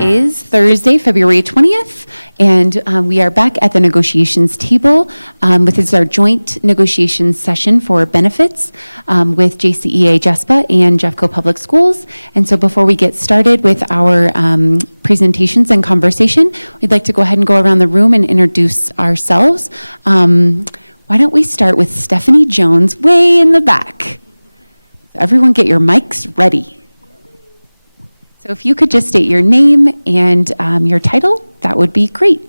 is Thursday, February 20th, and we are back at the negotiations table. This is our joint negotiations session for benefits with JCEA JESPA and Jeffco Public Schools. And so before we get started with our presentations and conversation, we'd like to go ahead and go around the room and introduce ourselves. Why don't we start with Stephanie Jones way in the back? Everyone get your mics ready. So if you could just state your name and your title, that would be great.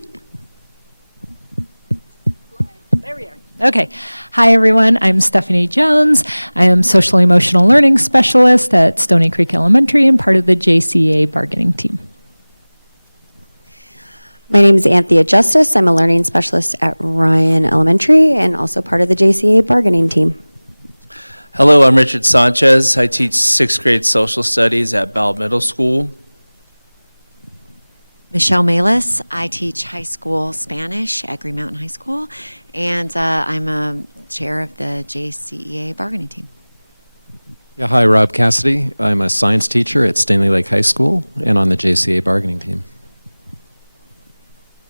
There we are. Okay. Hi, everyone. I'm Stephanie Jones. I am Social Emotional Learning Specialist at Stony Creek Elementary and part of the JCEA bargaining team. My name is Anthea Justice. I'm a learning specialist at Ryan Elementary and also part of the JCEA bargaining team. Hello, I'm Richard Sanchez. I teach 6th grade social studies at Bell Middle School. Michelle Malis. I teach high school Spanish at Green Mountain High School, and I'm a chair of the JCEA bargaining team. Yeah, hi, Rob Cassidy. I'm a science teacher at Stanley Lake High School and on the JCEA bargaining team.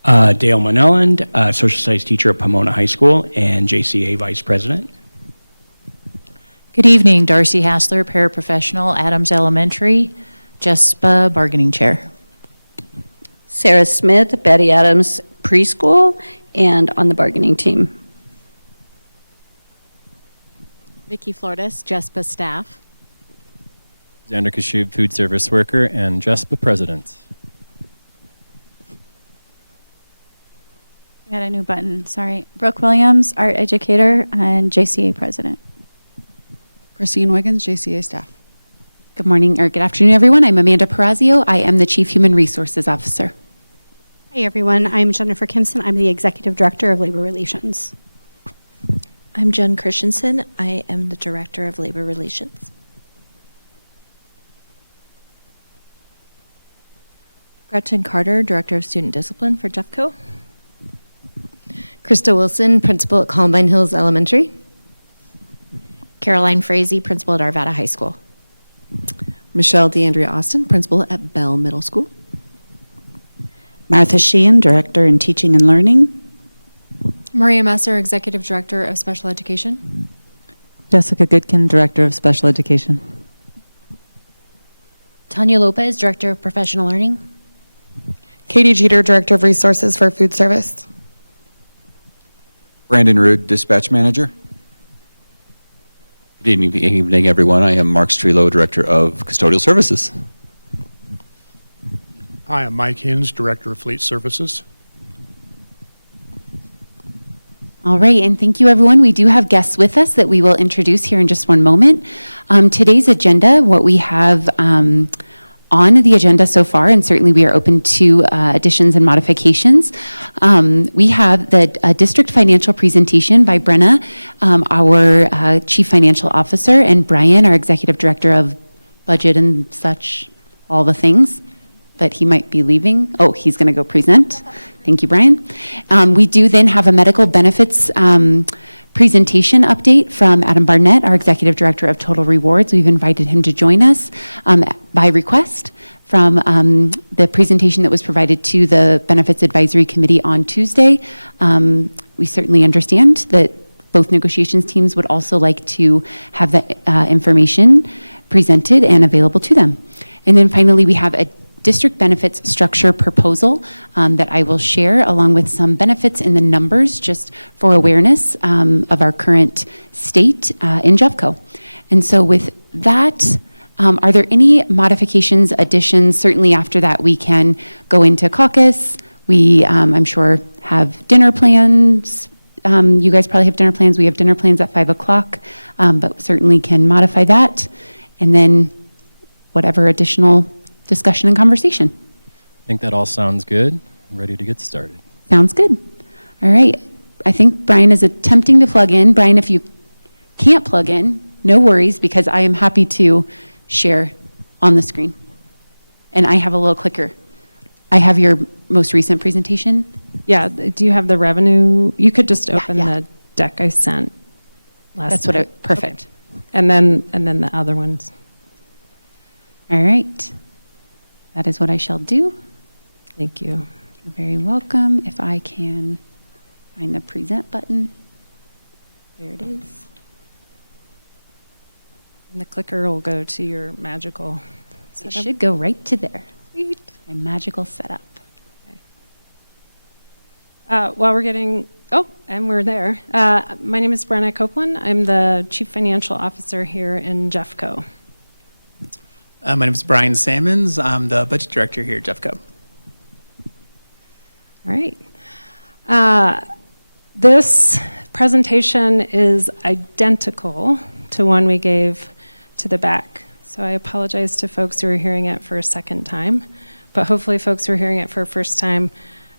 Dale Manelland, social studies teacher at Pomona High School and JCEA vice president. Good evening, Darcy Hassler, paraprofessional, Adams Elementary, JESPA bargaining chair. Sarah Smith, Betty Adams preschool, and on the bargaining team. Vicki Flordes, JESPA staff. Xander Kashub, food service worker and JESPA president. We got a new button, sorry. Brooke Williams, art educator and JCEA president. Christine Wiggins, JCEA staff. Good morning, or good afternoon, everyone. I'm Amanda Perazio. I am the Chief Human Resources Officer. Hey, everyone. I'm Jennifer Kimson. I'm the Executive Director of Labor Relations. I'm Jen Christensen. I am the Director of Labor Relations. Gretchen Carter, Director of Student Discipline for Jeffco. Krista Wilson, Principal at Columbine Hills Elementary. Caroline Frazee, Principal at Arvada High School. Michelle DeAndrea Austin, Principal at Bell Middle School. Martha Sheehan, Director in Teaching and Learning. Maria Messer, Executive Director of Special Education. Jessica Goodkin, Director of Special Education. Tanya Lopez, Director of Professional Learning. Katie Jeter, Director of Resources for Food Service. Brandon Rood, Dispatch Manager. Good evening, everyone. I am Mark Strelo, Director of Custodial Services. Hi, I'm Mike Hinz, Director of Fleet Services. All right, and thank you, everyone. We do have guests with us that we will introduce here in just one moment. Today's agenda, what we have on the agenda so far, and certainly we are open to additions and modifications. We have the district financial presentation by Brenna, our Chief Financial Officer, and Brian, our Executive Director of Budget and such, all the things, but he might be leaving. Oh, he's gonna go present. Thank you, Brian. We do then have a medical benefits presentation update from Adam Barnett, our Executive Director of Total Rewards. We've invited him to join us by request from the presentation that was provided to the Benefits Advisory Committee on Tuesday. We certainly understand that both negotiations teams would also like to have that information presented and available to them. And then finally, we have a district benefits structure proposal that I will share along with some benefits in the numbers just for awareness of our current state in Jeffco. And so with that, are there any modifications, additions? Certainly after that we can go into caucus. We, I'm sure, have dinner plans. You guys probably have dinner plans. We have dinner plans at 5 o'clock, but certainly can modify that. And then whatever additional discussion and conversation. I think that all sounds good. Ready to get started. Sounds good. All right. I think Brian is attempting to plug in. Brian, if you can't plug in, no worries, because I am happy to share on the screen. And I have a little clicker. I have your most recent presentation. Yeah, do you have the revenue? You could just open the deck I sent last That's what I, perfect. Okay. And then the other ones. All right. That is what I shall do. Thank you. You're very welcome. If I can find the present button. There it is. And the clicker will go to your magical It setup. should go right to there. Sweet. My magical setup. While we're getting, and we're there. My name is Brenna Copeland. I'm the Chief Financial Officer here in Jeffco. My name is Brian Sammons. I'm the Budget Director here at Jeffco. All right. This presentation is identical to one we gave to the back. So I apologize to folks who are hearing it for a second time, but hopefully folks who are hearing it for a first time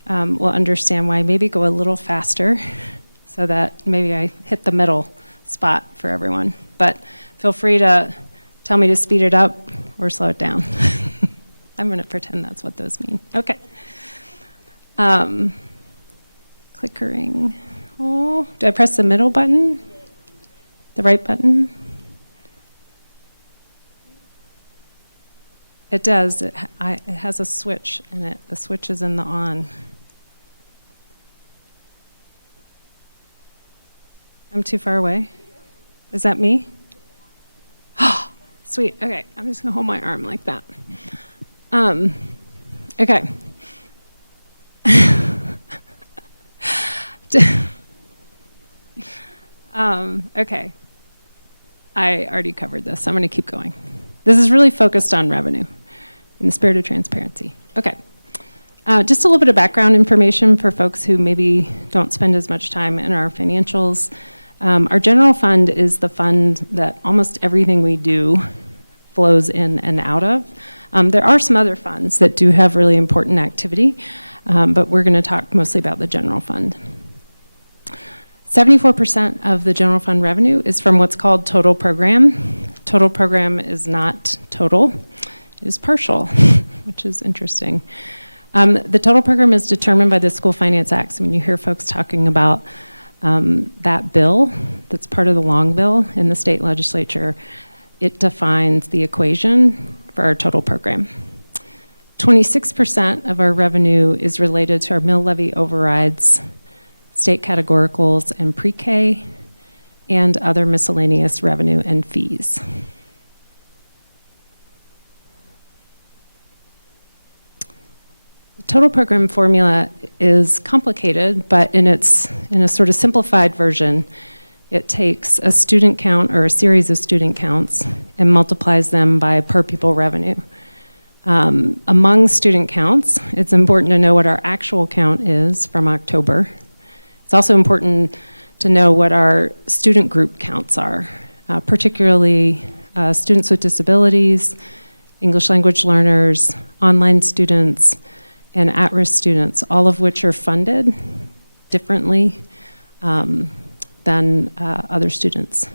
will understand why. Maybe go a little faster so that maybe I hit the middle spot for everyone. But feel free to tell me to speed it up or slow it down. I'm going to pretend that's what those mean. Okay. Clickering. Oh, do I press the middle button? The right button? It does. It has a switch in it. The switch is in the on. I'm too far away. Is that me? Sweet. Okay. I'm just going to hold my arm like that. Okay. Okay. I already covered this. I'm going to keep going. This is really focused on revenue in the spirit of transparency. Okay. Just a little bit of background information for folks who maybe don't spend as much time in our financials. Our general fund is the fund that almost everything we do flows in and out of. There are some other funds that do have really important activity, but we're going to talk mostly about the general fund. 74% of the general fund revenue is from what's called total program. Total program is not total, it is partial, which is interesting. The total program is determined by the School Finance Act. So when you hear folks talking about that bill, that's part of the long bill in the state legislature, it defines the equation for our total program. 26% of our revenue is related to our mill levy overrides, state categoricals and pre-K, and other miscellaneous revenue and fees. The total program formula is complicated, but in a sort of simplified version, it takes a student count or a series of student counts and multiplies them by per pupil revenue. Among student counts, it's important to know what our actual count is from October. It's also important to know what our student group counts are, particularly students with disabilities, English language learners, online students, and at-risk students, all of which are funded differently than other students.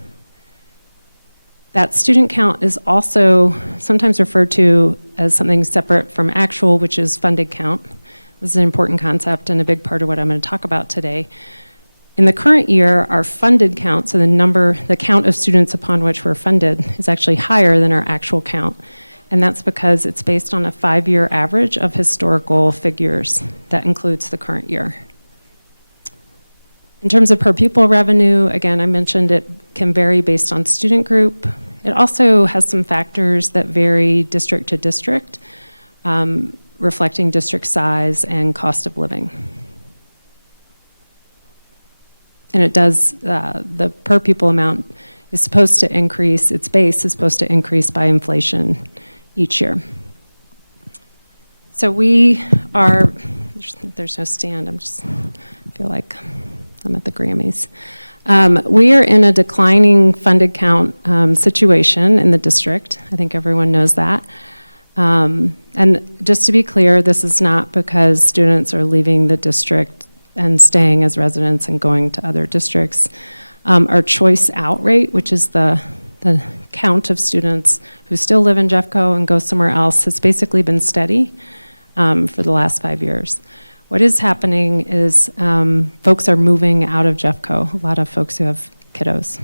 That student count is also sometimes referred to as something separate from actual, which is funded count. This is an important concept and a big part of what I'm going to talk about today. In the current year, our funded count, so the count of students upon which we're funded, is actually higher than our actual count. And that's because it's based on a 5-year average of historical figures that includes the current year. In terms of per pupil revenue, again, I mentioned it can vary based on student group. It also has some factors that vary district to district, reflecting district size and cost of living. And it does, the per pupil amount is supposed to increase, its base is supposed to increase by inflation each year. So we are, there's no stand, I feel like I'm at the Grammys. We are in a declining funded count situation in the district. I think everyone knows that. And just to be clear, this is not because students are leaving the district and staying as residents and going to other districts. Our choice out rate, which is the count of students who still live in Jeffco and go somewhere else, has basically been steady for the last 5 years. What is happening is folks are moving out of Jeffco, a lot of folks who have kiddos.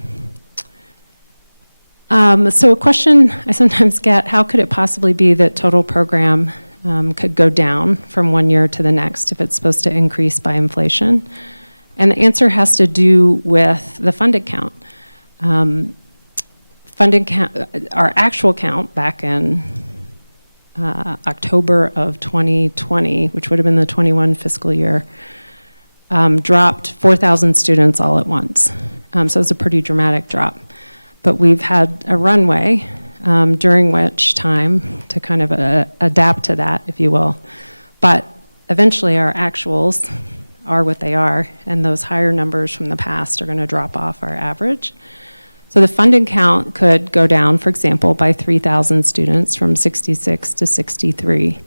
So a question I sometimes get, how could it possibly be that total program could go down from one year to the next if it's supposed to increase by inflation? And the answer has to do with the funded count. Funded count, our actual count back in October of 2020, which would have been the 21 fiscal year, dropped 4,000 students all at once. So it's a pretty dramatic drop. But we've had a runway during which time to kind of adapt to that, if you will. But eventually our actuals are what they are, and those higher numbers from the past are going to drop off our average. So the funded count could go down, for example, by 3,000 students from 66 to 63.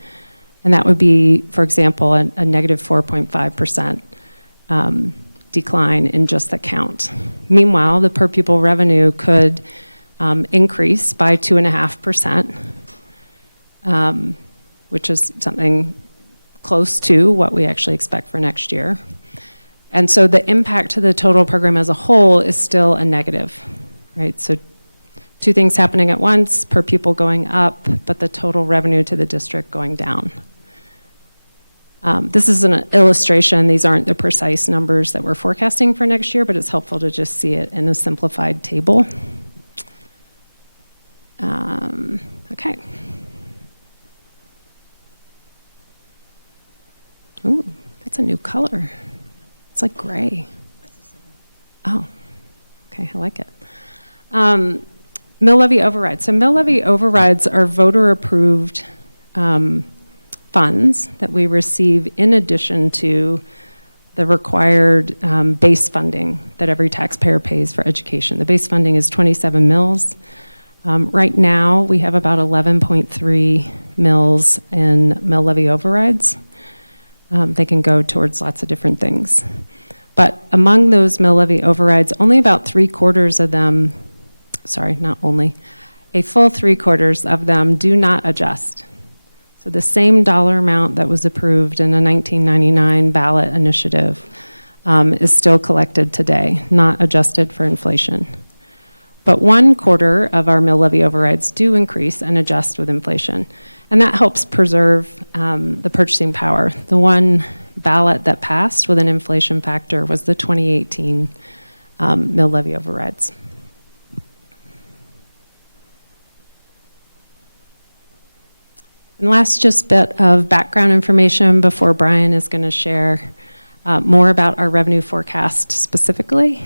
And that would be, for example, a negative 4.5% decline in just the count. Meanwhile, the per pupil revenue could increase by 2.5%, which is something close to what we actually expect for next year. And so the impact to the total program as a whole is still a negative, right? So two things happening at once, per pupil going up, but the total revenue to the district going down. This is an illustration. These aren't the precise numbers that we're forecasting for next year, but it's helpful to just see it in a simplified table. Okay. Ooh, that's a new color. It's like gray. Oh, okay, I like it. Mill levy overrides. So mill levy overrides are voter-approved funds that we receive in addition to the required base funding that every taxpayer pays for education. The base funding is 27 mills. Right now, we have about 11.3 mills in mill levy overrides. They can go towards lots of different things. But among those mill levy overrides, only about 3/4 of them, sorry, not only, a full 3/4 of them do not adjust. So the same dollar amount that was approved in a 1999 ballot initiative is still collected today, not adjusted for inflation. But 1/4 of our mill levy overrides do increase and adjust with inflation. And that helps preserve the purchasing power. The one ballot that passed with an inflation factor was the 2018 mill levy overrides. And last just bit of background information before Brian is going to share more about our revenue forecast specifically.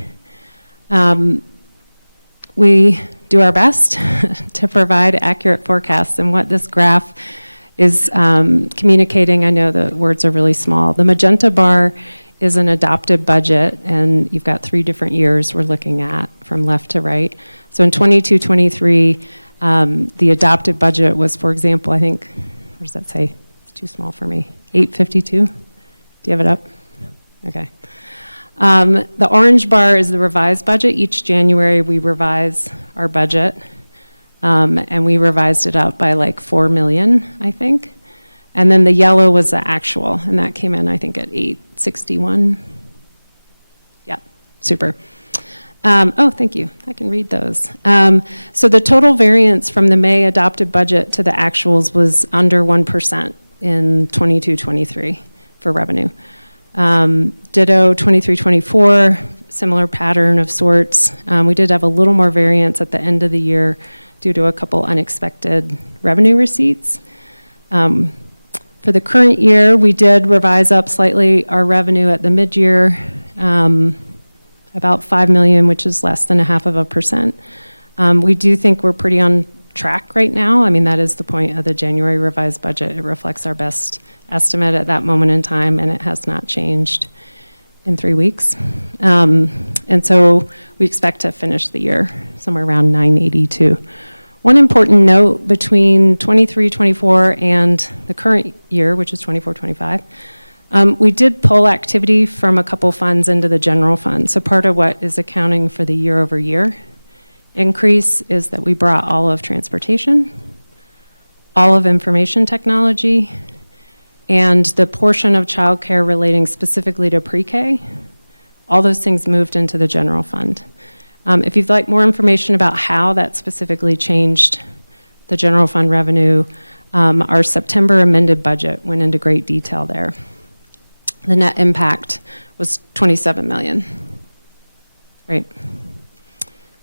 We do our best to provide accurate forecasts, and what this graph is communicating, I know the words are really small. The magenta bar is an adopted budget, and you've got 3 different years we're looking at from left to right. So in 22-23, the adopted budget was, for example, I think, what does that say? It's too small for me. 852? Do you have it up? Yeah. Okay. The orange bar is the revised budget. Each January we revise our budget, and we revised it up by like 4 million, I think. And then the yellow was the actual, and that came in, I think, at 861. Yeah, super. Oh, thank you. I can read those. So the total variance from the May adopted budget to the actuals was under 1% in 22-23 for revenue. Ditto 23-24, similar pattern of sorts. We did have a little more variance at the end of the year due to a couple unexpected revenue receipts. For the current year, we did revise up slightly our revenue at the mid-year, about 5 million, which is less than 0.5%. We do think we're pretty on track right now. I mean, that is the point of the January revised budget. It reflects our best estimate at that moment in time, and it has not changed in 3 weeks. And so we expect to finish the year somewhere around 982. One important note between 23-24 and the current year, which is 24-25, we did pull activity from a couple funds into the general fund. So part of what is accounting for the year-over-year increase is that we brought all of transportation, all of information technology, and the portion of childcare relating specifically to pre-K. All those things moved into the general fund. If you'd like more information about how that specifically changed the general fund revenue, Our September amended budget went into great detail there. The net impact was $27 million, right?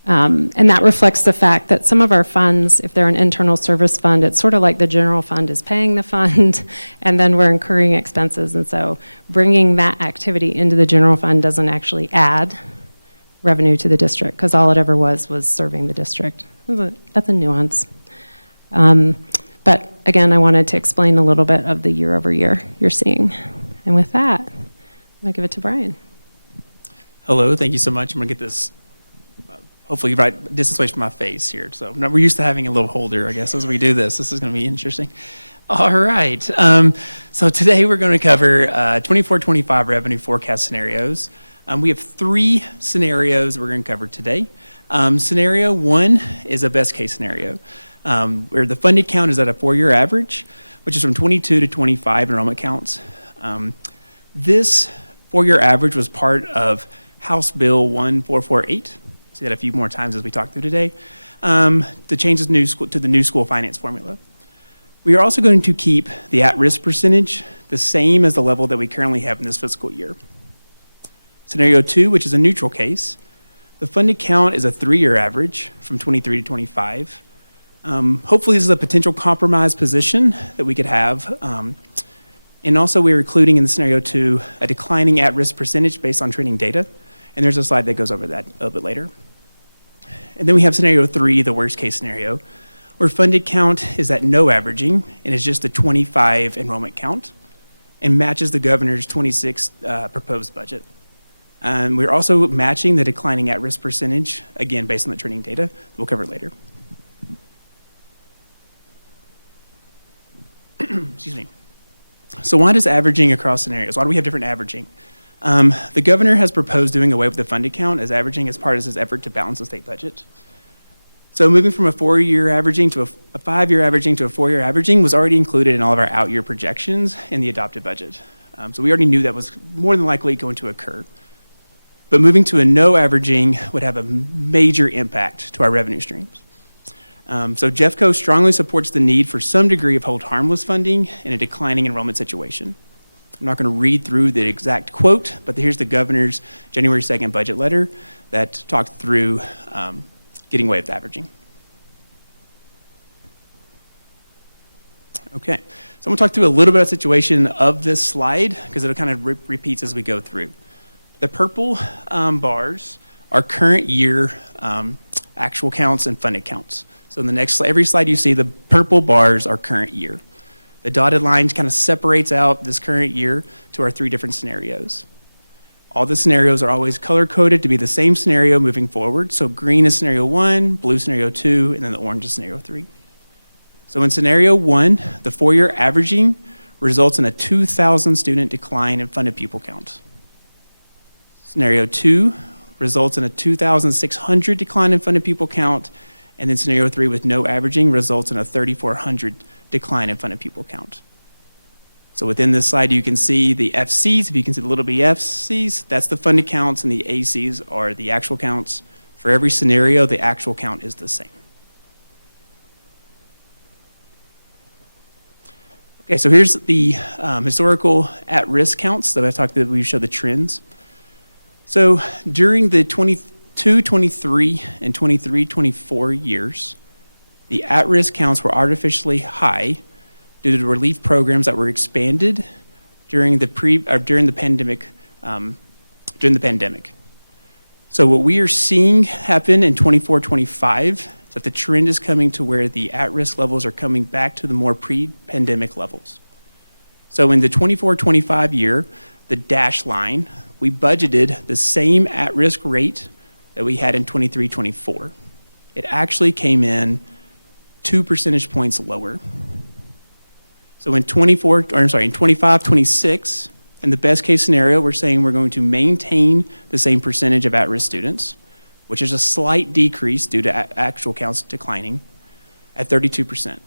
And that reflects the fact that some of our funds, if they're an internal service fund, it's sort of like the general fund is paying the fund, and then we're incurring expenses. And so bringing that activity into the general fund doesn't actually add revenue to the district, because all it ever was serving the district. That's a nuance. But again, I wanted to explain a little bit of the year over year you're seeing. And with that, I'm going to give it to Brian. Hello, thank you so much. I'm going to get this, hopefully, right distance away from my face here. So we're used to having a little holder, I guess, as we do this. This is going to be interesting. All right. So today we're going to cover 24-25 revenue forecast scenarios. We have 3 scenarios we're going to cover today. Scenario 1 is a best case scenario, where the funded count is at a 4-year average, which is from 22 to 25 enrollment counts. This 4-year average was part of House Bill 1448. See that a few more times as we talk through today. The changes to the new school finance formula. We are also going to keep the at-risk percentage the same as the level that we currently have in this fiscal year. Scenario 2, which is a neutral case, the funded count is a 3-year average from 23 to 25. Hopefully this is a potential compromise position that we could have. And also we're including in the scenario 2 a declining at-risk percentage based on training data. And there's a slide that goes over that a little bit later. And then we have scenario 3, the worst case scenario, where funded count is at no averaging and is just a 25 enrollment count and matches the governor's 26 proposed budget. We're also matching the declining at-risk percentage, again, based on the training data that we'll cover later. Excuse me. So why does averaging across scenarios? Why do we have different averaging? The governor has proposed doing away with the funded count as averaging as part of his effort to balance the state budget. So moving from a 4-year averaging to a 5-year averaging to a 4-year averaging was already included in all of our out-year projections in the adopted budget. So we already knew that was more than likely going to occur. But moving to a no averaging would have a major impact to our revenue streams. So Jeffco strongly supports the need for some degree of hold harmless funding in a declining enrollment situation. I'm not going to read through the exact quote, but here's the governor's January 2nd budget letter that talked through getting away with averaging. Okay, so I'm going to talk through a little bit of the situation of this slide because it'll kind of repeats as we go through. The purple bars are current year actual counts and funded counts. So in the next, every slide you see, the purple bars are current year. The dotted line kind of separates out this current year to our 3 different scenarios. All the scenarios are always color-coded to be the same scenario moving forward. So green is scenario 1, blue scenario 2, and then the orange is scenario 3. So in scenario 1, the 4-year averaging results in a 2,000 student decline in funded pupil count. Scenario 2 results in a 2,600 decline in funded pupil count, and then scenario 3 with no averaging results in a 3,400 decline in funded pupil count. So within this slide, you can see the FCs. If you can see the little BFCs, that's the funded counts, and the ACs are the actual counts. For every scenario, the actual count is the same. Okay, so here's the historical at-risk counts that I talked about. We show the trends. So during the 22-23 and 23-24 years, the at-risk counts were artificially high due to the relief programs that were expanded during the pandemic. So what we are seeing happen in 24-25 is that the trend is coming to where the at-risk levels are coming back to the more pre-pandemic levels. So in the 24-25 year, the dashed line, we budgeted the same at-risk rate that we had in 23-24. It actually came in 2 percentage points lower. So in 25-26, in the best case scenario, we're saying we're going to maintain the same percentage of at-risk students, which is a slight decrease due to actual counts declining at 32%.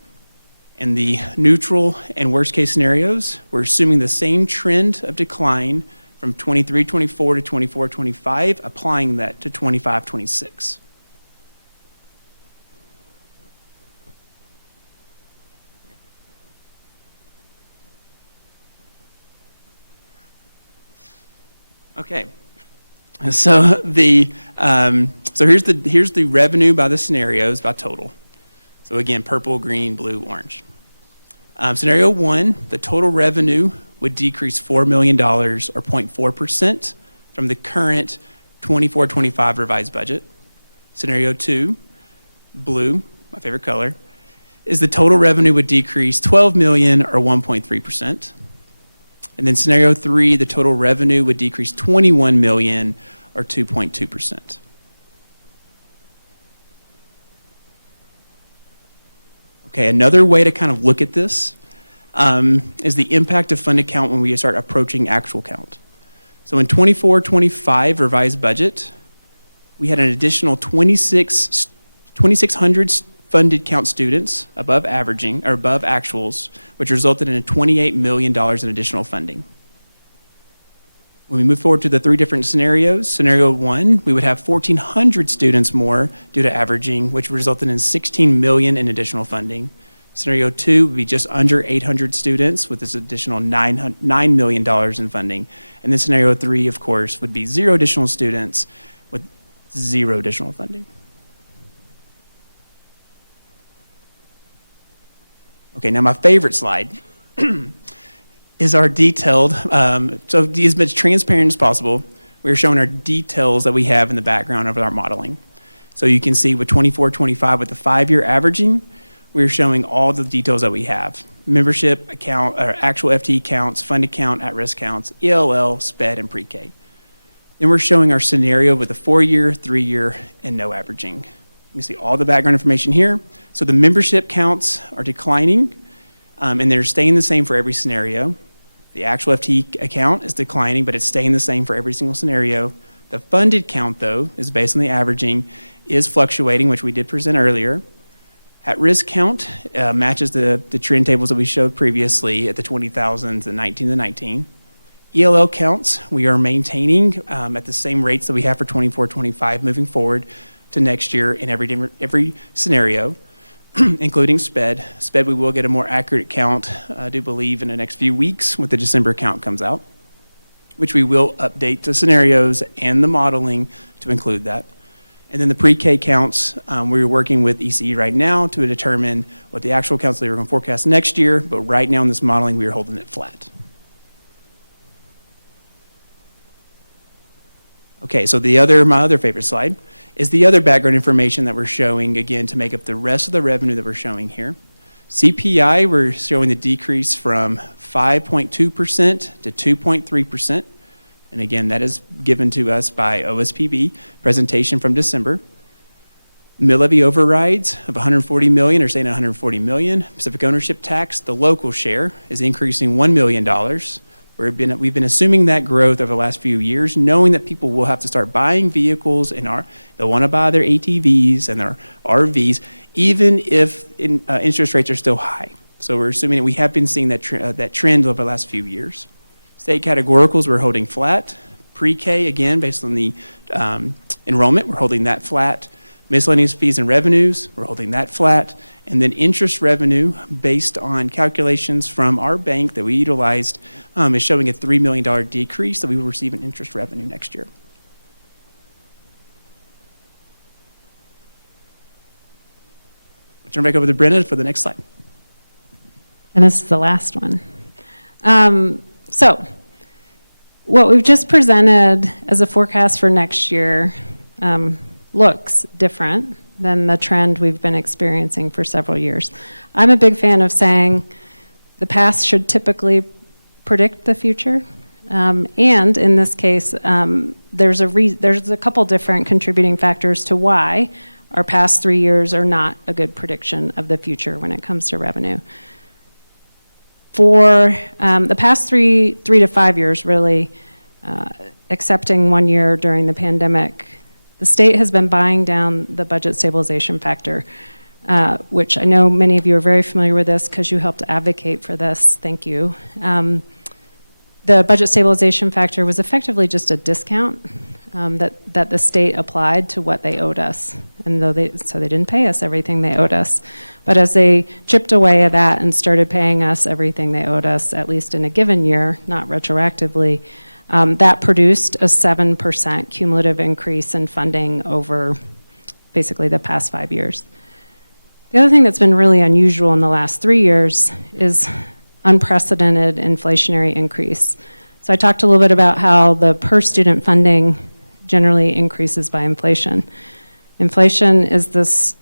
In the neutral and worst case scenarios, we're assuming the same trend of decline from 23-24 to 24-25, applying that to 25-26. Okay. So here's the revenue by the scenarios by total. So again, purple, green, blue, orange. Scenario 1, the total revenue would decrease $4 million or 0.4% from the current 24-25 revised budget. Scenario 2, blue, my favorite color, is the total revenue would decrease $12 million or 1.3%. And then scenario 3, the total revenue would decrease $21 million or 2.2%. Okay, another way to kind of look at this is the impact of funded count when we start approaching actual count. So in 24-25 revised budget, we had an additional 2,600 funded count students above averaging or above actuals, which resulted in $28 million in additional funding. When we move forward to the 3 different scenarios, scenario 1, we would have 1,400 students more due to averaging, which resulted in $16 million in additional funding. Scenario 2 would be just under 800 students with this additional $9 million in funding. And then scenario 3, of course, would be 0 additional students with 0 additional funding. Okay, now my favorite slide is our detailed, so to be as much transparent as possible, we're showing our details that we have in the background of our modeling. So you can see with 24-25 with the 5-year averaging, we're showing all the details that we have. Membership account, or actual FTE counts, funded count, at-risk counts, ELL, SPED, and pre-K. Then we're showing our scenario with a 4-year, 3-year, and no averaging. You can see all the background information here. So the membership counts are declining, and they're staying the same for every scenario. The actual FTE account is declining, but it's staying the same for every single scenario. The funded count, though, is based on the averaging, is fluctuating, which we did present earlier. At-risk count matches the trend tables that we showed previously at the 20,000s and 19 to 19. ELL counts, we are maintaining at the same rates that we have for 24-25 moving forward to next year in every scenario, including SPED. SPED, we will get a more accurate count, I do believe, in the next few weeks when the December count comes out, which we will update the scenarios and the modeling to include that. And then the pre-K counts, we're working with ECE right now to determine what the actual counts they were going to forecast next year, but right now in this modeling, we are holding it flat. Okay, so my other favorite slide is the other background information that we're showing, again, to make up the rest of the revenue that we're showing here. CPI, we're showing the decrease from 5.2% to 2.3%. And again, that is given to us by OSPB, presentation from December. Mill levy overrides of $140 million, or saying $140 million. Pacific ownership tax, the local share, is increasing $1 million. We've been assuming that growth over the last few years, knowing that people will have to start buying vehicles and they'll want to buy their ATVs and their RVs, even if interest rates are still high. So we're assuming that we have been seeing that trend over the last few years. State categoricals, we're holding flat. Pre-K, again, based on the enrollment, we're holding that flat. Miscellaneous fees and revenues, we're holding that flat. And then interest revenue, based on calculations from our bank that we utilized, is showing a $3 million decrease that we will receive in interest revenue next year. I'll turn back over to Brenna for the next slide. And this is the last one. So what we've just presented as a forecast for next year looks different than the trend we've been experiencing for several years. I'm a big fan of saying the past should typically predict the future. And in this case, there's a couple different contributing factors to why our past 3 years are not a good prediction of the future when it comes to revenue. For the past three to 5 years, really, excepting 1 year during the pandemic, the state has been buying down the budget stabilization factor, which I know many of you are very familiar with this because you helped advocate for this. Thank you. The budget stabilization factor was effectively just a discount that the state applied to what they owed us, and so they didn't pay us everything they owed us. But as they chipped away at that and started paying us everything they owed us, at least in a given year, not retroactively, That produced a 7% cumulative increase in funding over basically the past 5 years. The other thing that's been really unusual in the last 3 years is unprecedented inflationary increase. So I talked a little bit about how the per student funding generally increases by inflation. Inflation is this,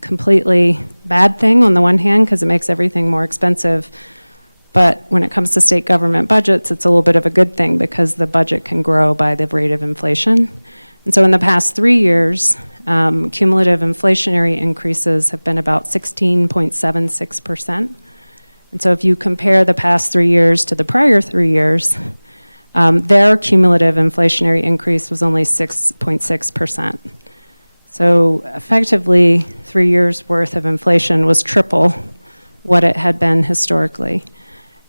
completely bad thing on the one hand because it makes everything more expensive. But when it comes to state government budgets, it's a little bit of a good thing because the budget can grow by the rate of inflation. And so in the past 3 years, cumulative inflationary increases have been about 16.76%. And so if you compare the past 3 years to the prior 3 years, their cumulative inflationary increase was only 6.6%. So effectively, 3 years' worth of inflation was triple what it had been historically.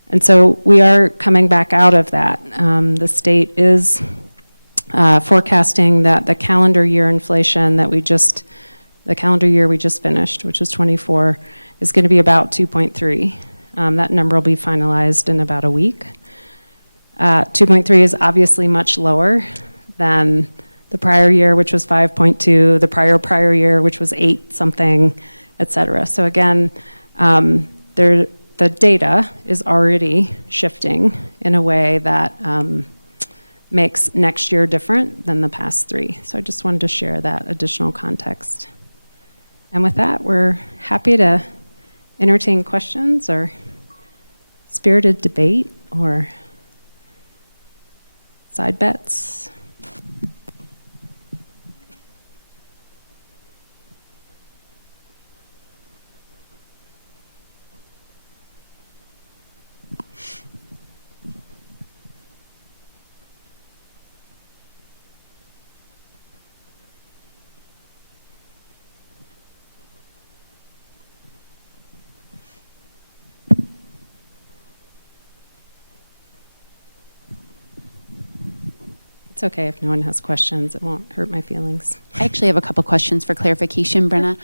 And so we are coming back out of that. The state is forecasting that the calendar year inflation the calendar year we just finished, which is 24, is going to be about 2.3. That number will be finalized in about a week. 2.3 is obviously much lower than the prior year, which was 5.2, the prior year, which was 8 something, et cetera. So again, the data is already shifting in a way that makes next year different than the past 3. So I just wanted to share that additional context. And with that, we're happy to entertain questions or spirited debate or side bets. It's okay if no one has questions. It won't hurt my feelings. I actually have a couple questions for clarification, Brenna.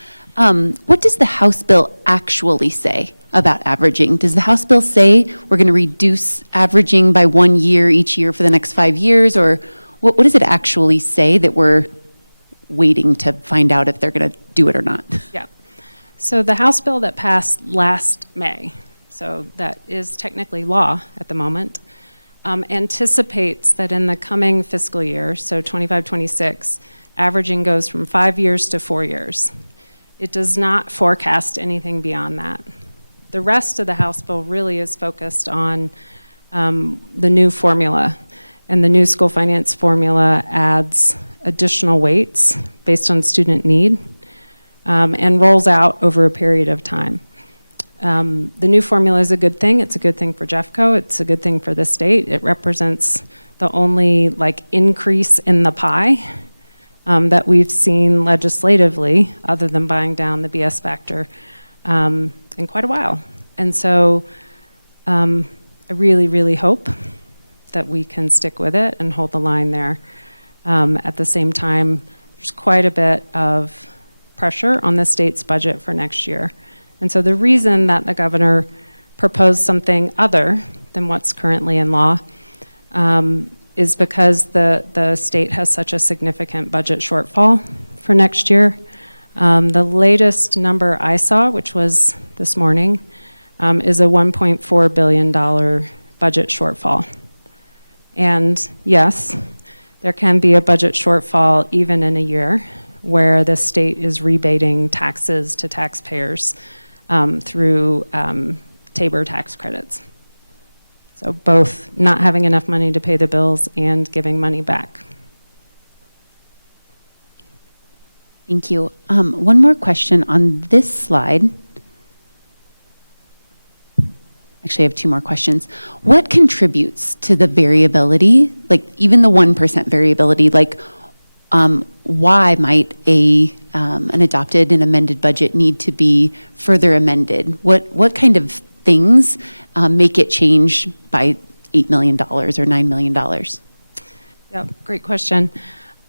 What does the House bill actually say about averaging? Does the House bill say we're going to reduce averaging by 1 year each year for the next 5 years? Or what does it actually say that we're waiting to find out if they're going to do it or not? Yeah. So the House bill that passed last May, so that is technically law at the moment, anticipates that in the coming fiscal year, so 25-26, averaging goes from 5 years to 4 years. It does not forecast anything beyond that. The rest of the House bill really is focused on the new formula, and the new school finance formula adds additional weights based on student need and rolls out over a period of time. The new formula is a good thing. It's a good thing for Jeffco. It's a good thing for the state. It represents the only increase in the pie that we've seen legislatively, other than buying down the BS factor, in quite a while. And so I really, really hope that we can stick with it and hold the line there. At the same time, there's quite a bit of pressure on the state's budget for next year. And so the reason that the governor proposed something other than what's currently in law is because the state has such a significant budget shortfall for next year. The latest number I saw, which was this morning, is a $1.4 billion budget shortfall. And yes, there can be a budget shortfall even in a year where the state is rebating taxes to taxpayers through Tabor tax credits. So both not having enough money to pay the bills and giving money back. Thank you. One more question on this slide. Actually, I have 2 more questions. What contributes to the variability, even the 1% variability? Why might an adopted and amended budget need to be further amended? What kind of things make it change by $8 million or $9 million? Yeah, great question.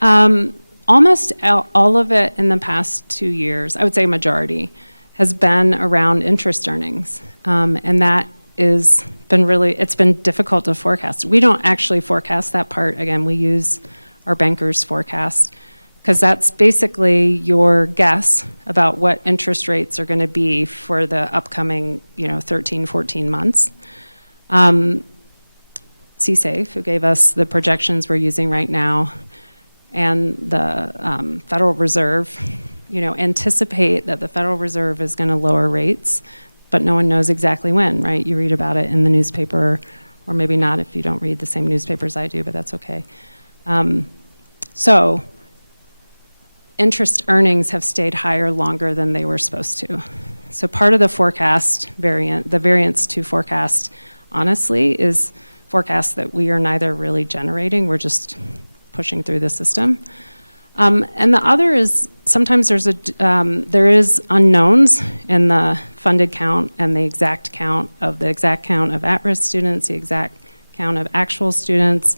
Almost all of it in the past 2 years, I would say majority, has been around interest earnings. And that is it's been difficult to forecast. We don't actually forecast that part. Again, we use our bankers forecast because that's basically your guess about what interest rates are going to be for the upcoming, 13, 14 months. CSAFE, who gave us the projections we're using right now, and the Federal Reserve, anticipate that the Federal Reserve is going to lower rates, but no one knows exactly when, right? You read about it in the newspaper, or maybe not if you don't read the same newspapers I do, but that's okay. So interest earnings have stayed higher longer than they were supposed to. So part of the forecast the variance to forecast, honestly, is forecasts that we are neither really generating, we're just pushing through the system. And the other is sometimes there is unknowns in the funded count and the exact count of at-risk students, the exact count of actual students.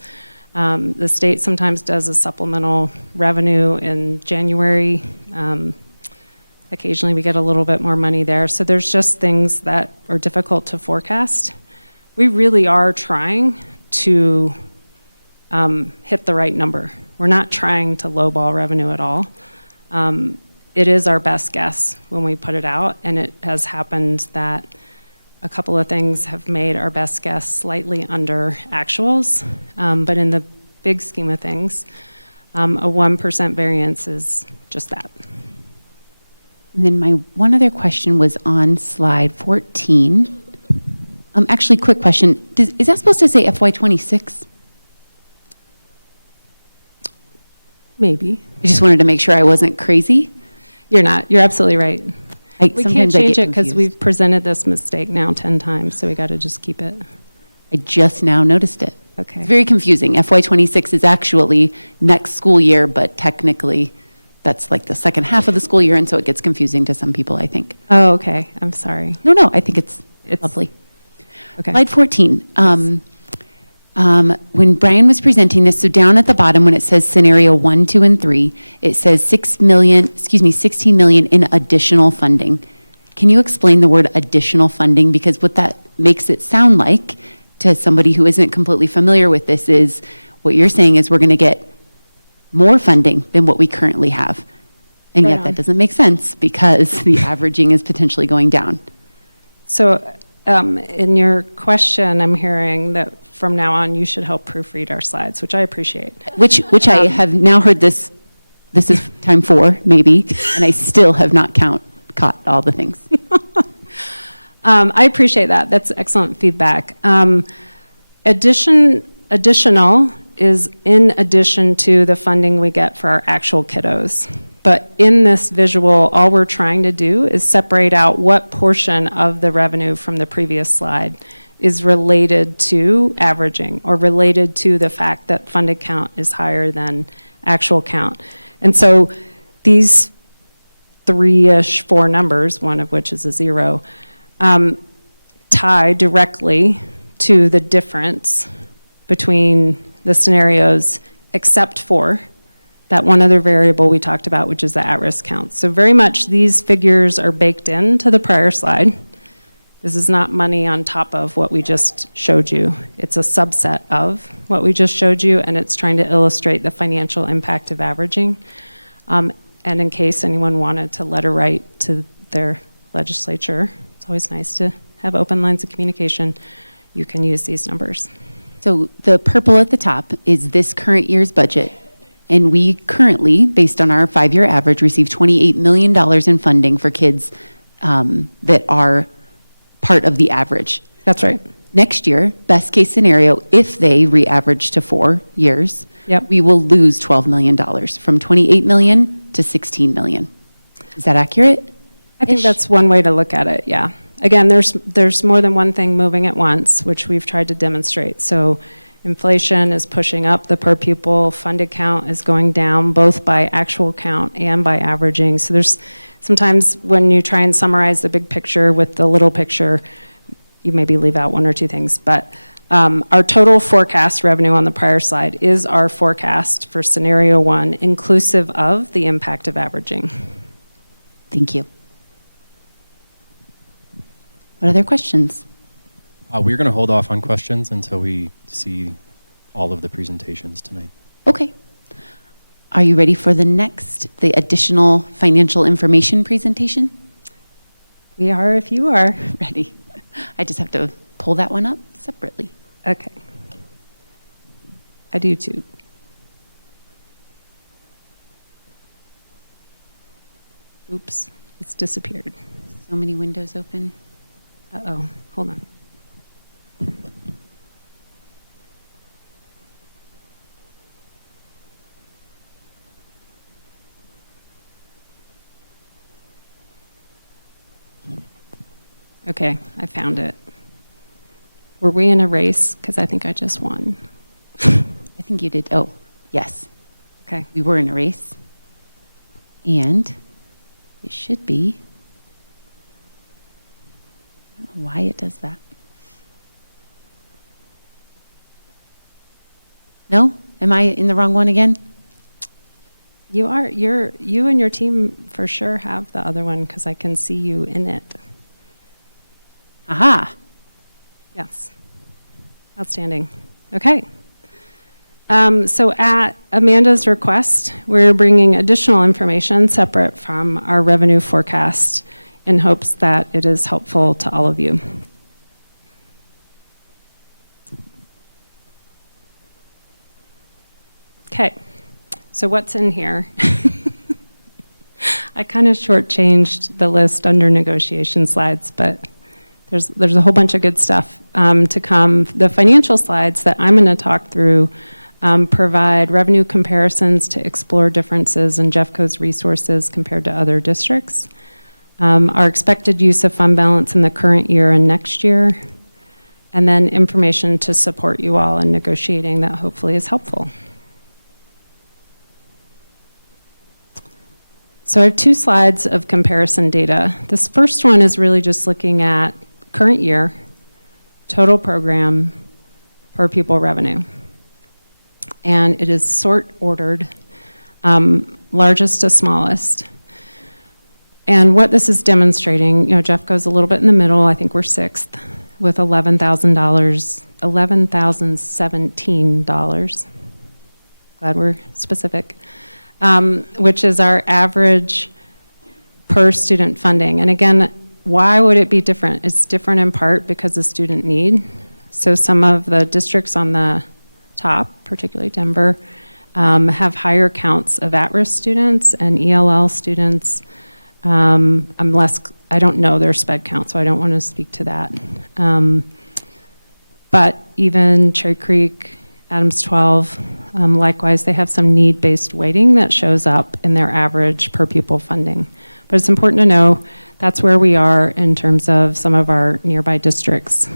The state sometimes does a supplemental revenue in January. Occasionally we get a little bit more money there. So there's just things that are difficult to forecast. We really are trying to hit the right number. We're not trying to lowball revenue at all. It is our best guess when we put it out, and it has happened that a couple of things have made our best guess slightly under actuals, but in the big scheme of things, a 1% variance is just that. And then my one other question was on slide 14. Actually, quick question. Is that supposed to say FY26? Maybe. I just wanted to make sure I wasn't crazy. You're not. You're absolutely right. We can't Sometimes I change get it because confused. we've presented this mistake now 10 times, so we got to just keep it. I just now noticed it. Okay. It's very confusing. FY26 is actually next school year, but technically that's like the second half of the school year, and so it gets confusing to some people, I think. Oh, okay. I'm sorry. No, I think it's lovely. Okay. Slide 14. When Brian was presenting this, so down at the bottom when it says scenario 1, 2, and 3, it says 16 million in additional funding. Can you explain the word additional funding? Because what that makes it sound like to somebody who isn't completely familiar with this is what you're saying is we're going to get more funding than what we currently have. And Right yet on. that doesn't make sense because the averaging is potentially going down. So in your question, I'm hearing that from now on you should help proofread our slides, which I appreciate. Which I have now heard this is time 4, maybe, and I still have not caught all the things. I appreciate that. That's excellent feedback. Additional is in addition to the funding we get for our actual kiddos. But in this visual, all we're trying to do is separate out what portion of the revenue from the previous slide is related to averaging or related to the fact that funded count is higher than actual count. And so these 3-ish, 4 numbers, one of which is a 0, tie directly to the difference between the scenarios except for that one other variable we talked about, which is the at-risk count. So very much these figures are baked into the prior slide. This is not money on top of what we just showed you. It's a subset of what we just showed you, and it's trying to illustrate the financial impact of averaging. And in case anyone wanted to letter write to their legislature, it's always nice to have open lines of communication. You can use these numbers. So the purple at the top is this current year's budget, and we currently, based on our 5-year average, receive $28 million in funding for kids that are part of the average. That's right. Next year, best case scenario, if they re-average to 4 years, Yep. we will lose $12 million, from $28 million to $16 million. Is that accurate? I think that's one way to look at it, yeah. Again, there's more than one thing moving at once, which we've tried to demonstrate. So inflation is pushing up the per pupil, funded count is going down, both by actual count and by averaging. So there's sometimes when you try and summarize the big picture with the little picture, you maybe leave out 1 or 2 things. But our total forecast revenue on the prior slide is our forecast for scenario 1, inclusive of the impact of averaging. Thank you. What other questions? We're going to hold off on questions until we see all of the presentations tonight. Okay. Are you ready for the additional financial information presentation? We are if you are. Ready. I just have to pull that one up separately. Okay. I do too. Oops, it's disappeared. So many windows open. Uh-oh, hold on. Okay, I found it. Were we in a race? Because I think I just won. I think you did. Oh, yes. Okay. We were in a race. And it should be. I don't know why it does that. No? Am I in the wrong one again? You and your team for sure have the other one because I can see you in it. Aha. Yes. Outstanding. Okay. So at Amanda's request, we're bringing additional information separate from our revenue forecast in hopes that it is helpful to all of you. Okay. So what's in here? I kind of shortchanged the list under negotiation slides, but there's a whole bunch of good stuff to come. The financial slides that I'm going to talk through provide revenue comparisons to explore differences in Jeffco's resources compared to other districts, our expected use of fund balance in the current year and next year, and then information to support you all in negotiating that hopefully is helpful. So I have 2 slides of comparison data. This first one is really just looking at current year, total program, per pupil revenue. And it is sort ordered, largest to smallest. And what this is demonstrating, Jeffco's a little bit in the middle. I think we're 6th with $11,017. Glad we're specific. Which is our average per student funding. And again, why would it be different? It's different in part because of student need. So some of the districts on the top, particularly Denver, have higher counts of at-risk students and ELL students. I don't know their SPED count, so I don't want to speak to that. But even Cherry Creek, Adams 12, likewise, they have some need-based weighting that shows up in their average per pupil funding. But it's important to know that's where we are in terms of some of our nearby districts.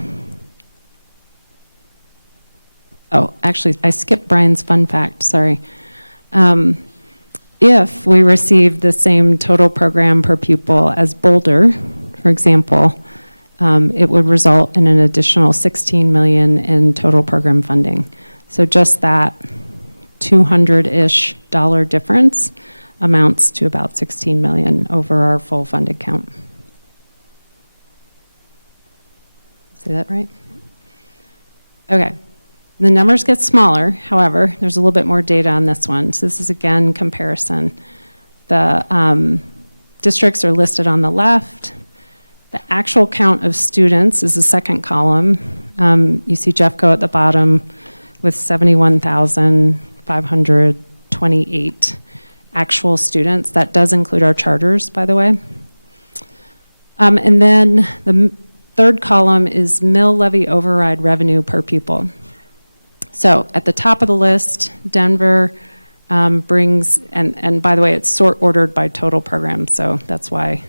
Oh, actually, I skipped Brian's fun fact, sorry. If we received the same total program per pupil as Boulder, for example, it would result in an additional $16 million in total program funding. So just that $200-ish difference amounts to about $16 million over our full funded count. Say that right? Okay. The numbers get smaller, however, there's a little bit more data on this one. So this is again comparison. The districts are listed on the left. The actual count of students is the second column. You see Jeffco at the bottom with 71,528 actual students. That does include our charters, by the way. And then the third column is mill levy override revenue per pupil. So at the top of the list, Denver brings, and by the way, it's sort ordered by total program, so that's why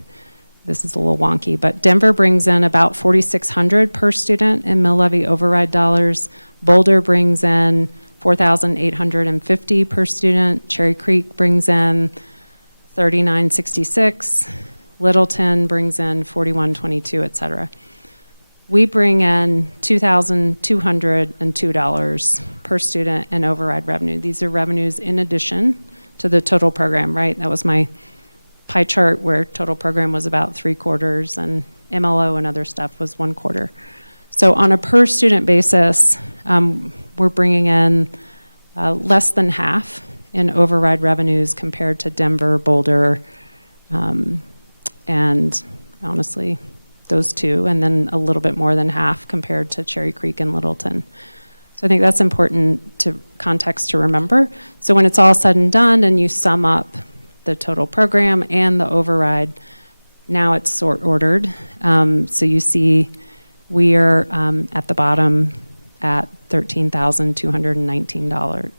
this is a little wonky, but Denver brings in about $4,600 per student in mill levy override dollars. Boulder brings in $4,850 per student. Cherry Creek brings in $3,966. Littleton brings in $4,122, et cetera. We bring in $2,202 per student in override revenue. These are revenues in addition to the total program, right? That was my pie chart where total program was about 3/4 and MLO and other stuff was 1/4. So on a per student basis, we're bringing in less than half in override revenues compared to Denver, Boulder, and honestly, those two, and then a little bit more than half compared to Cherry Creek and Littleton. So I think that's important context to remember. So when it's all said and done and you sum up the total program and the override, now it's sort ordered. So you see we are at the bottom at $13,219.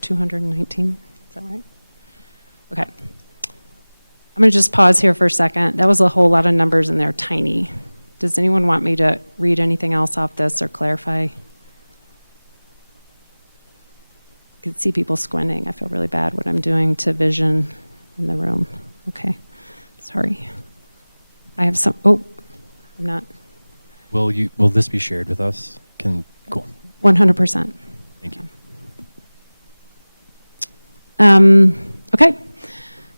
219, is that right? Okay. I'm going to just pause here for a second. That was a whole lot of numbers and they're tiny. Does anyone want me to read anything else off this or clarify? I can see people squinting. I feel really bad what I'm doing to vision in the room. Okay, sorry. I have some, I'm not. Will this be shared with us? Cool. 100%. Thank you. Okay.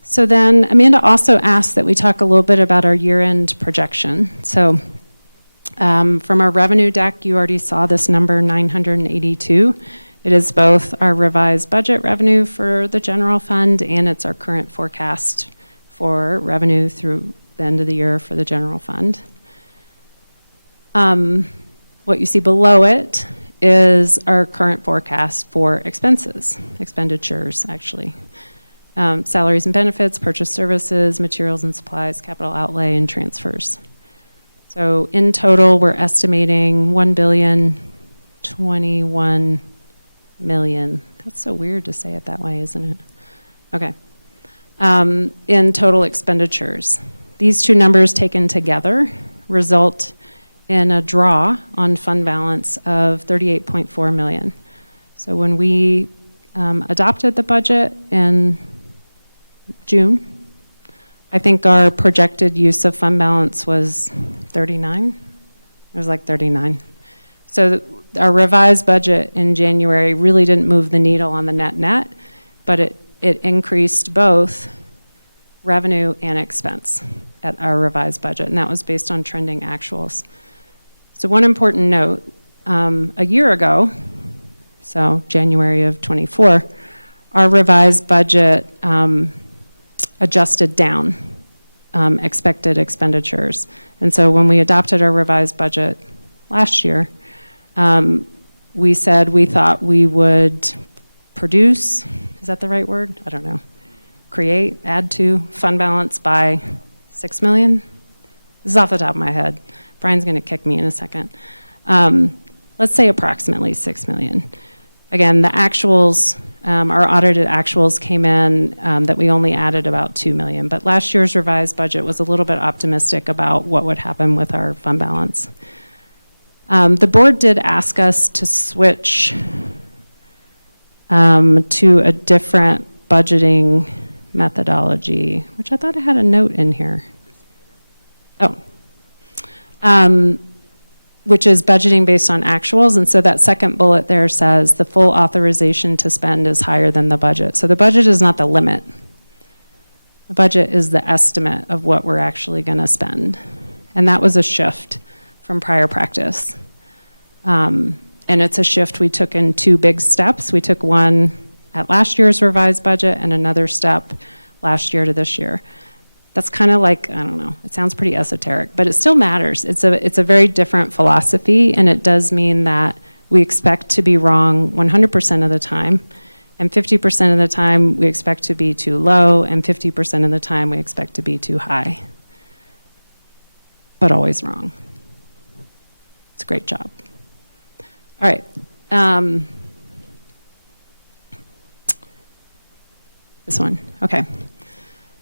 So then Amanda also asked that we talk a little bit about our year-end projection. So from our revenue deck, you already saw this number 982. It is both our revised budget revenue for the general fund and it's our current forecast for revenue through the end of the year for the general fund. What you see below it is our current forecast for expenditures actually. Salaries and benefits, purchase services, materials and supplies, capital outlay, and transfers. So in total, we're estimating $1,021 million. That's so weird to say it that way, isn't it? Okay. In total expenditures. These two numbers taken together result in a draw on fund balance of $38.4 million. So when we adopted the budget in June, I think our projected use of fund balance was 39. It was like 39. So our revised budget in January really didn't move the needle on the net, but it increased both revenue and expense at our revised budget, and that was based on trending actuals. So one important note, a year ago, so January of '24, our revised budget adjusted down expected expenditures. And so when we adopted our revised budget last year, we said we thought we would produce, is that the right word? I don't know. Add to fund balance by $6 million. This is off the top of my head. Brian's going to kick me in a second. Let's say approximately $6 million. Again, the actuals, our audited actuals came in that we only added about $2 million, but last year's revised budget was a little bit optimistic about what would happen with our fund balance. The board did ask us to switch to a different budgeting methodology, which I thought I had a note in here. Which is budgeting based on actuals. And so that second bullet there says the full authorization to spend is higher than the budget. So the budget is not the limit. The budget is the estimate of what we're actually going to spend. And that was a shift from prior practice. And it's a shift we took in two big steps. We took one at last year's revised budget and another step last year to this year. That's kind of like, I don't know, it sounds pretty esoteric, but it still matters. It's a very different philosophy, and it does mean that we expect to be wrong 100% of the time, and 50% of the time we expect to be too low, and 50% of the time we expect to be too high. But always wrong. It's a great job. All right. This one, okay.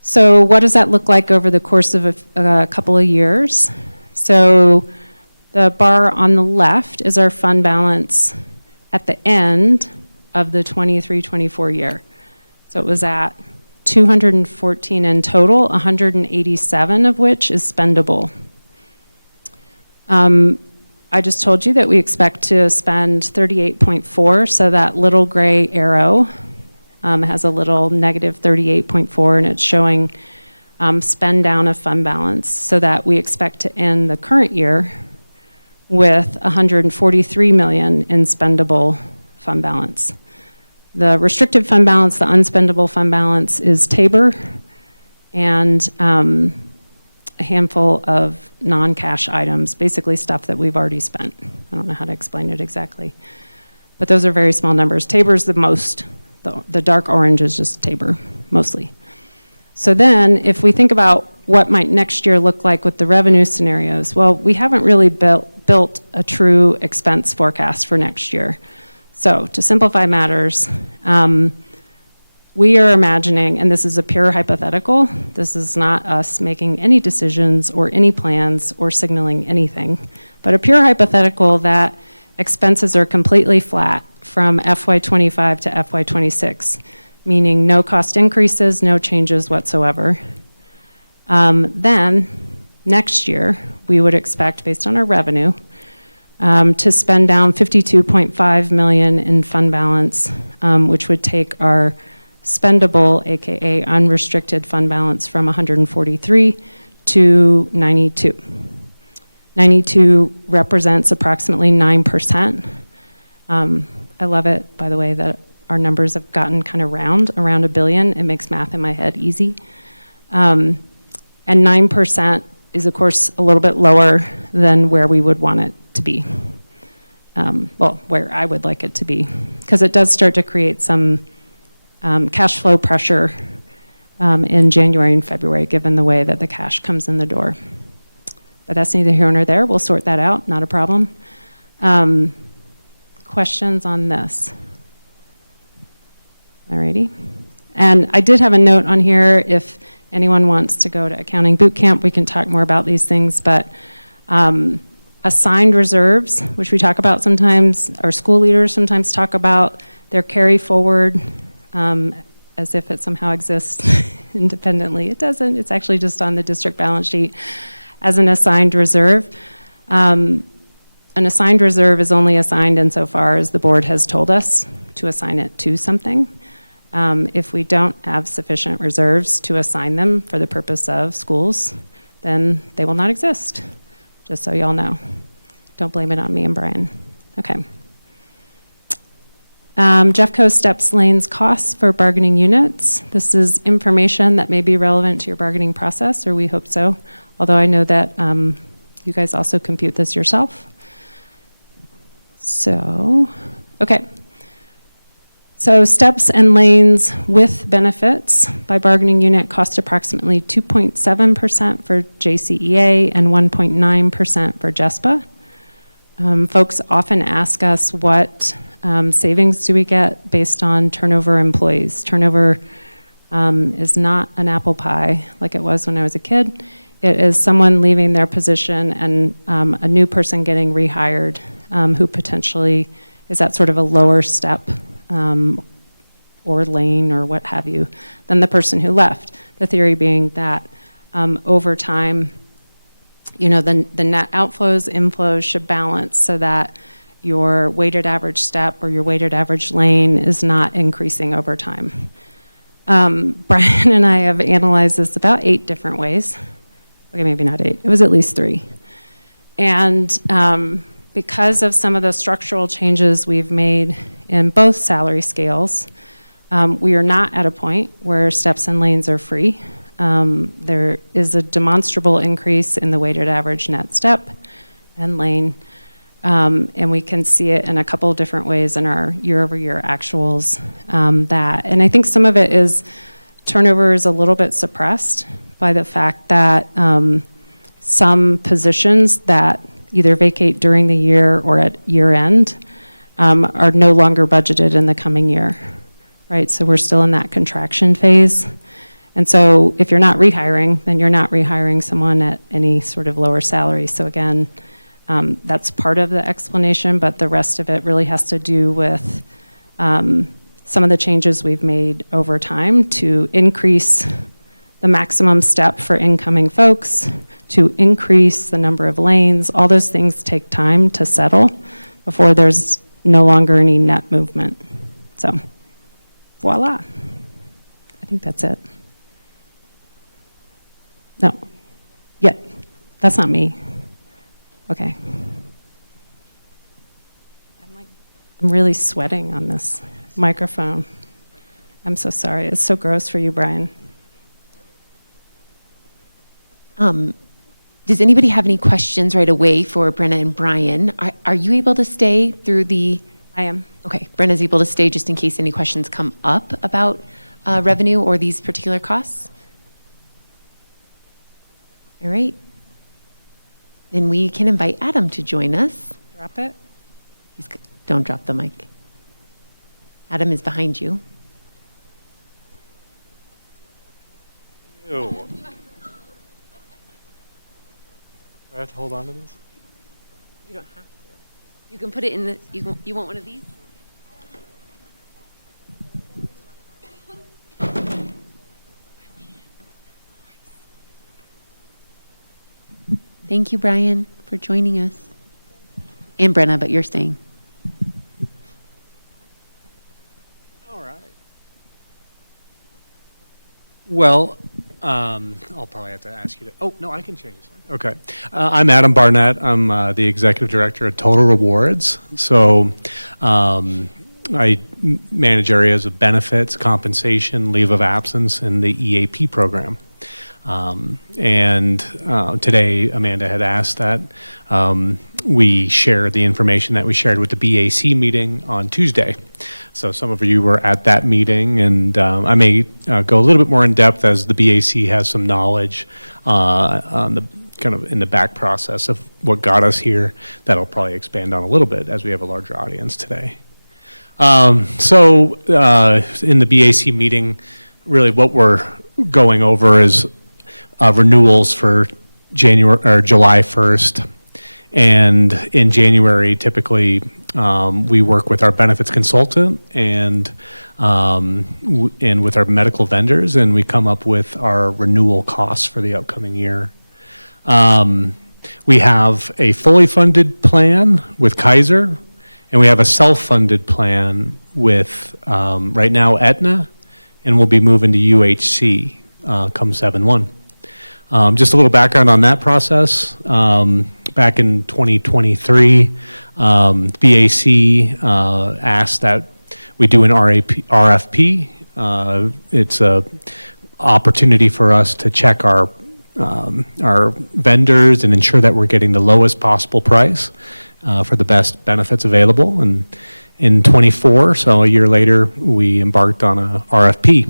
So what does that look like over the course of a couple of years? So the bar on the left is our fund balance at the end of the 23-24 year. So it was at 214 in total, 187 of which is spendable. I just told you that we expect to spend 38.4, so that little gray arrow has a little negative 38.4, and it's showing spend down of fund balance, so that we expect to end the current year with $143 million in spendable fund balance. The restricted fund balance, the unspendable fund balance is Tabor and a handful of non-cash items, basically stuff that we've already spent. I don't know how to explain it exactly. But those are very small numbers. Tabor's the most. The dark orange is just Tabor, mostly. So then, if we think about what might next year look like with the revenue scenarios, well, we haven't really built a true expense forecast for next year. So to simplify matters, we are imagining, and this is a pure hypothetical, this is not us making any decisions or any plans or signaling anything, but a pure hypothetical that expenses are completely flat from FY25 to FY26, meaning no cost increases, no changes whatsoever. Then, next year, we would expect, based on our revenue, to spend down $52.5 million in fund balance, which would take our spendable, AKA unrestricted fund balance from 143 to 92. 92 represents approximately 9%. I love it, by the way, that our numbers have gotten kind of round, around $1 billion. It makes math in my head easy. And 9% is, of course, a little bit lower than where we would want it to be. Well, where I would like it to be, because it does start to create some cash flow pressure in January and February, given the way that the cash comes in the door. But that's neither here nor there. We'll sort that out, not a problem. Questions on this? Alrighty. And I did have a note on here, if anyone wants to go to accounting boot camp, we can talk more about these things, but assigned reserves, which we talk about sometimes, our school leaders sometimes talk about their carry forward as if it somehow exists independently. It doesn't. It's actually just on the district balance sheet as an assigned reserve. An assigned reserve is only assigned insofar as the board has told us to assign it to something. If we don't have sufficient reserves to assign them for the purpose of schools, then they will not exist, just so y'all know. Don't blame it on me and Brian. Okay. Jeffco steps lanes costs for bargaining units. This is information that may be relevant to your bargaining process, or we hope so, although I know that you guys also compute this yourself. So, okay. So steps and lanes with benefits by bargaining unit cost approximately 2.7% for JCEA and 1.9% for JESPA. Folks often ask us what savings do we get based on turnover employees. Turnover is not an apple pie like it was when I was a kid. It is someone leaving their position and a new person getting rehired who potentially is at sort of a lower step or lane or what have you than the person who left. The theory being that over time, you know, the net outflows, inflows should balance so that your weighted average step or your weighted average lane is not increasing over time. Brian and I have analyzed this about 8 different ways. Okay, maybe not 8. It was at least 3. And because of some of the structural changes we've made in both salary scales, we are not at a point where steps and lanes are free. There is a demonstrable increase in the weighted average net step and lane, and we can see it in a couple of different ways in our year-over-year actuals. And I think some of it is turnover is a little bit suppressed by the fact that some positions that either vacate during the year or at year end are no longer budgeted in the coming year, right? So we're still in that contraction phase. And so if you're not rehiring, then you're not rehiring someone at any sort of lower salary. So again, that's part of the explanation, but the rest of it really has to do with some of the changes we've made over time to increase the maximum step for incoming folks, to increase the number of lanes. All those things take time to settle before there's no longer any net movement. So, voila. I think that's it. No. Yeah, that's not me. Okay. I'm really sweating on this microphone. I'm so sorry. It's so gross for you, Brian. Does anybody have any questions right away for Brenna and Brian? Are you able to stay through the? I am. Okay, Brenna's able to stay just in case any questions come up about revenue or these particular costs. All right. Then we can invite Adam to join us. Drop it. Don't drop the mic. Adam is behind you. Ew. Do I have to hold on to this? You don't have to. You can put it in the, you want one of these? Thank you, Brian, for joining us. And Brenna, but you're staying. All right. Well, I'll probably have to ask you to. Oh, no, I can change this one. Okay. I'm Adam Barnett. I'm the executive director at Total Rewards. So I manage areas of benefits, compensation, leave of absence, and the EAP program. Today, Amanda had asked that we share the information that we shared with the BAC meeting on Tuesday. So some of you were at that meeting, and I may go a little bit more in depth as the BAC has some knowledge on the kind of in the back process of what got us here. That'll probably expand on a little bit as we have a larger audience today. In the BAC meeting, really what we're going over is renewals for January or July 1st. And in January, typically, we work with our benefits consultant and with our medical vendors, and we come up with our renewal costs for the upcoming year. We have a fully funded plan with Kaiser, and we have a self-funded plan with, right now, Aetna, and we'll be moving to UHC come 7/1. Just a little background on that process. Back in 2023, BAC asked that we do an RFP. It's an opportunity for us to check our vendors and ensure that we're getting the lowest possible price for the best benefits available. And in 24, so a year later, we embarked on a RFP.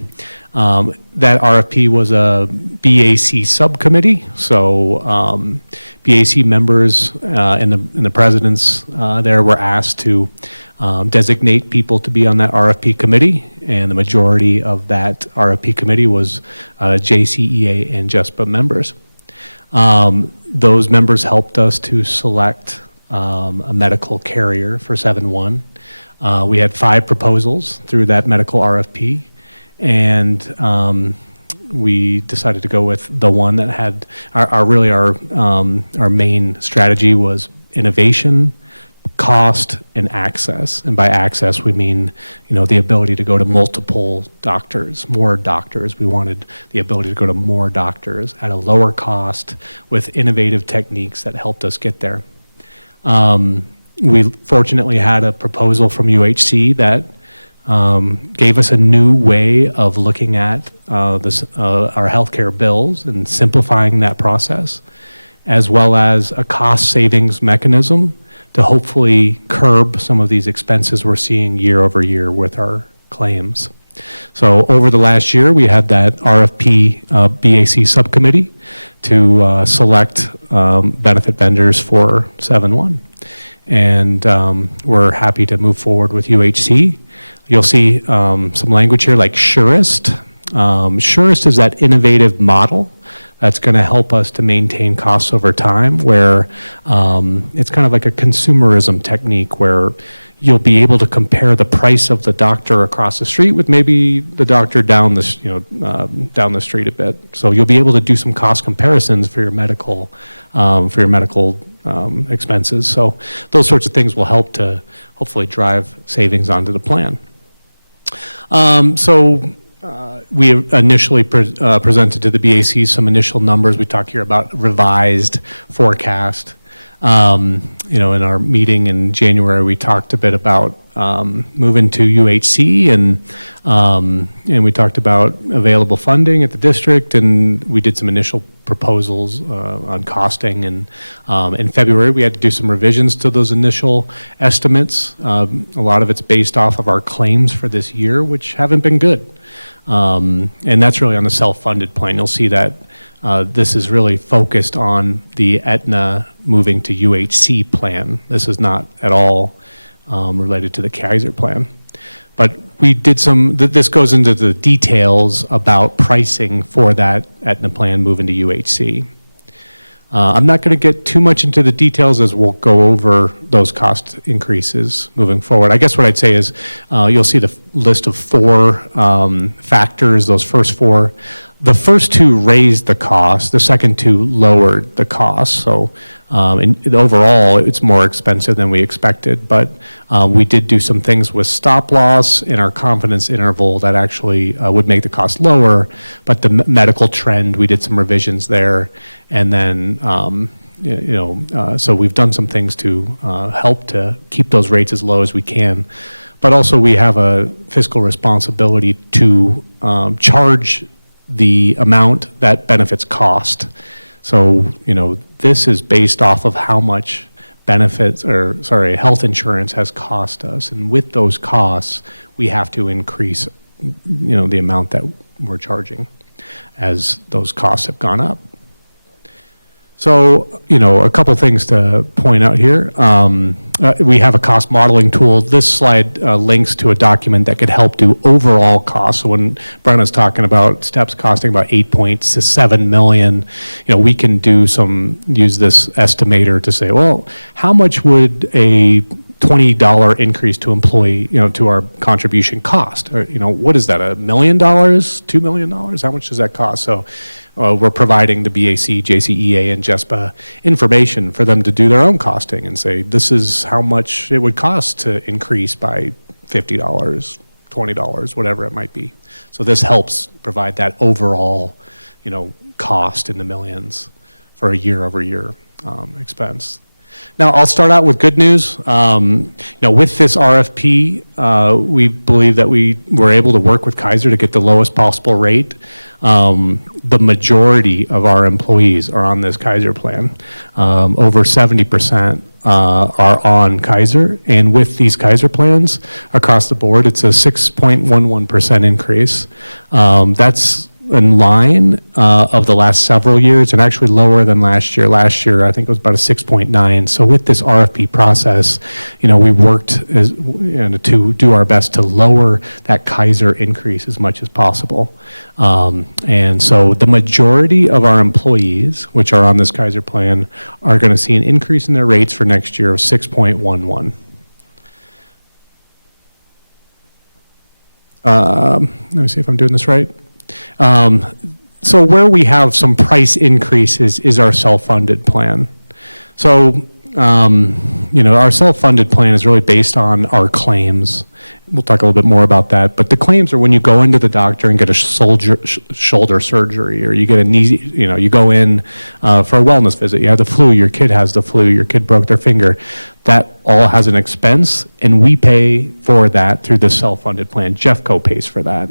That RFP was a BAC subcommittee, so BAC members and the presidents there were asked to designate people to be on that RFP committee, and the majority of that RFP committee was JCEA and JESPA members. Those members helped us to select a medical carrier for 7/1. We had 5 proposals through that medical RFP, and we decided to go with the one that had our main strategy was innovation, cost, and access. And by access, we mean, the ability to go to multiple doctors, more doctors. We wanted the ability to go to more doctors at a lower cost with innovative techniques that helped us get there. We fortunately had a proposal from UHC that gave us a new way of looking at our healthcare bills and simplifying that process, as well as a cost savings mechanism to hopefully curb some of these expenses we're seeing year over year with our claims. So over the last year, we had that RFP BAC subcommittee to select benefit vendors for 7/1. And we're happy to move forward with UHC. You'll see some language here like Surest. Surest is that innovative model that's going to help us to maintain costs over time, where it's kind of like a consumerism technique where you'll be able to compare the price of the doctor across the street with maybe the doctor down the street a bit. So you'll be able to do some cost comparisons for your medical expenses. So those sorts of things will help to hopefully drive savings onto the plan. We initially presented to the BAC some initial numbers. We talked here about revised forecast. You know, in our meeting in January, we talked a bit about moving to UHC, and we talked about available funding at the district, and we did some initial proposals on costing. And in February, we had to do some revisions to those initial estimates. A lot of it's based off of our claims for this year, which haven't been good. And that's really on the self-funded plan. You'll see that this is really focused on the Aetna moving to UHC plan. This is not at all related to the Kaiser plan. But we did this goes into the details about pricing for that Aetna plan moving to UHC. I'm not going to get too much into the details as we'll go over those cost increases moving forward. I guess what I'd say is you'll see the list of 4 factors, those first 4. The first 2 raised the cost, the second 2 lowered the cost. So overall, it's more expensive than we expected, but we did do some things with stop loss in our confidence interval that actually would make the cost lower, but the medical trend, we did some revisions there. And then, so we've done some things to help to keep those rates as low as we can. But also we have a fiscal responsibility to charge the amount that benefits cost. So, this is based off of how much health insurance has cost us. And with those costs, we have to increase, the amount that we're charging as those costs have gone up. So, a couple things to point out here. We have a cost modeling tool. This slide links to a document that could help do overall costs. So when Brenna's talking about steps costing about $8.7 million, we can use this estimator to say, well, how much would a $20 increase to employee, to our contribution cost? Or, what is that, $1 million, $2 million? How much does that cost? So we're providing the BAC, JCEA, and JESPA information for them to do their own costing and say, this is how much it would cost to increase by $50, $20, whatever it might be. So this helps provide that overall, cost in the millions for a year-over-year expense. Now, I'll start out with good news. With this RFP, we believe that we were able to work with Kaiser to get the lowest possible rate. The majority of our employees are on this Kaiser plan. Over 70% are on Kaiser. And with these Kaiser plans across the board, it's a 6.11% increase. That's in line of the last several years, and actually lower than last year. Last year, I think it was about a 6.9. So with this RFP process, we worked to do our best to lower that Kaiser increase as much as possible. And so the majority of our employees, which are on this Kaiser plan, are going to see an increase in their rates for next year of 6.11. Let me see if I'm doing this right. So where we have some price increases is our self-funded plan. So, our self-funded plan is really based on our claims. We'll talk a little bit more about that. But the claims are when you go into the doctor and get a shoulder surgery, or you get a knee, you go in for a wellness visit. You have the flu, your kid has the flu, your kid broke their finger. That all has an expense, and we pay for that through the self-funded plan. Jeffco pays for that.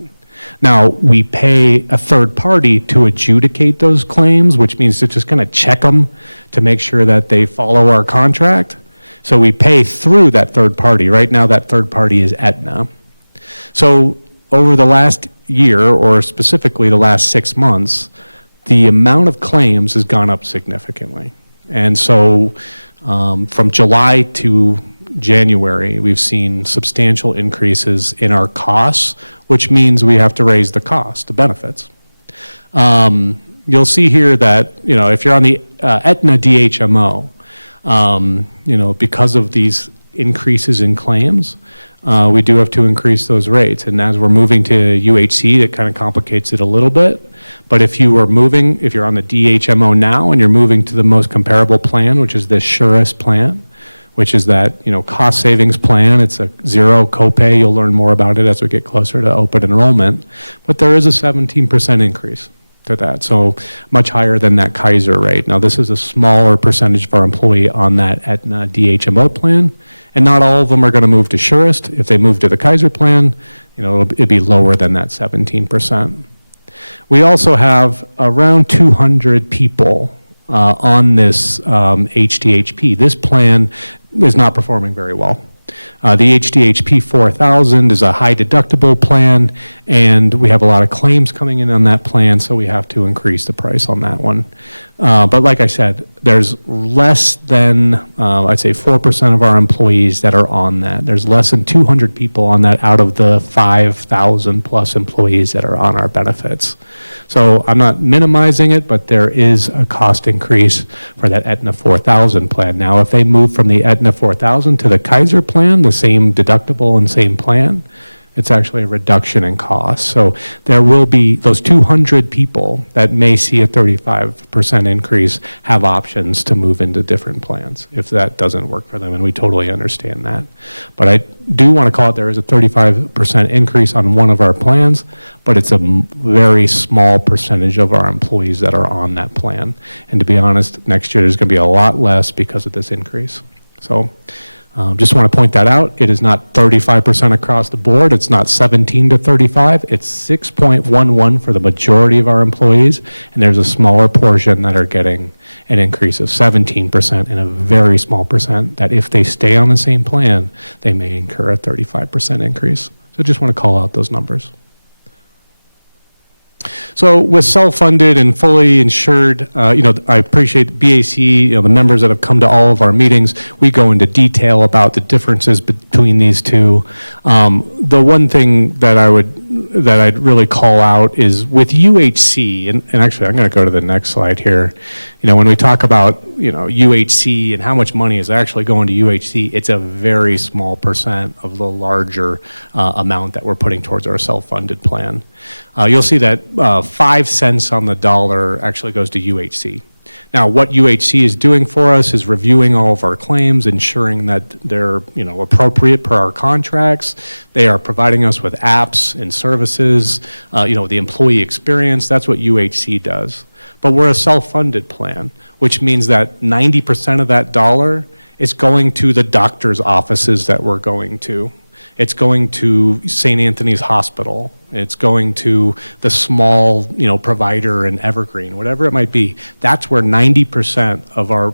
Now, we pay a third party to adjudicate those claims, which means to just kind of check them to make sure that they follow our contract. So we pay through that third party. Right now, that third party is Aetna. So over the last year, or specifically the last 6 months, the amount of claims has gone up significantly. And so from July to January, we've seen substantial increases in our costs, which means we have to raise the cost, the benefits. You'll see here that, if you're on the Aetna DHMO, because of these increases in claims, we do have to increase those rates. And as we're moving to UHC, it kind of complicates it a little bit. But if you're on the DHMO now and you're moving to the most comparable plan, which is the Surest plan, which is that, cost savings plan. It's a zero copay. You'll learn more about it as we get closer to open enrollment. But there is a 17% increase. to that. So much higher than that Kaiser rate. Now, this is a smaller percentage of our employee on that Aetna DHMO plan, and not all of them are going to move to Surest. If they move to the Kaiser plan, it'd be lower than that 17%. We also have around 200 people on this HDHP. This plan is not performing very well. The HDHP 4000 is a high deductible plan, and we have a lot of claims coming in on that plan, so we have to increase the price on that one. But like I said, there's less than, I'd say 4% of our employees that are on that. There's less than 200 people on that out of the 5,000 plus employees that are on our benefits. So I'm not minimizing it, but there is a cost increase for that Aetna 4000 plan. Now, if they move from the Aetna 4000 to the Kaiser plan, the same deductible and same plan, it's actually a reduction in cost. So there will be those 200 people that may see a 35% increase have options to move into different plans if that doesn't work for them, and we totally understand that. But I do want to call it, there is a 35% increase on one of our plans, but it's a very small percentage of our employees that are on that plan. And to be honest, next year there's going to be a lot less because of this increase. So just want to point that out. It is not 35% across the board. It's not 17 to 35. It's 6.11 for the majority of our employees, and there's a smaller portion that are getting an increase of 17% and a very small percent that if they stay on the same plan, they may incur a 35% increase. So just want to call out those numbers. So with self-funded and fully insured, I appreciate BAC, the members that have come to all of our meetings. We go into detail about the differences between these two. The one thing that I'd really call out is with UHC, and actually I'm going to go to the next slide here. When we talk about, UHC and how much money is actually going to UHC, it's a very small percent of the larger amount that we're putting towards our self-funded plan. You'll see that 5 cents on the dollar actually goes to UHC. Now, what UHC is doing for us is reviewing all of our claims, ensuring that they're, appropriate per our contracts. They are providing us with apps and services, the employee experience. That's what UHC does. But we're a self-funded plan, which means that 90% of that dollar is going to the doctor's offices that we're going to. It's going to St. Anthony's Hospital. It's going to the small, provider in Evergreen, whatever it might be. That's where 90% of our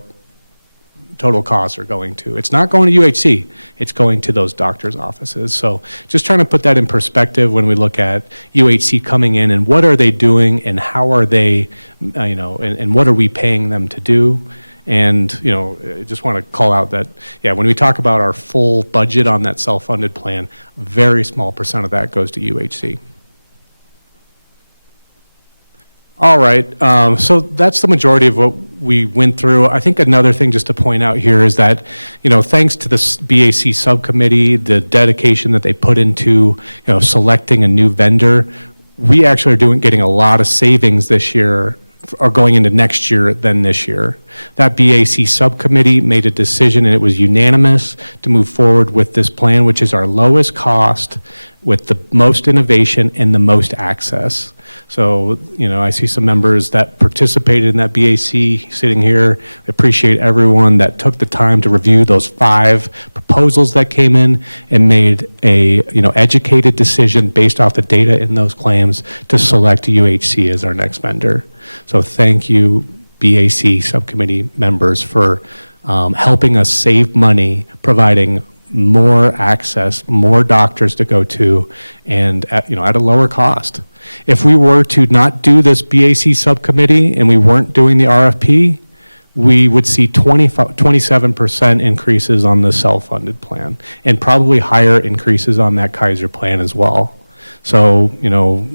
total costs are going to. It's not going to UHC. It's going to those doctors' offices. So just trying to put that in perspective when we look at UHC coming in and what are they doing and how are they, and what are we paying them to do. And, I just want to call out that, when we talk about our full budget on that self-funded plan, a very small percent of that goes to UHC. All right, so that's the majority of what we went through. I think another thing just to point out here is that, thanks to the BAC subcommittee, the dedication that they put into, selecting a new vendor, we actually are getting a lot of savings this year are going into next year than this year. That BAC subcommittee made a decision, and it was unanimous to move forward with this plan, which is our lowest cost with the most innovation and the most access. So, I see some members that participated in that BAC sitting here. I appreciate everyone that took the time to review those 5 proposals that came in and made a, educated decision based off the data in those claims to select UHC as our next vendor. So thank you, BAC subcommittee members, for helping us save money, providing more access, more doctors to go to, and at a lower cost. If we were to not do this BAC subcommittee and we weren't doing the RFP, we would see 27% increases on the self-funded plan and probably higher increases on that Kaiser plan as well. So,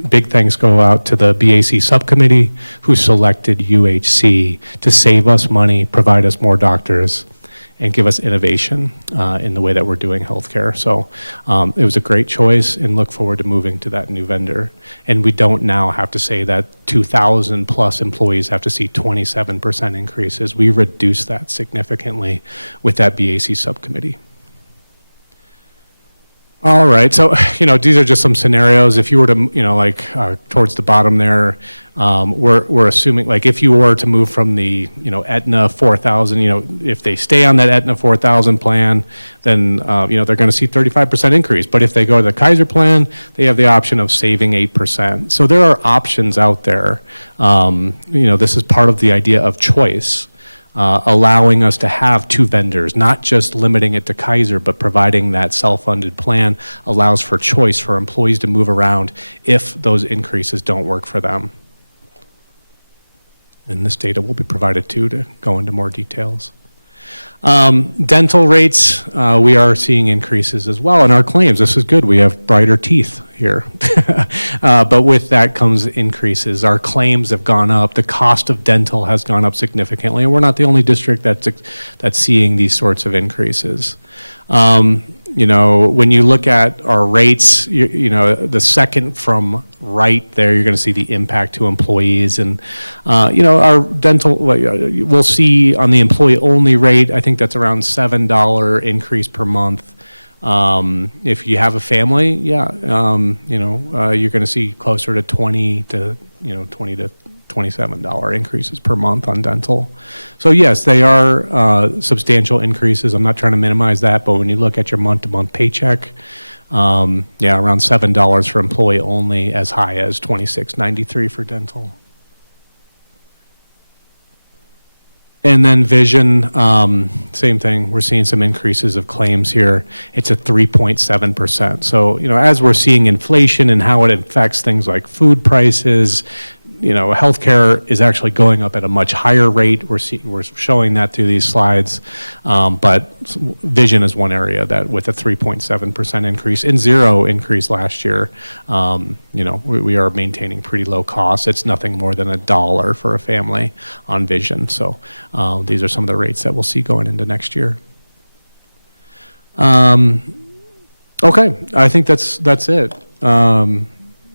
big thanks go out to the BAC subcommittee who selected UHC to save us money, provide us more doctors, and give us innovation in the way that we're doing healthcare. So it was a great choice, and look forward to moving to that new vendor. And we don't now have to say that 2,000 plus employees have to see 27% increases. We reduced that significantly with that BAC subcommittee. All right, so, these are just some scenarios. If you were to, towards the bottom there, we're assuming, if you were to move from the, Aetna 4,000, if they stay on that Aetna 4,000 plan, then, they're going to see 35% increase. But if they go to the Kaiser plan, they have the option of saving 8%. So there are options out there. This is part of the idea of choice. Allowing us to have two vendors, not just limiting it to Kaiser, but providing that self-funded plan allows for choice for employees to move around if those increases don't work for them. And this data will be provided too to go into more details. Dental rates, we are seeing increases as well in our claims. This is good. We have brighter teeth here. But with that comes increases. Our claims have gone up. The cost of dental has gone up significantly, and we're not the only district that's seeing these sorts of increases. When you look at our rates, the second from right there, you're going to see the impact to employees. And, our dental, we'll see on the employee-only rate, I think that's around $7 increase per month. If you have a family, you're going to see closer to $20 to $27 increases per month on dental. So yes, they are substantial increases. I'm not trying to minimize that, but when you look at your month-to-month paycheck, around $7 for employee only, as high as $26.93 for dental. And then vision, same thing. We're seeing some increases of claims here. It's at 3.7%. So, as we're seeing inflation and how it affects things like food prices, healthcare is actually going up at a much higher rate. We're showing that through these slides. But vision is one area that with a 3.7% increase and 0 increase last year, we are maintaining pretty low costs. It's nothing more than $1 for a family on vision. So these are some of the rates that we'll see going into next year. Okay, I think that's it.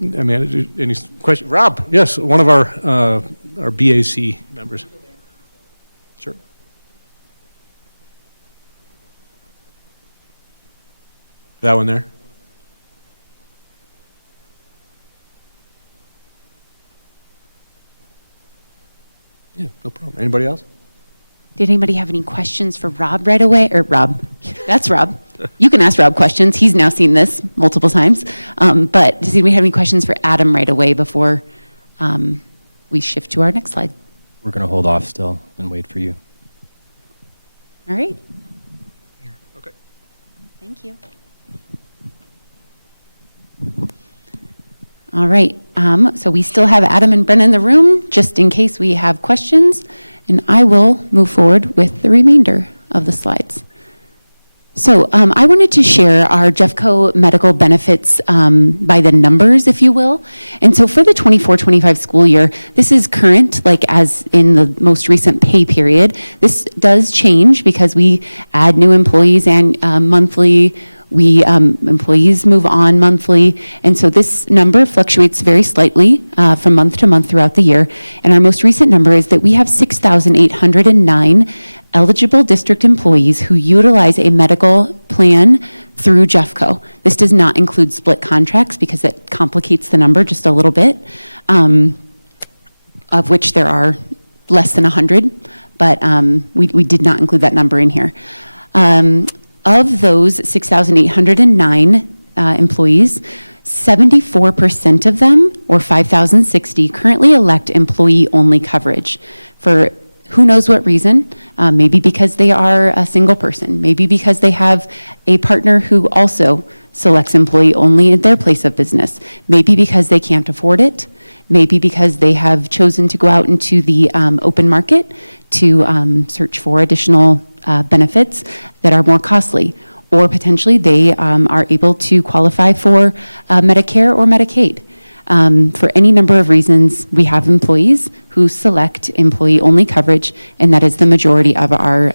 Any question? Rob, yes, one of our BAC members. Sure. That one there? Yeah, no problem. Anybody else? Did anybody have any questions for Rob right away? Or Rob, that's Rob. You can ask Rob questions. He's now seen this multiple times. But does anybody have any questions for Adam right away before we shift to our next slide? We're going to hold off still and wait for you. All right. Okay. Thank you. All right. So we still have Adam and Brenna in the room, just in case we have questions. And I will move forward with the remainder of the slides. So I wanted to share our Jeffco medical benefits by the numbers, if you will. And so for the 24-25 school year, this is current, like as in the most recent pay period. This does change because we add new employees and monthly. We employees move on monthly, and so this number fluctuates very slightly from month to month throughout the year. And our most recent number is that we have 6,809 eligible district employees who utilize a medical plan through Jeffco. This does not include split contracts because it complicates the number just a little bit, of which there are less than 100, but we did not include that number in here. Of those 6,809 employees, 74% of them, or 5,060, currently elect employee-only coverage for who knows what reason. Maybe because they are a single person, maybe because they have a partner who also selects employee-only at their place of business, maybe because they can't afford it, maybe because they have chosen to go out into the open market to search for additional benefits that are more costly, or potentially they are able to qualify for Medicare or Medicaid. For any number of reasons, we have employees who select employee-only coverage, and that is the majority of our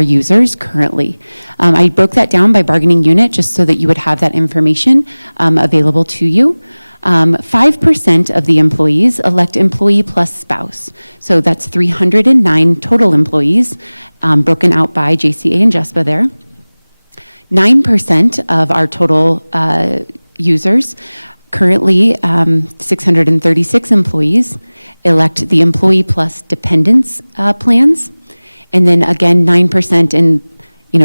users currently. I broke that down by bargaining unit just so that you would have that information available to you. 5% of the employees elect employee plus spouse. So that's 309 total employees, broken out by JCA and JESPA there. 9% of our total users, currently 636 employees, elect the Employee Plus Dependents plans. And then again, 9% in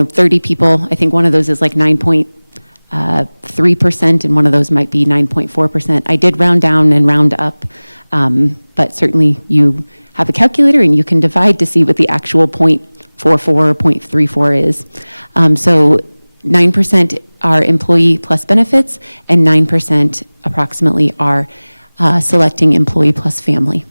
30 people. I think one of those is like 9.3%, and one of those might be 9.4%. I did round down and round up, but certainly you have a calculator and you can divide to see what the actual 0.44 or 0.34 is. So 9% are Employee Plus benefits, and 9% approximately are selecting Employee Plus family.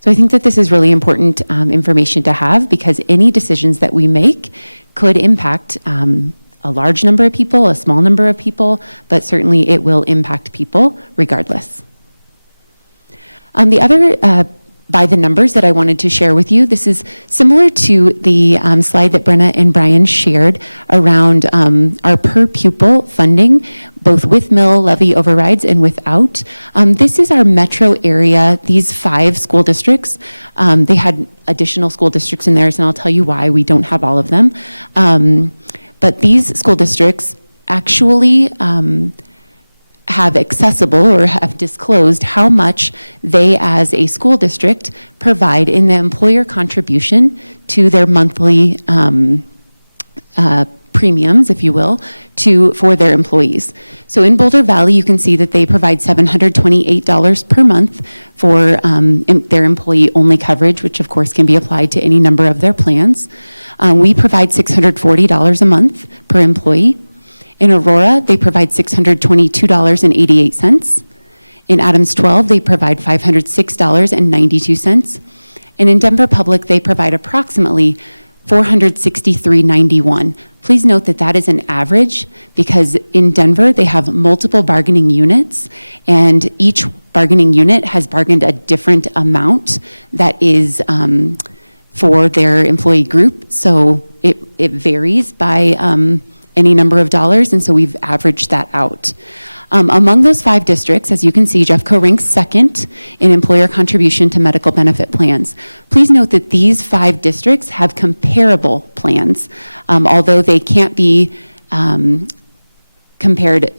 So I think that this is really important information to have, because any decisions that we make could impact a large number of people, a small number of people, but certainly it will impact people regardless. The other by the numbers that I wanted to share with you, this is similar to the slide that Brenna and Brian shared around our per pupil funding, both with mill levy overrides and without. This is our metro area, these 5 school districts. They had additional school districts in theirs, and I'll tell you why we don't have all of them. But these school districts actually have accessible or have disclosed how much they as a school district provide in the employer contribution to their monthly premiums, if you will, for their employees. So in Boulder Valley, you can see that they provide $728 per month for their employee-only coverage, which of course can be applied to any number of their plans. We provide $640 a month per employee. In Aurora, they provide $622.88. In Adams 12, they provide $506.92. And in Denver Public, they provide approximately $463.91. Please note that that is an average, because in Denver, they have multiple bargaining units, and each bargaining unit has bargained a different amount that is for their employee group. So it varies by any number of dollars, and so we've averaged that out. Among those 5 districts, as you can see, Jeffco ranks second in employer contribution to medical benefit plans. Please note that these 5 districts have comparable plans, although they can't be compared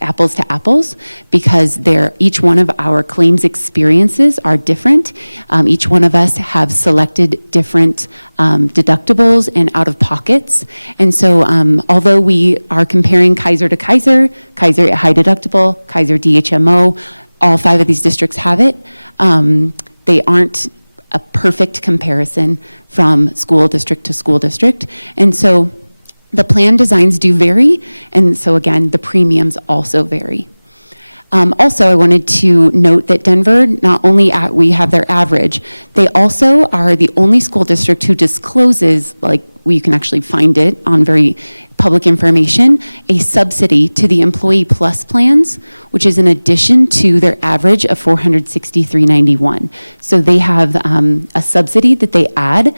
apples to apples, because each one of our claims experiences are different. Each one of us have selected different deductibles and out-of-pockets. And so although we are comparing Kaiser to Kaiser, Kaiser at high deductible, Kaiser DHMO, all 5 of these districts have it, they aren't a perfect comparison from school district to school district. And so the plan designs do vary, and so again, the premiums also vary. Also, I wanted to note that Denver, not only we have their average, they also are the only school district who discloses, you can actually find it on very public information, a subsidy to the Employee Plus plans, which is in addition to their average of $463.91. So they have a subsidy that they add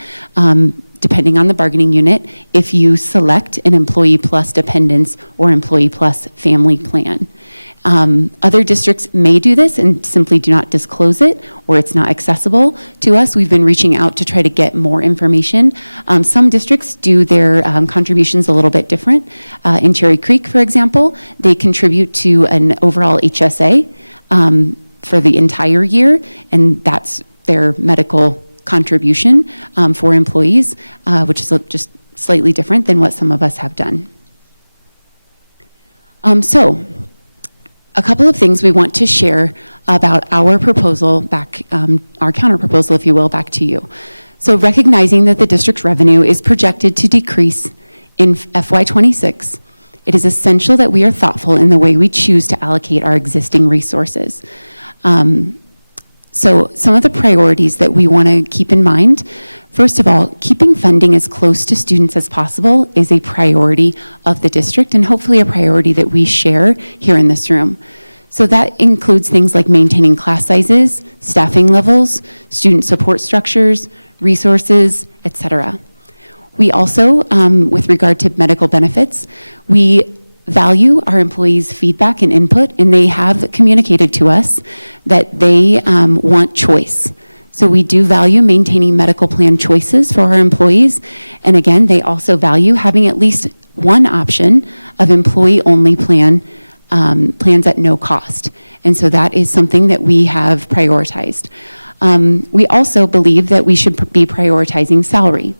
depending on the bargaining unit, if you select an Employee Plus Dependents or Employee Plus Family plan. Other districts may do this and simply do not disclose it, or it's not accessible to us. We've been reaching out to try to get more information. Some districts do their contributions a little bit different. In Cherry Creek, for example, they contribute to an overall HSA for the entire year, and that's their medical contribution for employees, which is just slightly different than what some of us have done. So a couple of things we want to share about our proposal back, our counter proposal, if you will, back to you. So recognizing that the district's revenue is projected to decrease in FY26, it is essential that we are thoughtful in the way we choose to allocate our existing resources. So some of the priorities that we want to keep in mind, first of all, keeping funding as close to students as possible is a priority of the district, and hopefully a priority that we share here in this room. So that includes things like maintaining class sizes, staffing levels, student support structures, resources, etc. We also, with regard to medical benefits, we value our employees' feedback and input, and they have communicated to us that they want choice. So we do value maintaining medical plan choices for our employees, and again, they also value having at least one option of employee-only plans at no cost. And so that is something that we have prioritized. We also believe that we should be prioritizing salary.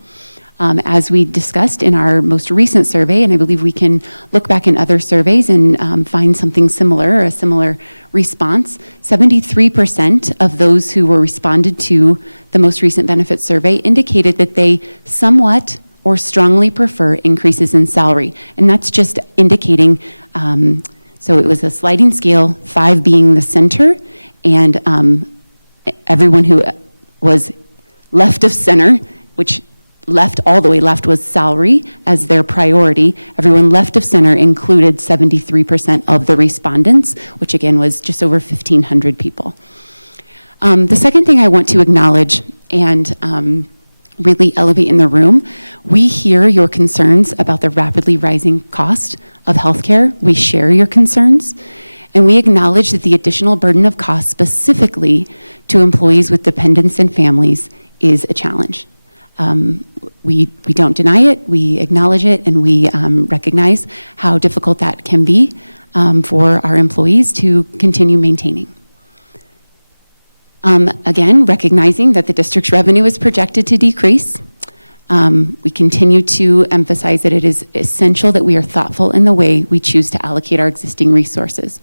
As we discussed in our most recent survey, and I believe we can look back in other surveys and find something similar or a similar response, 73% of those who were responded to the most recent benefits survey indicated that they somewhat or strongly prefer increases in salary. And that's just indicating, so it was a sliding scale, 5 being the center, and everyone who was left of center, which left all the way left was salary as their priority. Everyone left of center included 73% of the respondents, which again was just over 1,500 people. The second thing I want to acknowledge and really elevate in the room, we hear your concerns about the rapidly rising cost of healthcare. We share your concerns, and we acknowledge that the additional burden of cost specifically to employees with dependents and families is a challenge. We don't deny it, we acknowledge it, and we recognize how difficult that can be for our employees to continue maintaining. Again, recognizing that the district's revenue is projected to decrease, we continue to emphasize that it is essential that we are thoughtful in the way we choose to allocate our existing resources.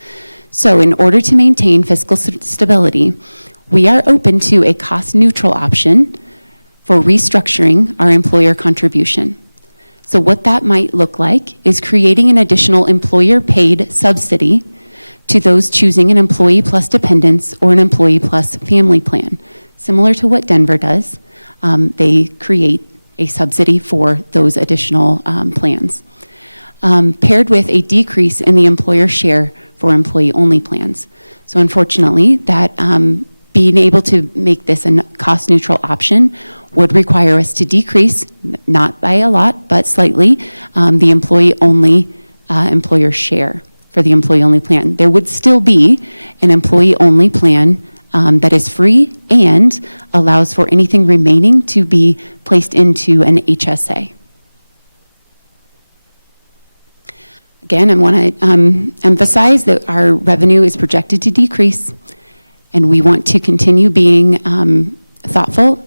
So in order to maintain fiscal stability, we are open to a cost-neutral option for restructuring our employer contribution. So what that might look like is creating an additional employer-paid subsidy to those choosing an employee plus dependents or an employee plus family plan. Similar to what Denver does, they create a subsidy for those additional plans, paired with a decrease in the employer share for employee-only plans. So unfortunately, that being able to make this a cost-neutral option would require us to decrease, not by a lot, but slightly, the employee-only employer share for the employee-only plan. There would still be an employee-only plan that is free and allows for anything remaining to be placed into an HSA. Again, I want to emphasize that our revenue is projected to decrease, and we want to continue being thoughtful.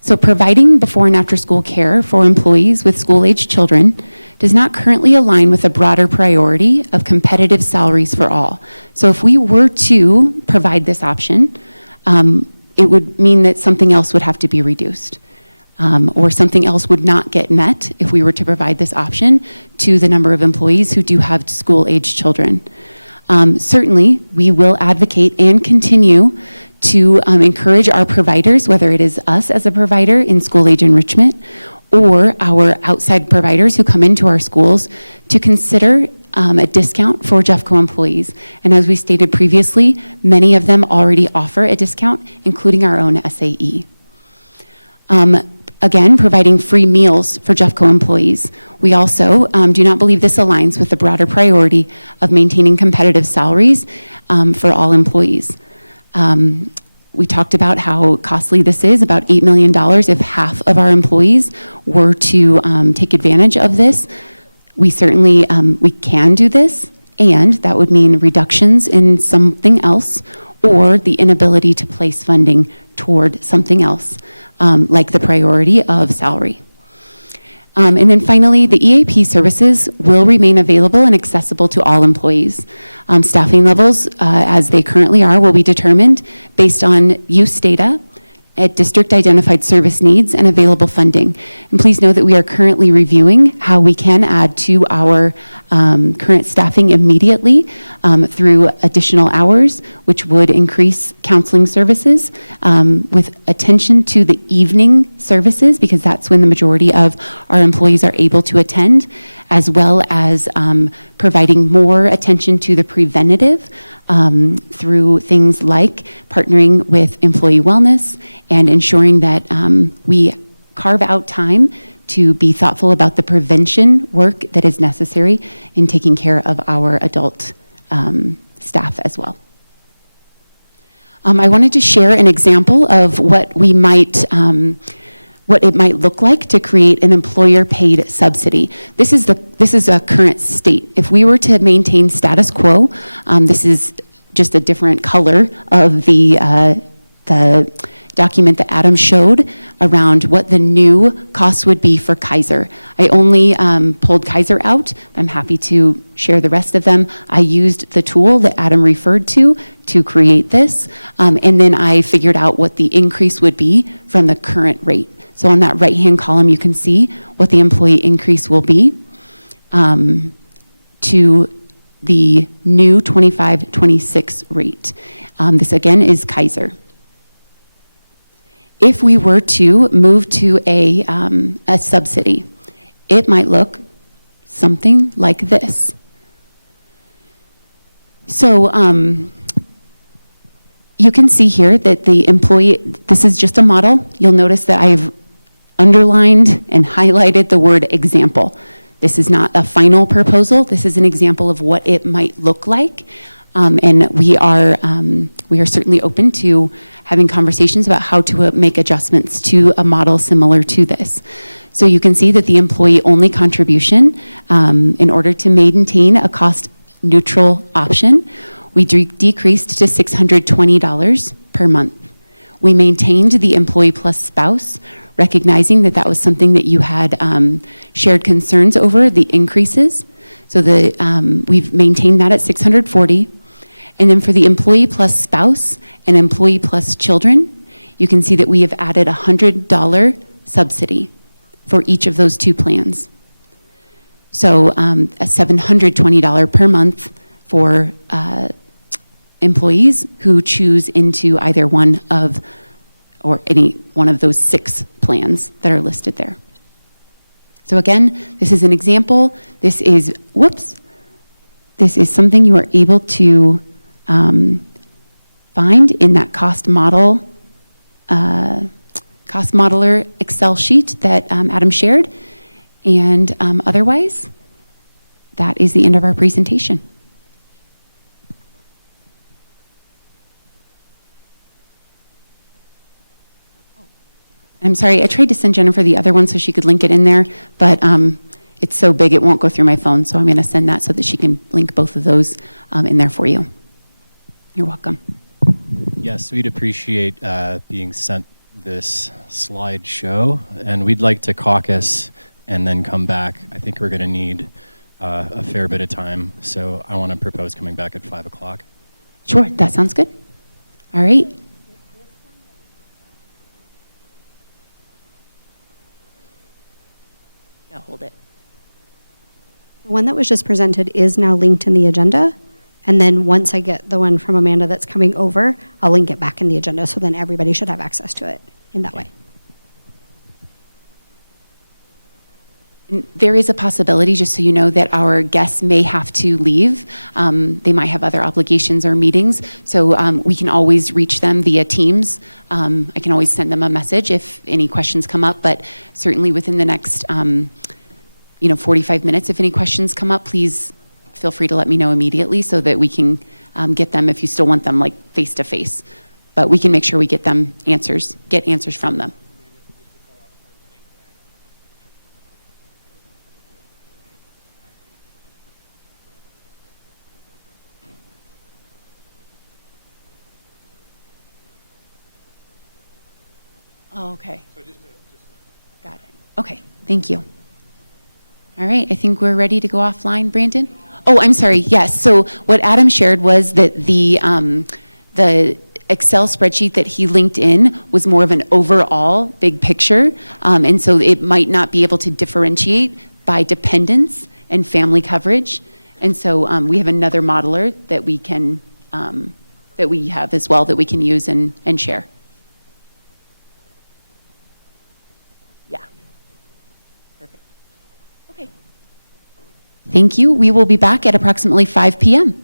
So providing before and after school care for employees with school-aged children does not currently align with a broader priority of competitive salaries for all. So if we were to provide this option, it would mean that something else would have to be reduced, or something else would not get met if we were to provide this option to the number of employees who do have school-aged children. Certainly, we will advocate and continue to encourage our providers, whether it is us as a provider in school-age enrichment or our outside providers who come into our schools, to consider a discount for Jeffco employees. And as we stated previously, many of them already offer a discount, including our own SAE. Again, providing free meals for Jeffco employees. We also do not believe this aligns with the broader priority of maintaining competitive salaries for all employees. We talked about how costly this is, about $8 million if half of our employees were to take advantage of this. We certainly, we can do this, and that would mean reductions in something else or the inability to place funding toward something else, like the priority of salary. And then finally, the EAP services will remain available and accessible to all employees. Staffing levels, as they currently are, will be determined based on use data at district-identified service needs and available funding. And please know that we are currently reviewing how we can add to our current staffing immediately through additional hours, which would increase counseling services with attention to the evening services, because that's when the majority of our employees are able to attend, as well as providing more attention to the preventative through things like partnering with employee wellness and ensuring that we carve out time to be thoughtful about the prevention work that is necessary in taking care of our adult staff as well. I wanted to share an example of what what it might look like to create an employer-paid subsidy. This is a current state. If we were to maintain status quo, this is just a different color of the document that Adam showed around what the new costs would be for Kaiser. I only pulled Kaiser out. I'm happy to share the rest of them. I used the tool that Adam referred to create this, and then I figured out what the increase would be from the current rate. So on that right-hand column, you can see what the employee increase will be to the new 25-26 rate. This again is Kaiser. If we were to move to a subsidy, it might look something like this. So you can see here that the employee, this is just a model. You'll notice that I've underlined and highlighted the word example. This is not a final proposal. This is an example of what it might look like. And we are certainly open to having conversations about how to make adjustments to a model similar to this. So you can see that the employee-only contribution, in order to maintain a cost-neutral option, we decreased to $620 per month. We maintained the employee plus spouse, recognizing that that was something that you had shared concerns over, the increases. So we've maintained that at $640. And then for the employee plus spouse and employee plus children, you can see that we have added a $100 subsidy for each of those two plans. So a $720 per month for employees who choose into either one of any one of those 6 plans that are listed there. So again, this is an example. This is something you are able to find in that cost modeler Excel sheet that Adam shared. And otherwise, that is the end of our presentation. I'm sorry, I tried to send Jennifer the other one so she could link it in there, but it's so big it won't go through my phone, so I'm going to send that so that she can link both of those in there for you. You're welcome. Yes, we'd appreciate being sent this slideshow, and we'd like to caucus and then come back. I think we're going to need a fair bit of time, so I want to propose coming back at 5 o'clock. Sure, that sounds good. All right. Yeah, hold it. The one that was just presented is now linked in the agenda. And then once I get the one from Amanda that's coming over, I'll link it back in the agenda. So then everybody should have access to it in that way. And there is a possibility, just so you know, that our guests may have to leave. They might have other obligations or meetings. So we can always reach them via Teams. I can always send them a message if any questions come up. But certainly within the next 45 minutes, if any questions come up, please feel free to let me know immediately so that we can get them if you still want them like face to face. But we can make sure we get answers from them. Oh, okay. Got it. Okay, thank you. All right, I think we're ready to go offline, Brandon? Oh, I'm sorry, yes. So what Adam shared was that the Excel spreadsheet that he linked in was more of an overall big picture. And so it might not be able to differentiate by dependents and family coverage. And so we have another modeler that we can, that we have as well that we can use and share. Thank you. We will be back at approximately 5 p.m.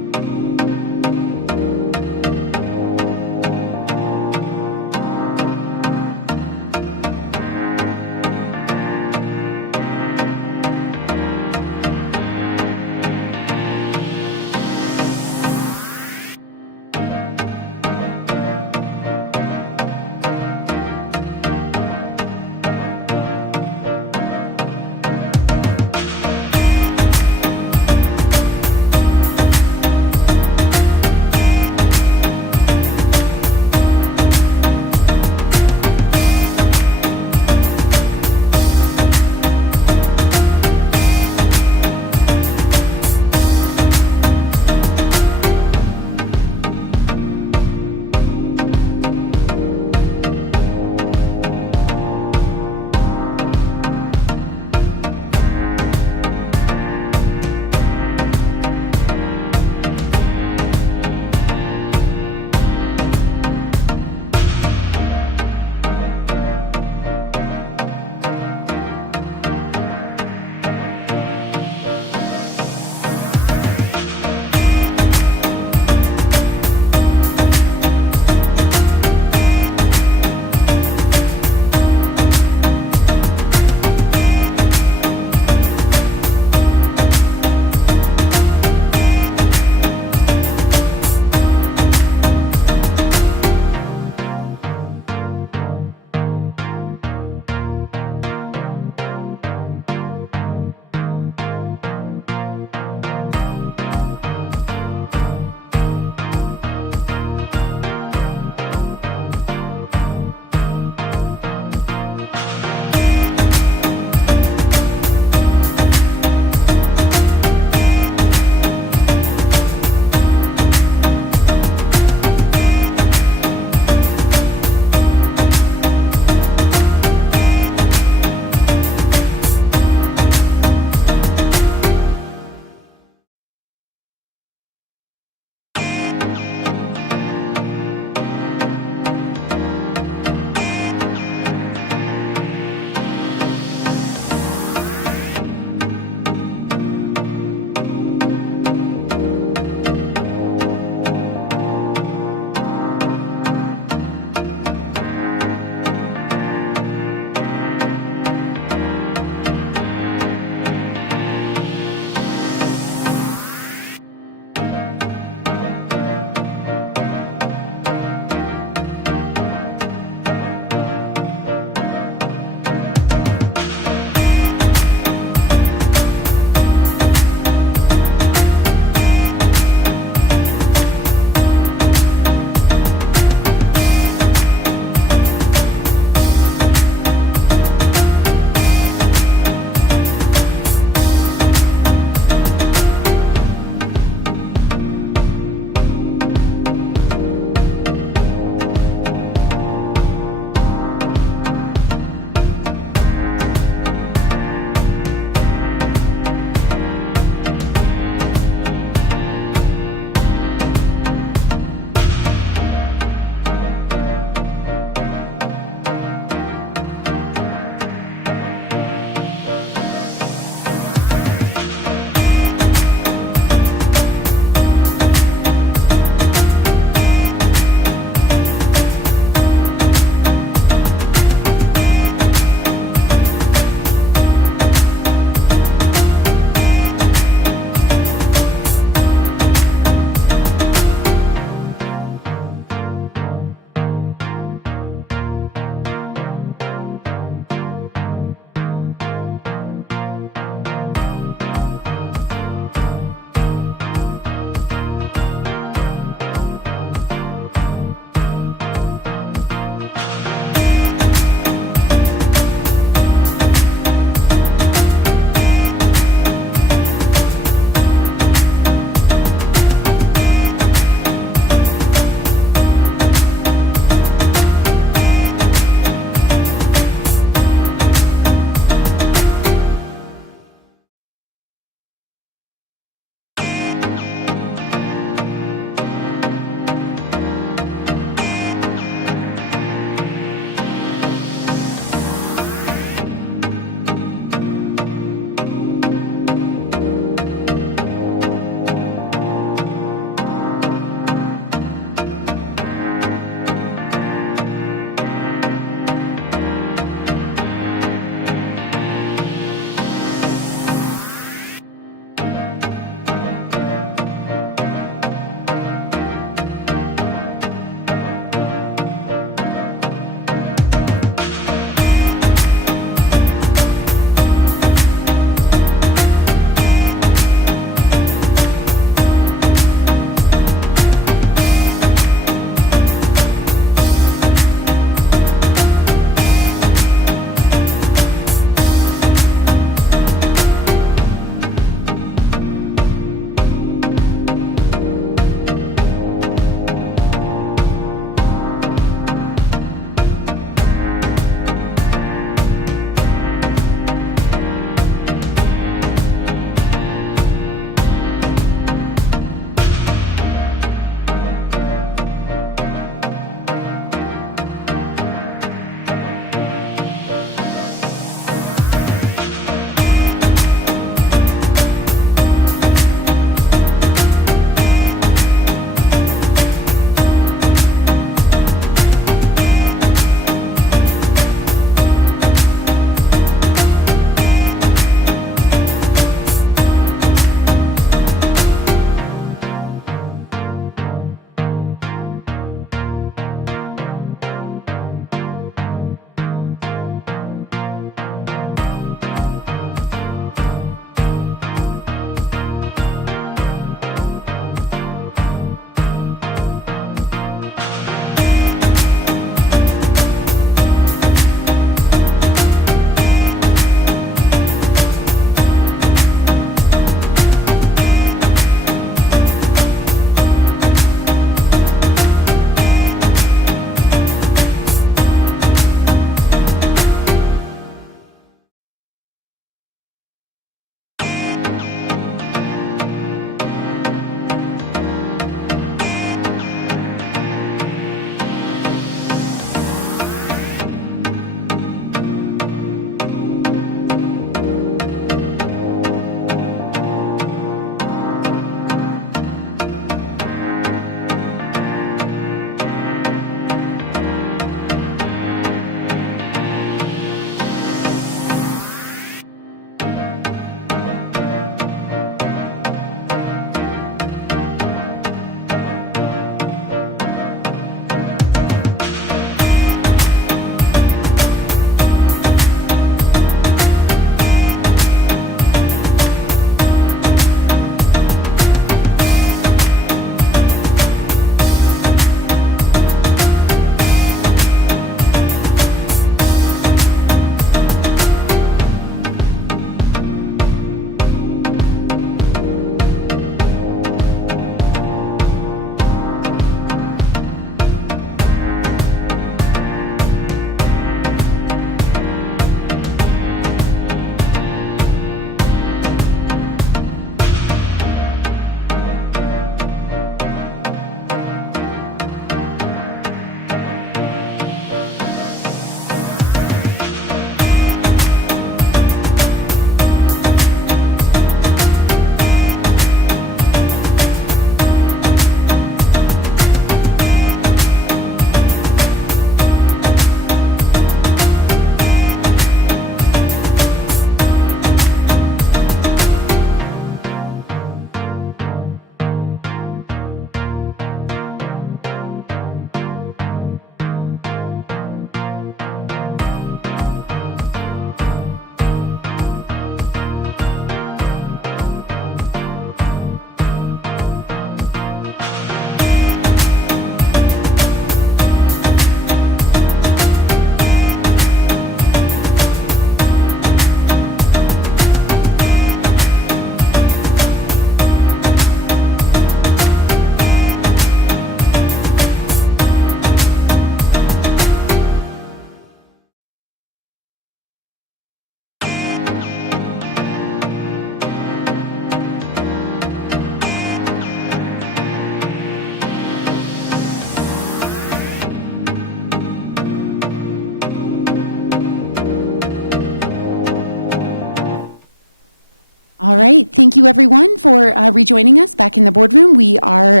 Thank you, everyone, for rejoining us back in the boardroom. We are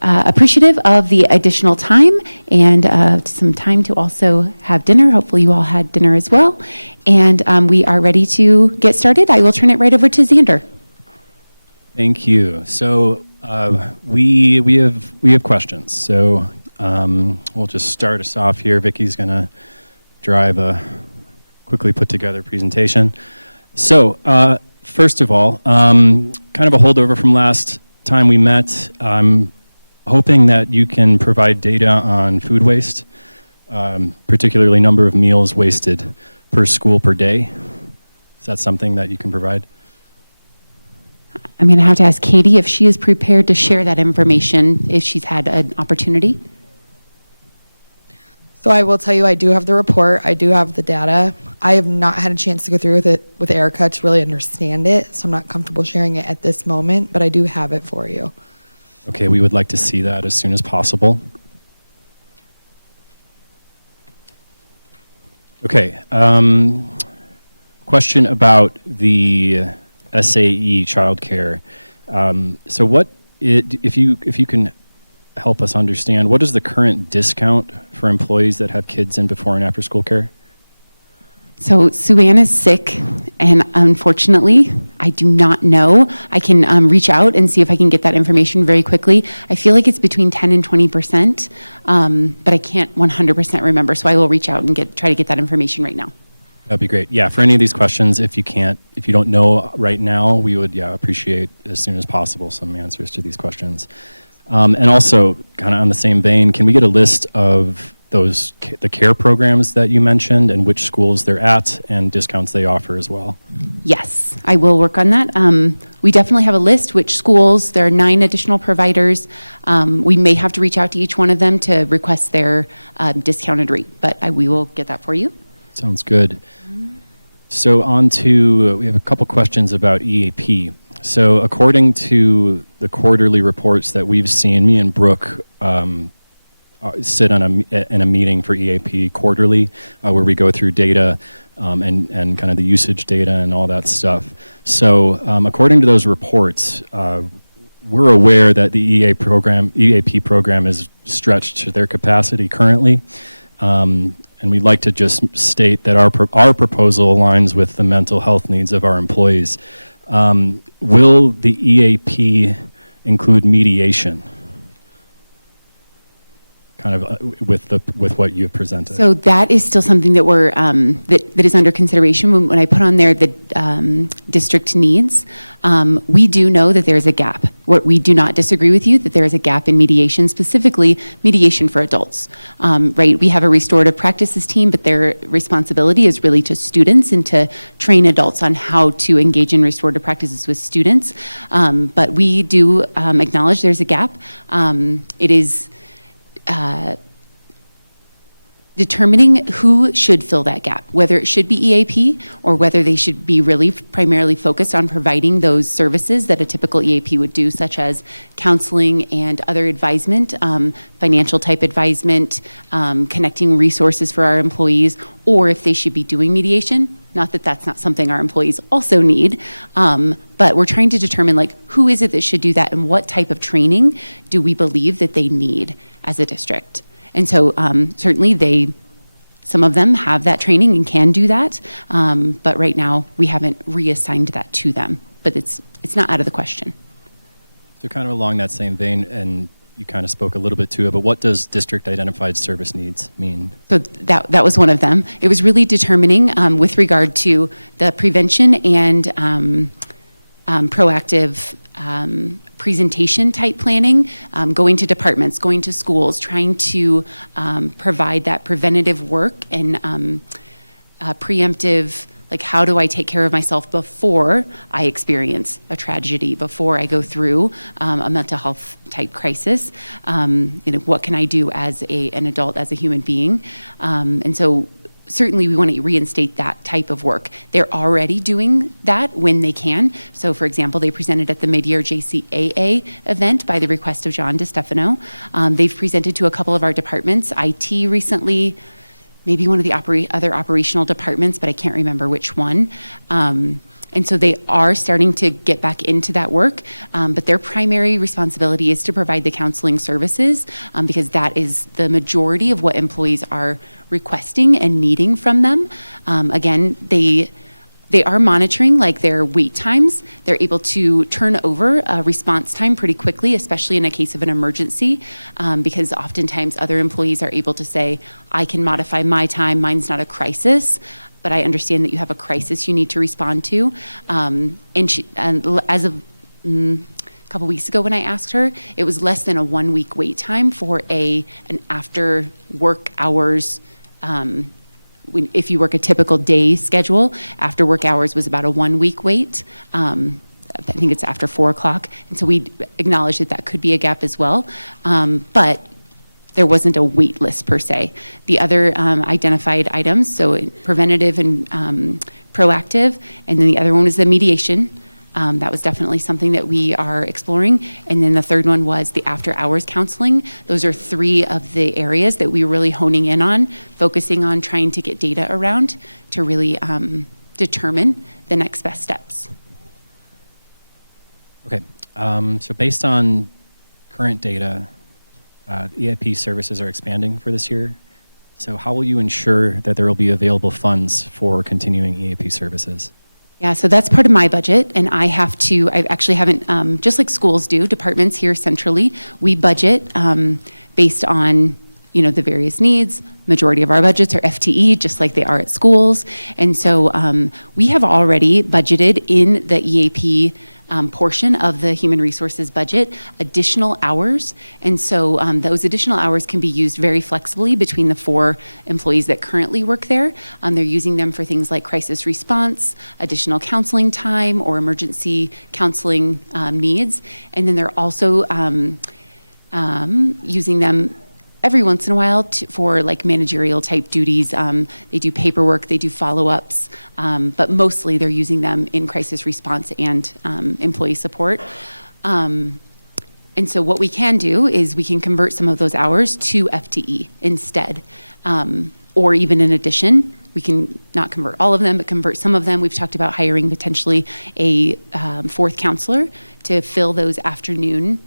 appreciative of the additional time and some time to also have dinner. Hopefully you all had dinner as well. And we are ready to get started. I will turn it right over to Xander. Thank you. So we have questions. So we'll just start us off here. Vicky's going to drive a quickly put together presentation. So first of all, kind of a holdover from last time we met. I'm hoping that you can provide data on food waste, particularly number of meals wasted per school per day. Is that something that you can provide? I'm going to have to ask Katie if she is prepared to share that information if she's had an opportunity. So I will tell you, I do have the report. I do have the data. I have not had a chance to go through with it with Erica to really understand it, so I'm not comfortable sharing it at this moment, but I do have it for you. Okay, we would like to see that as soon as possible. Okay, question about the SAE childcare. So what, if you can help us understand, what is the current discount for employees that have kids in before and after school care? So Sue Ann is sick, and unfortunately, I do not know. I can reach out and see if I can get that information very quickly. I feel like it's between 10 and 20%, but I can't 100% remember, so I will reach out and try to get that information right now. That'd be great. Yeah, for any of these questions, if you don't know right now, we would appreciate as soon as possible some answers to these questions. And also, kind of on the same vein, can we get a list of the care programs that you mentioned and which schools they're at and discounts they offer as well? Yes, I will work on that. We definitely have a list, which schools, there are 9 additional providers. We may have to reach out to each one of them to request their discounted rate, but we will get that for you. Sounds good. So on to, we have a couple questions about EAP. So according to the quarterly reports that we've seen, me and Brooke sit in a meeting for EAP quarterly where we go through data and kind of the usage data and all that stuff. So according to those reports, we're aware that the EAP program is stretched to their capacity currently. And we'd like to just state that our proposal aligns with the mental health needs of our employees. Will the EAP include mediation? Kind of with what you've presented. So that is still something that we're that is under consideration. When I put on there the district needs, we do know that there is a gap. We do not disagree with you that there is a gap in mediation, specifically mediation for adults. Right? We have a restorative practices team, but their responsibility is really to students and to train adults on how to engage in restorative practices with students. But we do acknowledge there's a gap. It is determining who should fill that gap, whether it should be EAP or whether they should be really primarily focused on providing those services that a typical EAP would do, such as counseling and other advisement, financial type advisement, connecting resources for our employees, or if they should be doing mediation. Not that that's not something our employees also need, but we're trying to determine who is it that should do that and what type of training do we believe that they need as a district. And so certainly some of them have that training and can do that, but right now we haven't reassigned that to them, but it's not out of the question. So kind of along that same vein, and you kind of spoke a little bit to it, but what does district identified service needs mean? So that was one of them. It was really determining with regard to the prevention and proactive presentation type planning, going to departments, going to schools, trying to provide that preventative work and preemptive, how do I take care of myself before I experience a tragedy, before I go through a mental health type crisis? What can I do as an adult, as a human being? And so certainly we want to reinstate that type of work. They're already doing that when they can. So for example, they presented at the mid-year JCAA event by the request of John DeStefano. They've presented to a couple of our departments, IT recently, maybe one of the other operational departments, but I can't remember which one. And so they are starting to get back into that work, but their primary responsibility is to provide the counseling services because that is the majority of what employees are requesting and needing from them. Again, they are monitoring like their wait times. They're able to turn over a response time pretty quickly, especially in a case of an emergency, because oftentimes other employees are able to say, I can modify my time, mine's not a crisis, but I understand that you have a crisis you need to respond to. And as of a couple weeks ago when I asked her, it was less than a 1 week wait time for an after work hours. If you work a typical day schedule, after work hours was about a 1 week wait. I think it's after 4 o'clock. And so we acknowledged that could be a gap as well. But there wasn't a wait list per se. The other identified items, so preventative and proactive, and then the other one was the mediation. That was definitely something that we are exploring. And then the third one was the after hours counseling. Those are 3 of the areas that we were really honing in on, focusing on trying to get data around to really determine the next best steps. Okay, so based on current data, EIP services are expanding for this year. So how will you ensure that there will be available funds for continuing EAP services? Yeah, so that's part of my budget, and I actually haven't, just like schools do, departments here centrally, we budget based on, the various needs. Majority of our budgets are FTE, just like they are at schools. And so we have already budgeted in the EAP portion of the human resources budget additional hours. And so those additional hours can be used very flexibly between the 4 employees that currently work there. They're using them for things like crisis response, additional counseling time, or emergency counseling needs. And then they're also using them every once in a while for like managerial type duties. They do paperwork, they do follow-ups, but mostly they're using them in crisis response and employee support. And so what we can do is we can convert some of those hours to FTE instead, or even in addition. We can not convert all of them, but convert some of them. We've talked about hiring potentially a 4th counselor to fill those afternoon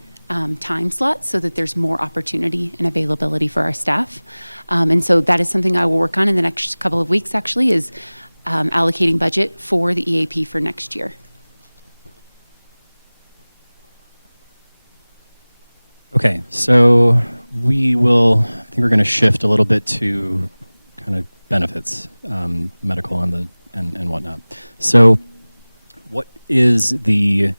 time slots so that there's more opportunity and availability for our staff. And so that is something I will work on in the next couple of weeks, actually, is allocating budget for the EAP for next year. Okay, so I think we're going to shift a little bit to kind of benefits, medical and whatnot. So what is the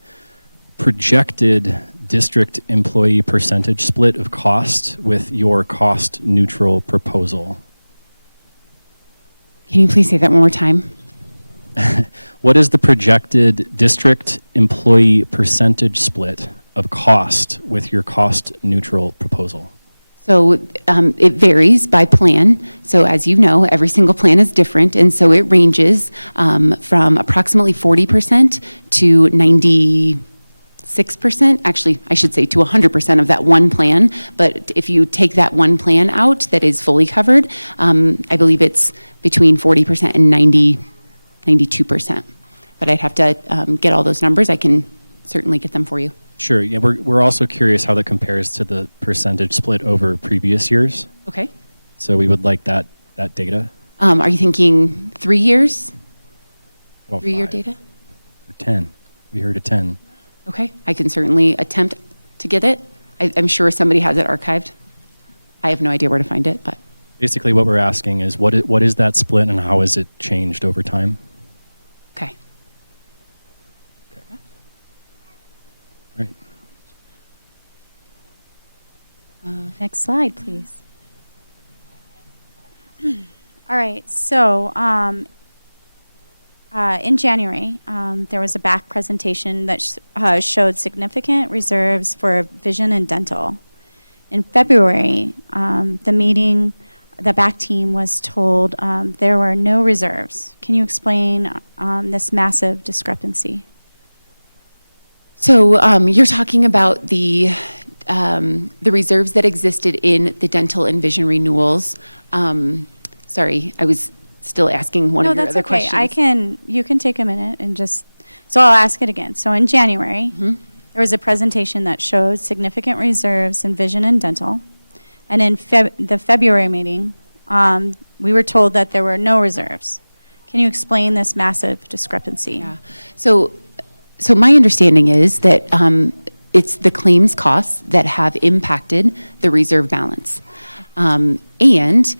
projected district employee percentage split of cost with your cost neutral proposal? Can you please say that one more time? What is the projected district employee percentage split of cost with your cost neutral proposal? So it varies by plan. So as you know, every single plan is different. And so it ranges from approximately 40% to 96%, actually, I should say to 100% of that one plan. But if you take that one plan out that is fully covered, I believe it's between 40% and 92%. But I'd have to get all those numbers. I can certainly get them for you. Sure. Yeah, we're also curious how that compares to the percentage split over previous years. Okay. So we would like that data. Are you thinking 3 years? Well, 3-year 5 data? or 10. We heard a 10. Okay, I can certainly attempt to get it. I'm sure somebody has it archived. I have no idea where to find it, but. Basically, what we're asking is what is that split and how has it changed over time? Okay. Right. Next slide, please. All right, so in January, there was a back presentation that showed significant reserves for vision and dental. In February, the back team was told there were no reserves. Can you explain this massive discrepancy? So you're talking about the reserves that existed in the dental and vision renewals. Sorry, I was still asking one No, of your that's other okay. questions. You can take a minute and just, so I'll ask it again. So in January, Mm-hmm. there was a presentation that showed significant reserves in vision and dental. And in the February meeting, we were told that there were no reserves. Can you explain this massive discrepancy? Yeah. So my understanding is that it's the claims costs that have impacted the reserve balance. And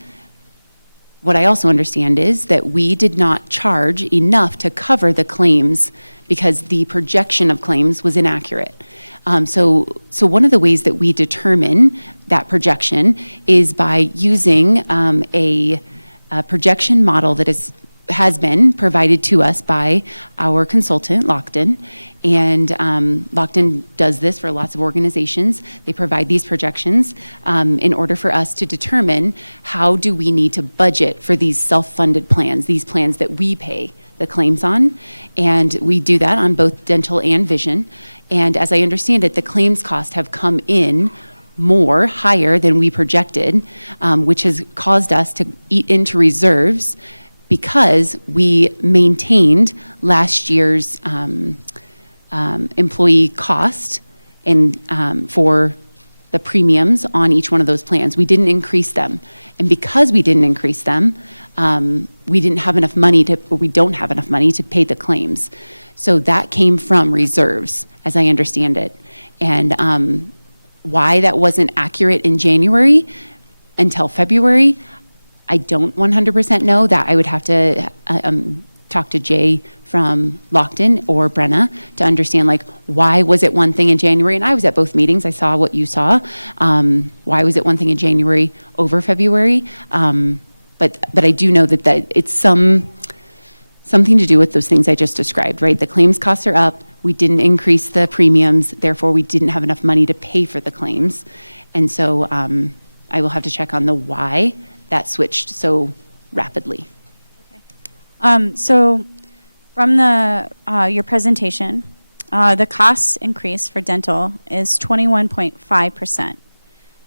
what I also understand is that we did not charge enough to cover the claims because the projection of claims was inaccurate. So one of the ways that we determine that projection is by using a projection model that has been provided to us by our consultant, Lockton. And Lockton does this for lots of organizations. They provide these projections in order for us to determine how do we need to budget for these self-funded plans, these plans that we pay the claims on. And we do that on both dental and vision. And as I understand it, the claims costs have come in higher than we projected, which has caused us to eat into reserves because we maintained last year's employee cost and for the premiums on each one of those plans. We didn't increase them. And because we didn't increase them, we didn't have enough money or we don't have enough money to pay the claims. So that came from reserves, as I understand it. And why that wasn't accurate in January until February, I don't 100% know. That I would have to talk to Jay from Lockton or Brenna to understand, like, why was it one thing in January? And I was at both meetings. I saw what you saw. Why was it one thing in January over February? But I do know that it's something to do with those things I just described, right? The claims costs are up. We didn't increase the premiums. Therefore, we didn't have enough money to pay for the claims. And so I will have to check on the why that switched so rapidly. So from your presentation, the cost increase for dental is 21.5%.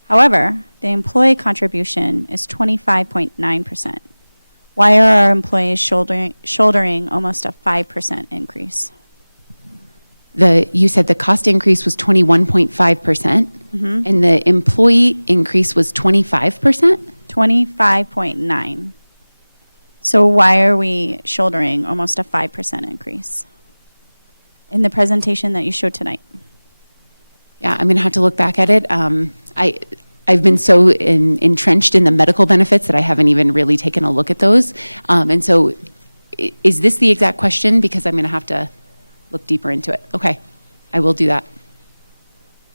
However, the employee contribution is 25.9%. Why are our employees shouldering almost a 5% increase? You said the cost increase was 21.5%, and the employee increase was 25%? 25.9. So why are we shouldering almost a 5% increase in the presentation that you showed tonight? Yeah, I'm going to have to look back at it. I've been so entrenched in the medical benefits that I haven't even really taken a look at those. And so is this the exact question? Because I'm going to have to look deeper into it. Okay, I will do that.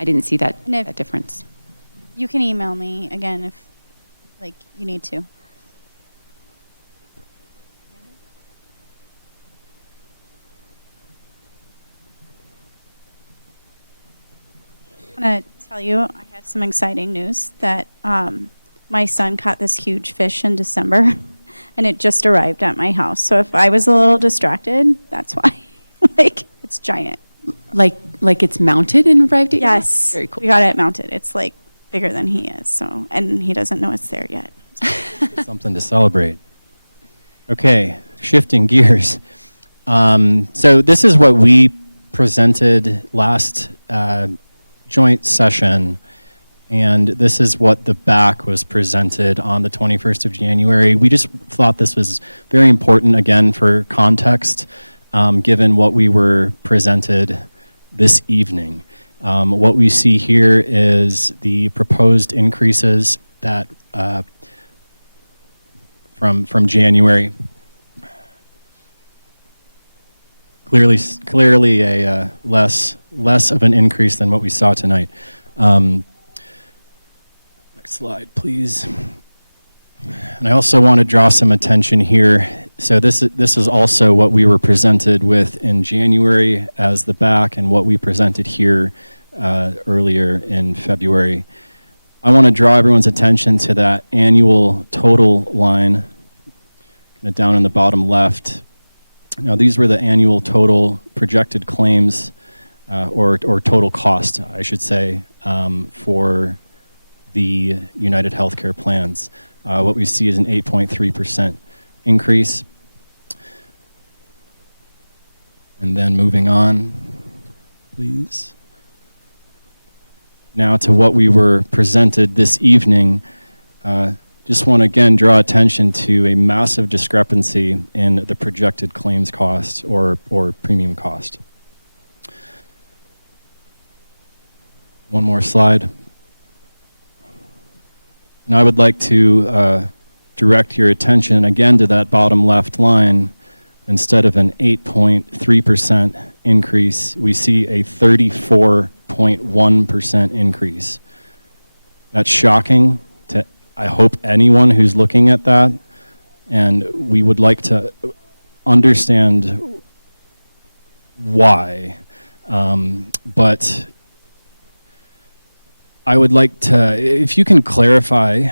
I didn't see that difference. You can email me again if you need to. I want to tell you, I have some exciting news that my son caught this huge fish in December, and it just arrived at my house. So if I was a little distracted, that's why. It's giant. Like it's mounted and arrived at your house? Yes. Very cool. We got it mounted. It's bigger than he is, and he doesn't know it's there yet. Something to celebrate. Okay, shifting gears. So this is what we presented last joint session, and this is what the back was presented on the 21st of January. We just thought this was very important, again, for context, given what we were presented this evening. What we see here is the proposed increases that from January. Clearly a less of an increase than what we saw tonight. Next slide, please. And I also want to draw some attention here. So this is also what we were presented with in January as the back, and what we presented here earlier in February. I want to draw everyone's attention to that annual total line, kind of down in the bottom left. Now, these were the annual total projected claims, or total cost, I should say, for the United Healthcare plans. what we see is an 8.3% increase. And then moving on, please. Now to what we were presented this evening. Just want to again draw attention to a massive discrepancy in the projected claims cost or premium cost. One more slide. And I would like to direct your attention again to that bottom left line. Instead of an 8.3% increase, we see a 34.1% increase. That's shocking to, I hope, anyone who's looking at that. And we would like to understand why. But I would like to, if you can clarify,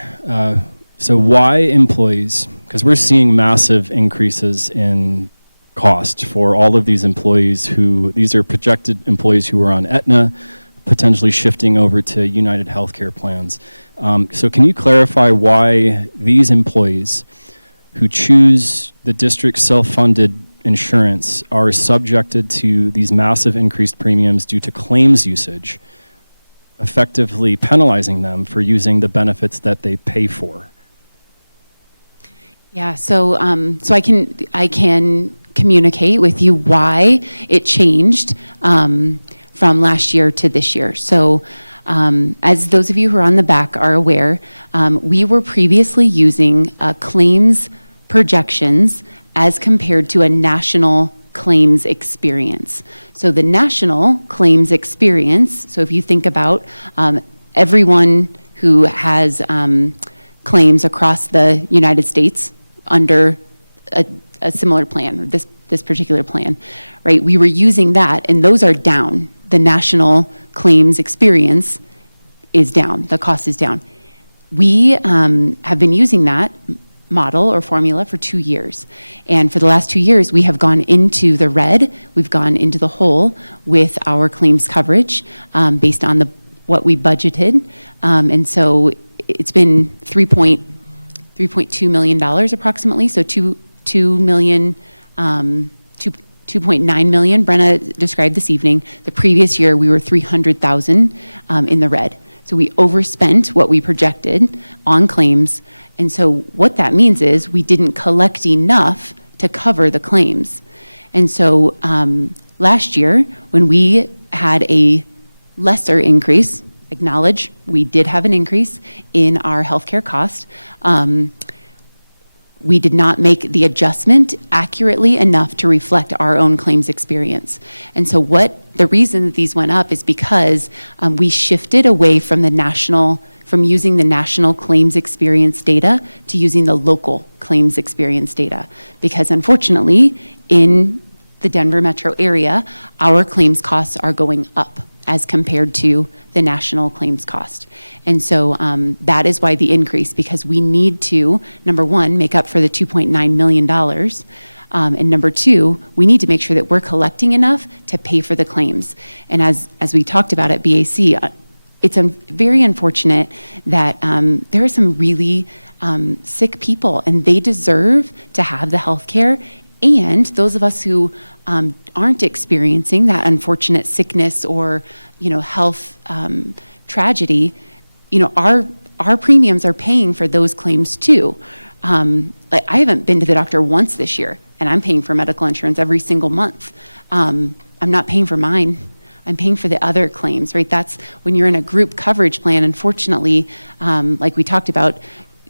so why employees, because we're seeing massive increases in cost for all of these employees these are projected employees who are on Aetna, potentially shifting over to United Healthcare plans. So can you clarify why these employees who choose the district's self-funded insurance are subjected to these massive increased premiums due to claims usage, effectively penalizing them for using the benefits that they pay for? Yeah, so I can communicate with you why it changed from last year to this year. So as those of you who are on the back are aware, we were previously using claims projections as compared to a national claims experience. So the national claims experience, so if you think about everyone who has claims across the United States under a similar plan, or this particular plan, right? We were using that, and those are down. The national claims experience is down. The cost is down. We have been using that model or formula for 2 years. And for the last 2 years, we have gone into the red. We've gone into the hole with our claims coverage based on what we budgeted. And so it's been $3.2 million approximately, so 2.9 million. Brenna described this evening. The previous year, we were 300,000 in the red. So we overspent what we projected on claims. And so what that means is we didn't collect enough to cover the claims. And so last year, when we had a lesser increase, acknowledge we did have an increase in our healthcare cost. We did not make the adjustment accurately enough to reflect our own claims experience. And so the reason that these went up is because we shifted away from using the national claims experience data to using the local claims experience data. Because unfortunately, in the Denver metro area, our claims costs are going up as compared to the national claims cost. And so that is why the increase, because we need to, number one, make up for the $2.9 million. And number two, we need to make sure that we're collecting enough to pay for the claims. And as we talked about at BAC, it's very unfortunate that there are some really sick people, and they deserve to have the health care. And those of us who aren't experiencing that unfortunate sickness or, health tragedy, our premiums are paying for those claims too. I haven't been to the doctor once this year, and I'm paying for medical insurance every single month. I'm not paying for mine. I'm paying for the other claims, right? That's when you're in a group coverage plan. Unfortunately, like we talked about,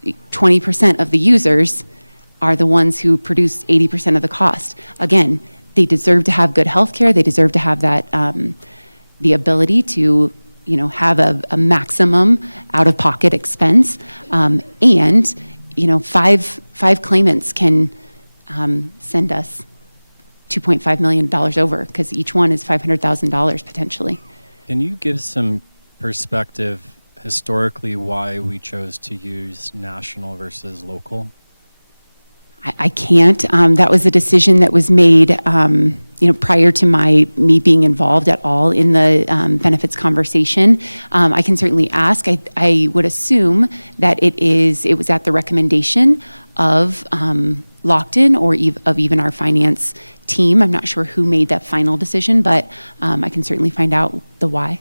20% of the users are the ones who produce 80% of the cost. Again, they deserve to have good health care. They deserve to have that, the ability to, have a maximum out-of-pocket expense. And, five claimants can send us $2.5 million over, because each one is $500,000 potentially. Can you give some perspective historically why we chose to use national versus local? I can't. That was a decision that was made prior to me being involved at all in the benefits conversation. I can certainly ask. I would assume that it was at the recommendation of Lockton or of even our finance team. I'm not sure who made that final decision, but I can certainly find out the why.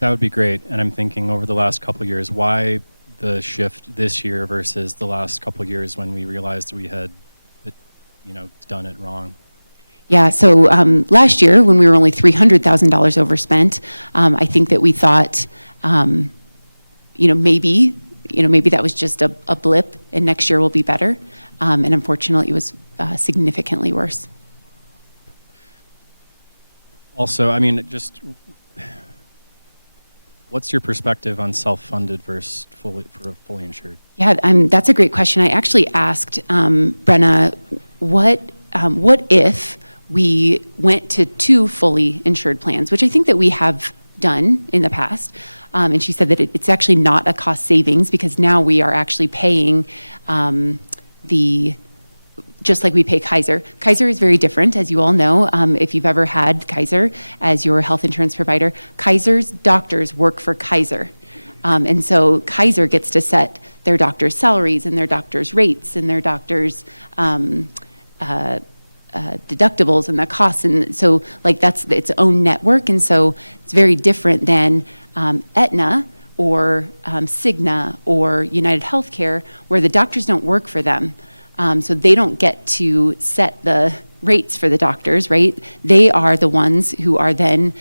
That would be great. And I'm thinking over the last couple of years, why the shift this year versus the last couple of years when we realized we had, done it wrong? Yeah, so last year, when we were only $300,000 overspent, I think that we thought, maybe that was just a blip, and next year will be better. And unfortunately, it was significantly worse. Also, what's your perspective on self-funded versus fully insured? Yeah, that's a great question. I actually asked Brenna, what if we went to 2 fully insured plans, which I think that we have done in the past. And she said that it's actually not a cost savings because now we are actually paying just like we pay Kaiser. Kaiser is very different, as you all know. If you've ever had Kaiser as your health insurance provider, Kaiser's doctors work for Kaiser. And so Kaiser gets to set their doctors' salaries and their doctors' rates and their doctors' deductibles and the costs. And so that's its own network. And so it's very different than Aetna or Cigna or United Healthcare, where the doctors don't work for them. So they don't get to set the rates for the doctors, right? They are the ones who are then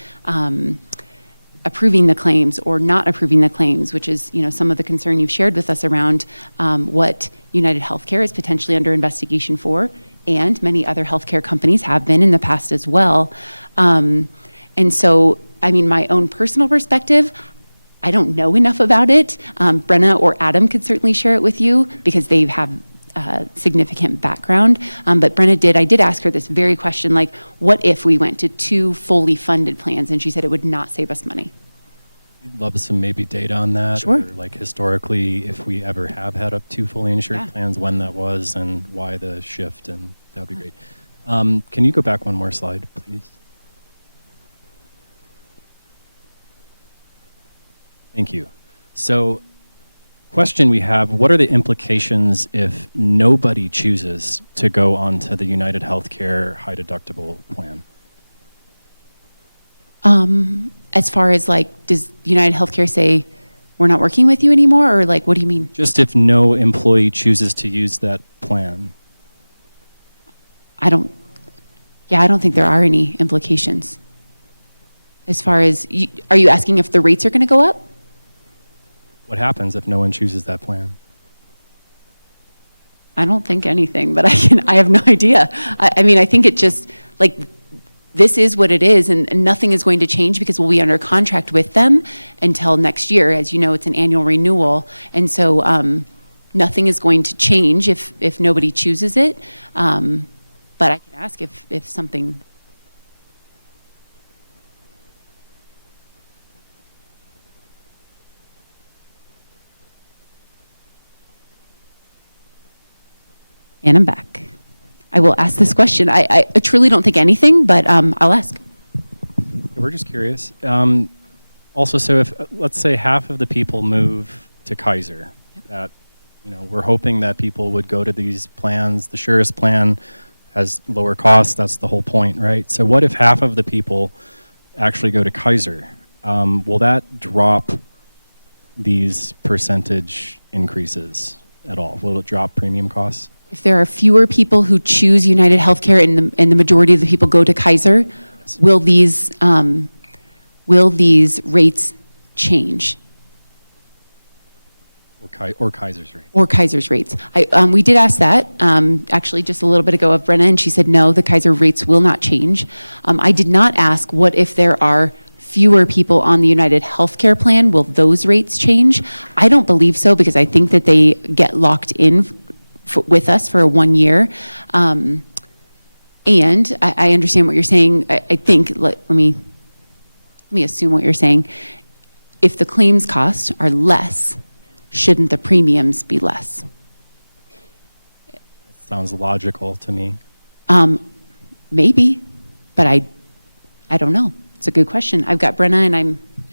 approving the claims or not approving the claims, which is some of the concern you've shared with us around what United Healthcare is potentially under investigation for, and many other healthcare companies have been in the past as well. And so, my own personal perspective, I don't know enough about it. Brenna or Adam could certainly share it with you because they have significant background. But Brenna I did ask her this very question, what if we went to 2 fully funded plans? And she said it would not save us money. We'd love some maybe data on that. Sure. Or historically, if we ever have had up 2 fully insured Yeah. plans, when that was and why the shift, and that would be great. Can you go back one more slide, please? Thank you. So, question we have, what are the implications if nobody chooses to go onto the United Healthcare high deductible plan? As far as does United Healthcare say we're not working with you anymore, or what do you mean? Just if no employee chooses to use that plan. I don't think there are any implications. As far as, are you asking if the rates are going to go up? What happens if no one chooses that plan? I don't think anything, but I have no idea. I think it just, this is what it is, and nothing is going to change because we'll be under contract with them until next year. As you know, it's an annual renewal, and so nothing is going to change if nobody chooses it. But I can ask if something. And I'm back. I will ask this question. I truly don't think anything, but I'll ask. We're just curious. Also, so if, let's say half of the people move to Kaiser, that, we're hoping that people would go to these plans. The surest plan has lower costs. That's the whole point, right? So what if half of the people actually go to Kaiser? Will that drop these percentage increases at all? Will it drop premium costs? If there are fewer people who choose United Healthcare and the majority of the people go to Kaiser, yes. Will these rates change? Or Kaiser's rates? Or Kaiser's rates. We did ask that, actually just a little bit ago of Brenna, and she said no, the Kaiser rates will not change. I did not ask what if there are fewer people on the United Healthcare plan, will those rates change? I don't believe so because I think that they get locked in with us for 1 year. And I understand what you're saying. I think, let me assume what you're saying. If the claims costs are less, shouldn't the premiums be less? Sounds logical to me. Maybe. but I don't know. It's a good question. I've got Brenna, and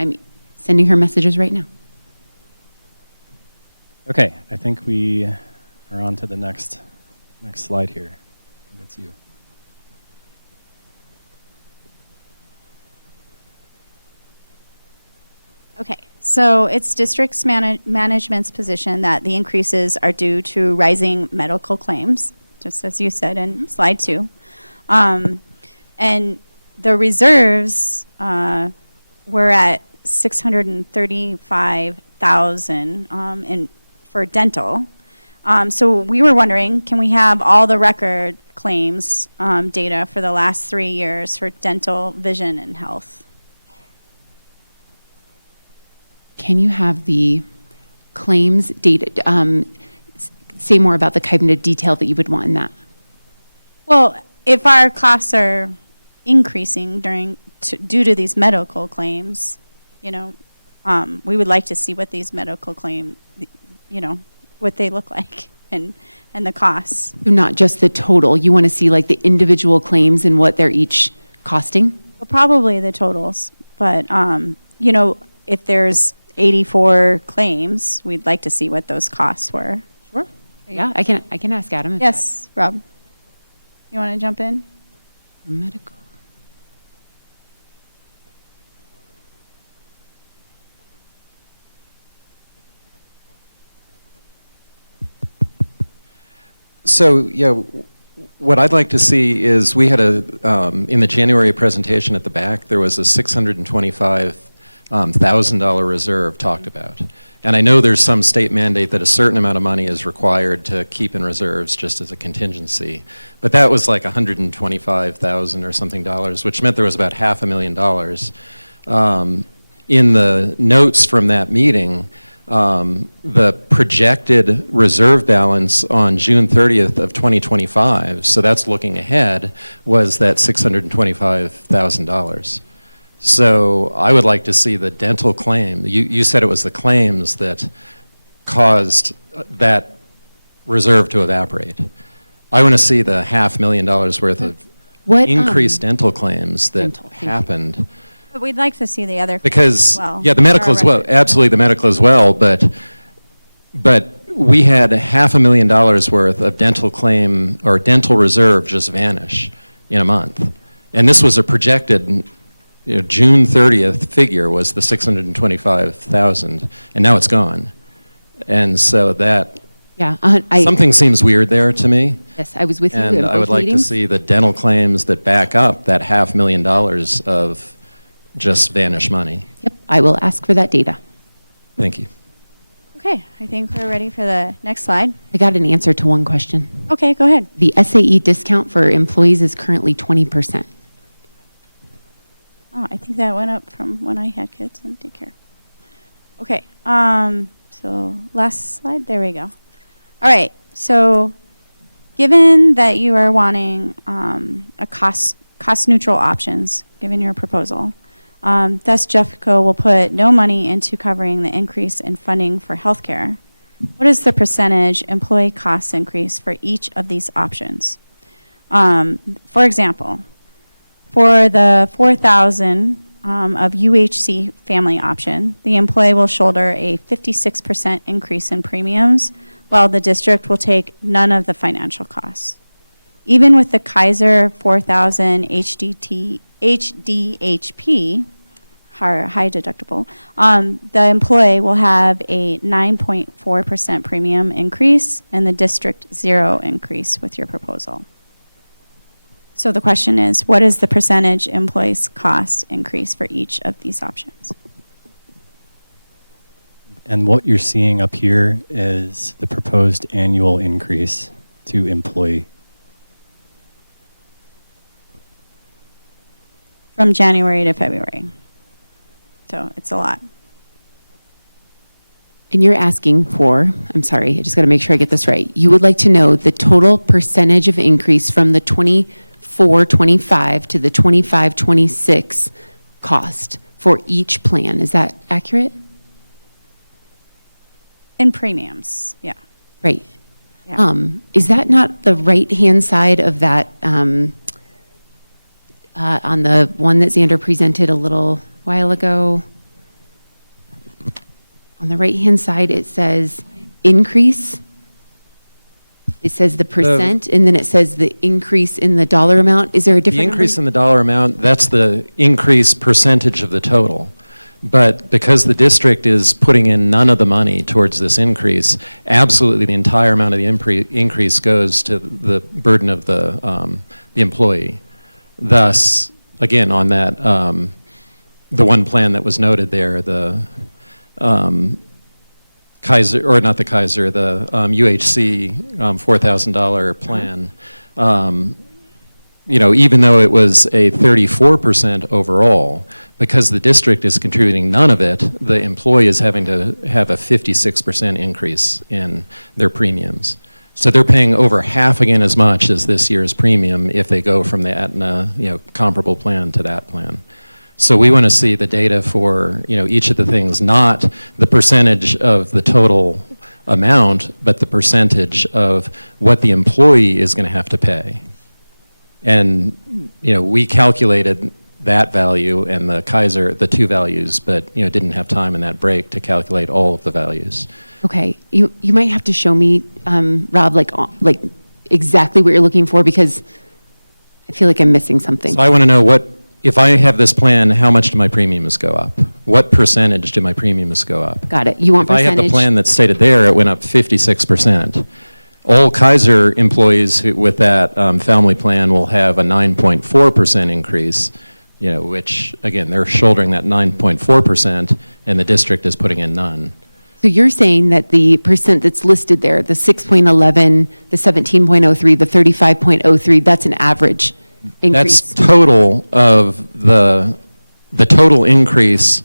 I'm sending her messages right now. Okay, I think we are on to the next slide here. That's you. Okay, so it's district's management's position that the increases are due to rising medical claims, just as you said in slide 2. And the reserves were at $635,000 for dental. So we were wondering, can we have all the record claims data for the last 3 years for dental, vision, and health? Can you have the claims data, say more about the kind of detail that you would want in that? Well, if our costs are increasing due to these medical claims, we would like to see what these medical claims, what they look like and the costs. Not just the total. You want to see like the individual claims and what they're each costing? Well, probably the totals, but if there's 84 claims, we'd like to see what those costs were. Sure. Yeah, I can ask Adam. Yes, Rob. You want to jump in? Medical. So, yeah, what I'd like to see is we had in the January presentation at the back, there was a $625,000 reserve talked about. And I know there's some state mandate that a certain amount of money is required to keep in reserves just as a contingency. But that was like $125,000 or something dollars, which meant there was about $500,000. In the notes from that meeting, the projected reserve balance on June 30th of 2025, so that's looking ahead, was that $625,000. So I would like to see the dental claim. You said it was the claims that caused that reserve to evaporate. I want to see the $500,000 worth of increased dental claims that happened. But we'd like to see the other Because, as well. yeah, the medical as well, absolutely the medical as well, but we had $500,000 worth of dental claim or dental reserve just vanish in a month. And this was a projected June 30th figure was the $625,000, and now it's gone. And so that, something seems weird there to me. Yes, I was with you in both And I would like to meetings. see the dental claims that back up that $500,000 of just vanished money. Yep, I will ask for that data. Thank you. Okay, I think we're ready for the next slide. I got an answer to one question. Okay, go ahead. The SAE discount for employees is currently 20%. Oh, I think that went up from when I had kids and daycare. Okay, so last slide, there we go. All right, so given that you are wanting a cost neutral options, given your proposal, thus Jeffco will put no money into covering the increase in funding for healthcare. What is the percentage employee cost increase for each of these options? For example, for the $4,000 of UHC family option, the employee will shoulder a 56% increase in premiums, while the district will take none of the financial costs. Even with the Kaiser 4000 HDHP, high deductible, the employee will have a 9.4% premium increase and the district 0 increase with your proposal. So the question is, what is the percentage employees' cost increase for each of these options? And what you're seeing up here is the proposed annual increase to employee. From January to February. So it's a lot. And you're asking for, I'm sorry, I just got to make sure I get this right. You would like to know the total percentage of increase from the 24-25 to the 25-26 cost for each plan. Is that accurate? In premiums, yeah. Right. Yeah. Is that not the right-hand side of that on the one that Xander presented a little while ago. On the right-hand side, it says increase. It says the percent, and then it says the increase in the dollar amount. Is there a The different increase in number? the dollar amount, that's the increased percentage of the total. But because the district is putting in none of the money towards this increase, absolutely the entire amount of the increase goes to the burden of the employee. Thus, again, on that, the one plan that was noted there, the Kaiser, or not the Kaiser, the UHC $4,000 plan, even though it was a 34% overall, because the district is contributing none of it, the employee is having to have a 56% increase in their premiums. So they're paying over half again as much as this year's premium if they go from the Aetna, comparable plan to that plan. So we want to see the data for, each of the things, not the percentage of the total amount, but the percentage of what the employee is going to have to pay. And, we calculated that value and the Kaiser, the two values, but, didn't have time in that break to calculate all of the values. Okay, you might have to show me, Rob, like exactly what you're looking for, because I feel like I'm missing something. So I want to know if I have this plan, how much do my premiums go up? What percentage do my premiums go up? Got it. You want If I have the percentage? plan that's stated there, it went up 56%. All Kaiser employees with that family plan will have a 9.4% increase, which, again, they're shouldering that 9.4%, and the district is putting in none. So you're saying that the percent that's listed there, the 6.11, the 17.03, the 35.03, that's an average increase? That's total of the total increase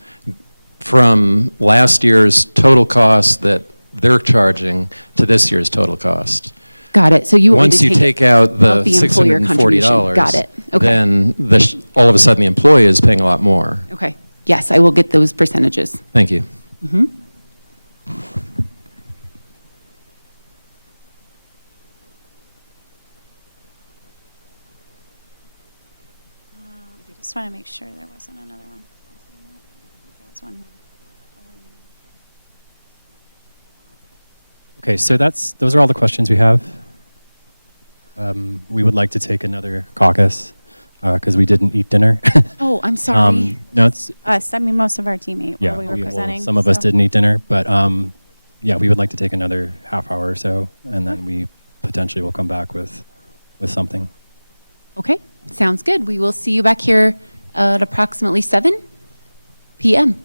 from last year's total cost that they're charging to this year's total cost. Got it. So you want me Once to you take out the employer contribution. $640, Got it. Okay. then all of a sudden the employee is paying a lot more. Okay. Yes, I will get those percentages. Thank you. Mm-hmm. I just want to make sure there wasn't another one. There was one more. Okay, so those are all the questions we have. We would like to take another caucus because we didn't eat dinner. Oh, I'm sorry. No, it's Us, I mean, most of our team ate yeah. while we were well, presenting. some of us so- didn't eat dinner, but yeah, we would like to take another half hour or so, and then we potentially will come back with something. Okay, sounds good. We will see you back here at approximately 7 p.m.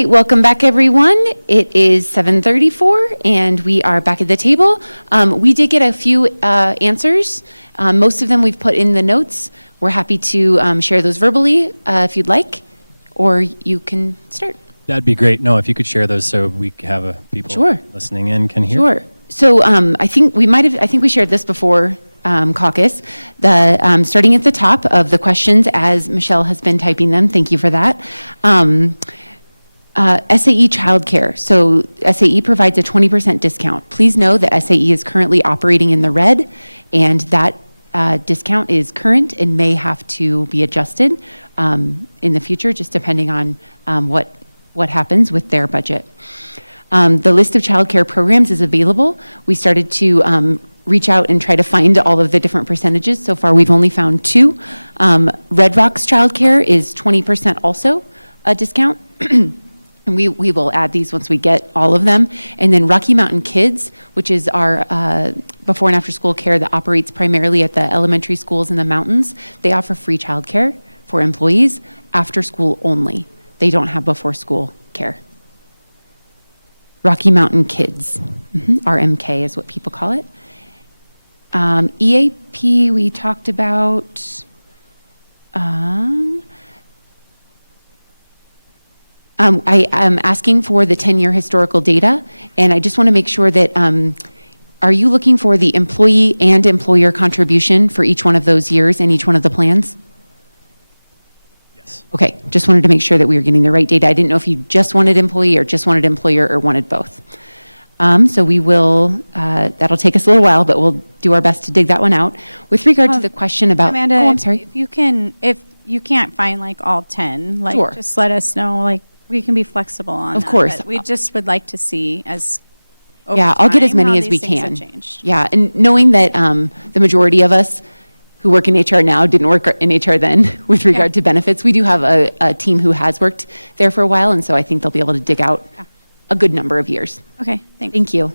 right, welcome back, everyone. It is 7:34, and we are back at the table. We did get a few answers. Most of them we've put in the notes. We're happy to share those verbally if you'd like, or you can start. That'd be great. No, if you could share those so we have people Sure. listening in can hear. Sure. So I think we shared this before caucus. Starting at the top of the questions as Michelle has been typing them. Thank you for that. SAE childcare. So SAE provides a 20% discount. Please know that SAE is currently operating in the red, and that discount is current and may have to be adjusted in the future, just depending on what happens with their budget. The list of childcare programs is available. We started to reach out and try to find all of the different percentages. So far, we've only found 2. Red Rocks Childcare is 20% also a discount. And we will add these once we get all of them. And then Rocky Mountain Kids, which is our before and after school care that operates primarily at the elementary schools in the mountains. They offer free childcare for employees after school only. They don't have before school care. Rocky Mountain Kids, RMK is what people call it. EAP we talked about. I am asking for the 10-year historical data, and I just want to make sure that, are you looking for the employee and employer contribution for each one of those years and each one of the plans? Yes. Okay, just wanted to make sure that we were getting the right data. I didn't know if you just wanted employee or just wanted employer or wanted both. So we will, that'll take us a little while, but we'll do our best to dig that one out. With regard to the question about, Amanda, oh, I'm sorry. if you can't find like all 10, like Sure. just let us know, like we can be flexible on Of that, course. but we just would like to see as over Yeah, I'll get as time many how as we these things have can. changed. Yeah, and knowing that the majority of us who work in HR now didn't work in HR then with regard to benefits, we do have a team who has worked there for a while, and so I think they'll be able to dig out a good number of years. Okay, thanks. Thank you.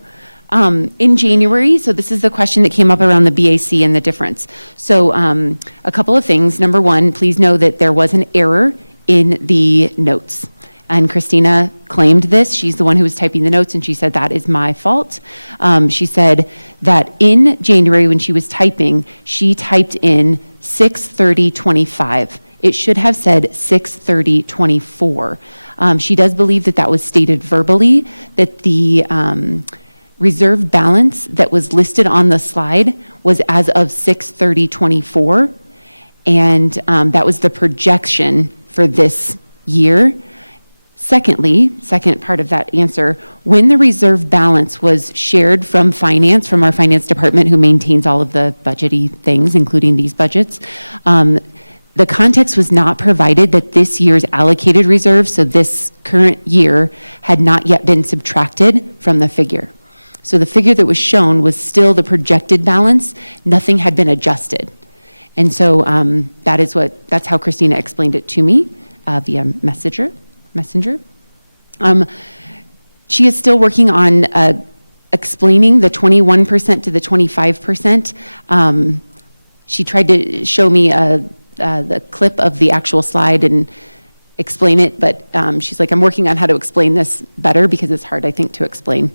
In January, so this is the question that came up around the BAC and the difference. So a couple of things. Number one, please know that there was an error in the notes. And Christina claimed this. She's the one who was typing the notes, and she said, that is my fault. She said that in January when she was typing, she typed in 6/30/25. It should have said 6/30/24. She does believe that that was stated verbally, that the reserve balance that was listed on the slide was as of 6/30/24, and that was the projection for this year. Secondly, second part of that answer, when the reserve balance was shared from finance, from our finance department who maintains all of the budgety things, including these budgets, the context was not provided that this year's allocated reserve, so this current year, had not yet been subtracted from the figure. So the figure that was shown was still the projected balance. Nothing had been adjusted. And so that's how Christina explained it to me via messenger. She is still working on explaining the 21% to the 25%. She tried to show me the clip of the actual slide and explain it, but she's like, I'm working on how to explain this better because it's hard, I think, to explain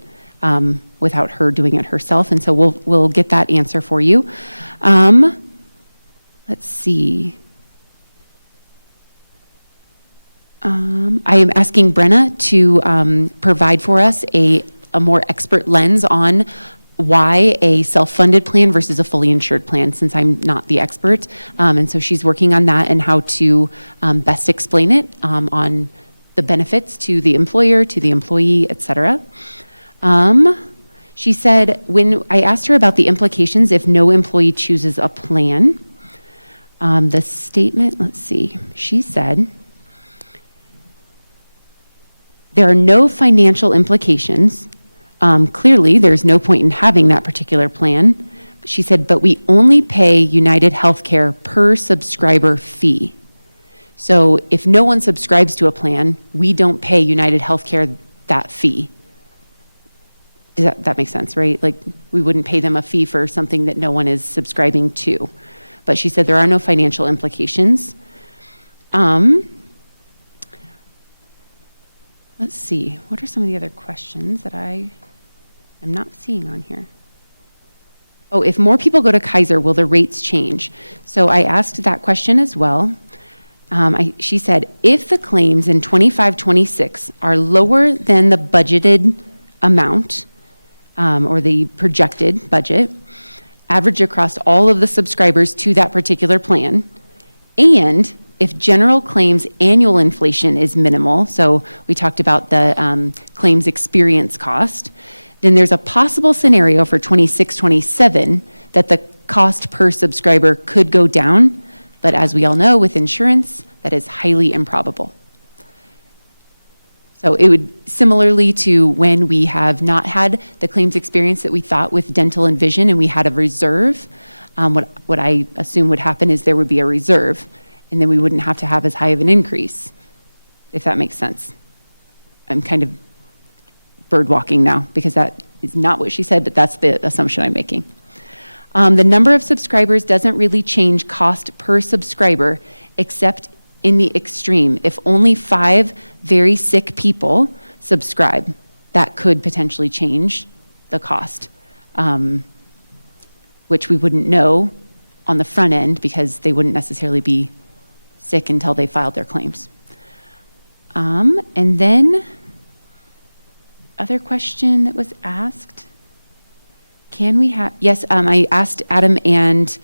without her doing it herself. And so we'll get that answer for you. Let's see. I am asking Brenna to provide for us a more expert lens on why a self-funded plan versus a fully insured plan, since I'm not the expert. And so she's working on that and how to best explain it on the benefits to the employer, to the employee, et cetera. She said, when I asked her about the implications if no employee chooses a plan, the statement, let's see, she said, there are no financial implications. Clearly, there's no point in having that particular plan. She said, but we only pay United Healthcare per subscriber fee. So if no one subscribes to a plan, we don't pay United Healthcare that fee. Does that make sense, right? Like, we wouldn't pay them a fee for something that no one is subscribing to. But she said there are no financial implications. Let's see, what are some of the other questions that I am not seeing on here? Oh, if more people go to Kaiser, will the rates change? So I asked that question as well. She said, if the claims in 25-26 are lower than the budgeted amount, or the projected budget, average across all of the subscribers to that particular plan, and if general claims annual inflation is minimal, so we talked about the claims experience cost, then there's a possible scenario for 26-27 that the cost per subscriber could go down, but as we all know, with insurance, that is highly improbable. So it would, similarly to when we have not had the claims experience that we thought with dental and vision and we had a reserve, what I assume would happen is there would be a reserve, and then we wouldn't have to have as high of an increase, if that makes sense. I'm kind of bird walking now because that is not what she said, but that's the assumption I'm making. The number of subscribers doesn't really change cost per subscriber, except in the extreme. If only 5 very sick people subscribe, that could potentially change the cost, which we wouldn't know on the front end because they wouldn't necessarily be sick until they filed their claims. And then, other question that was asked, can we have, yes, I asked Adam and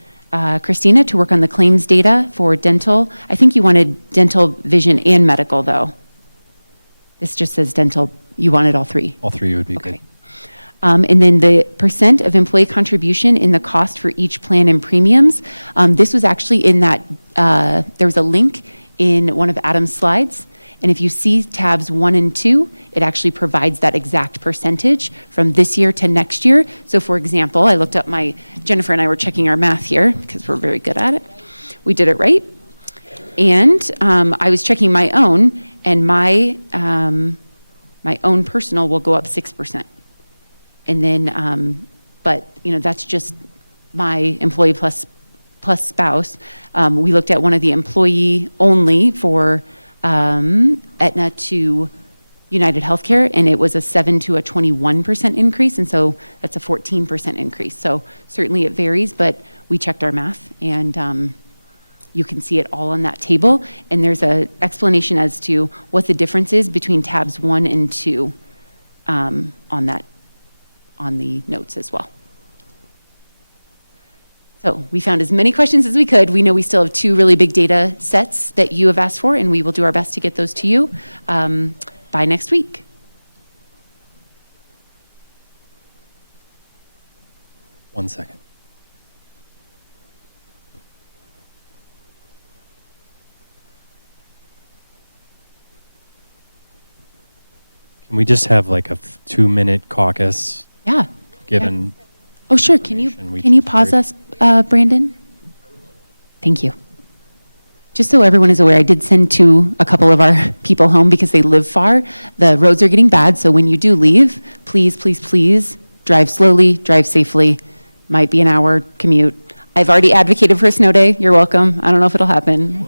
Christina to work on the claims data for dental. I think you wanted dental, vision, and medical, though. This just says dental. You wanted all 3. All 3 would be good. And then the percent of employee contribution in the cost for each plan and premiums. This was actually in that, there was a link in one of Adam's slides. And if you see tabs 1 and 2, it actually provides that exact percentage from this year to next year. So for example, I looked up Jennifer and I were checking our math here because we're very good at it. We did it right. And I was checking my own, and my own personal will go up 6%. And then, but that's just my employee plus spouse. We looked at one of the employee only for Aetna to United Healthcare, and it was a 7 to a 21% increase, and so that's a 14% increase. So certainly it varies, but we checked our math, and you can see it all on that table, and there's an explanation as to what the difference is between tabs 1 and 2 on the notes as well. So we found as many questions as we could. We know we still have 2 really big data sets that you have asked for, and we will do our best to get those to you by next week. One second. Can we just have like a 2-minute caucus? Yeah. Given. Oh, sure. Can you pause us, Brandon? Thank you. Just so everyone is aware, I did send a couple of our people home because they live far. The roads are getting bad, so when you do leave, please, please, please drive slowly, drive safely. Might be an hour commute. I've already advocated for a snow day. You're welcome. I don't know if it'll happen.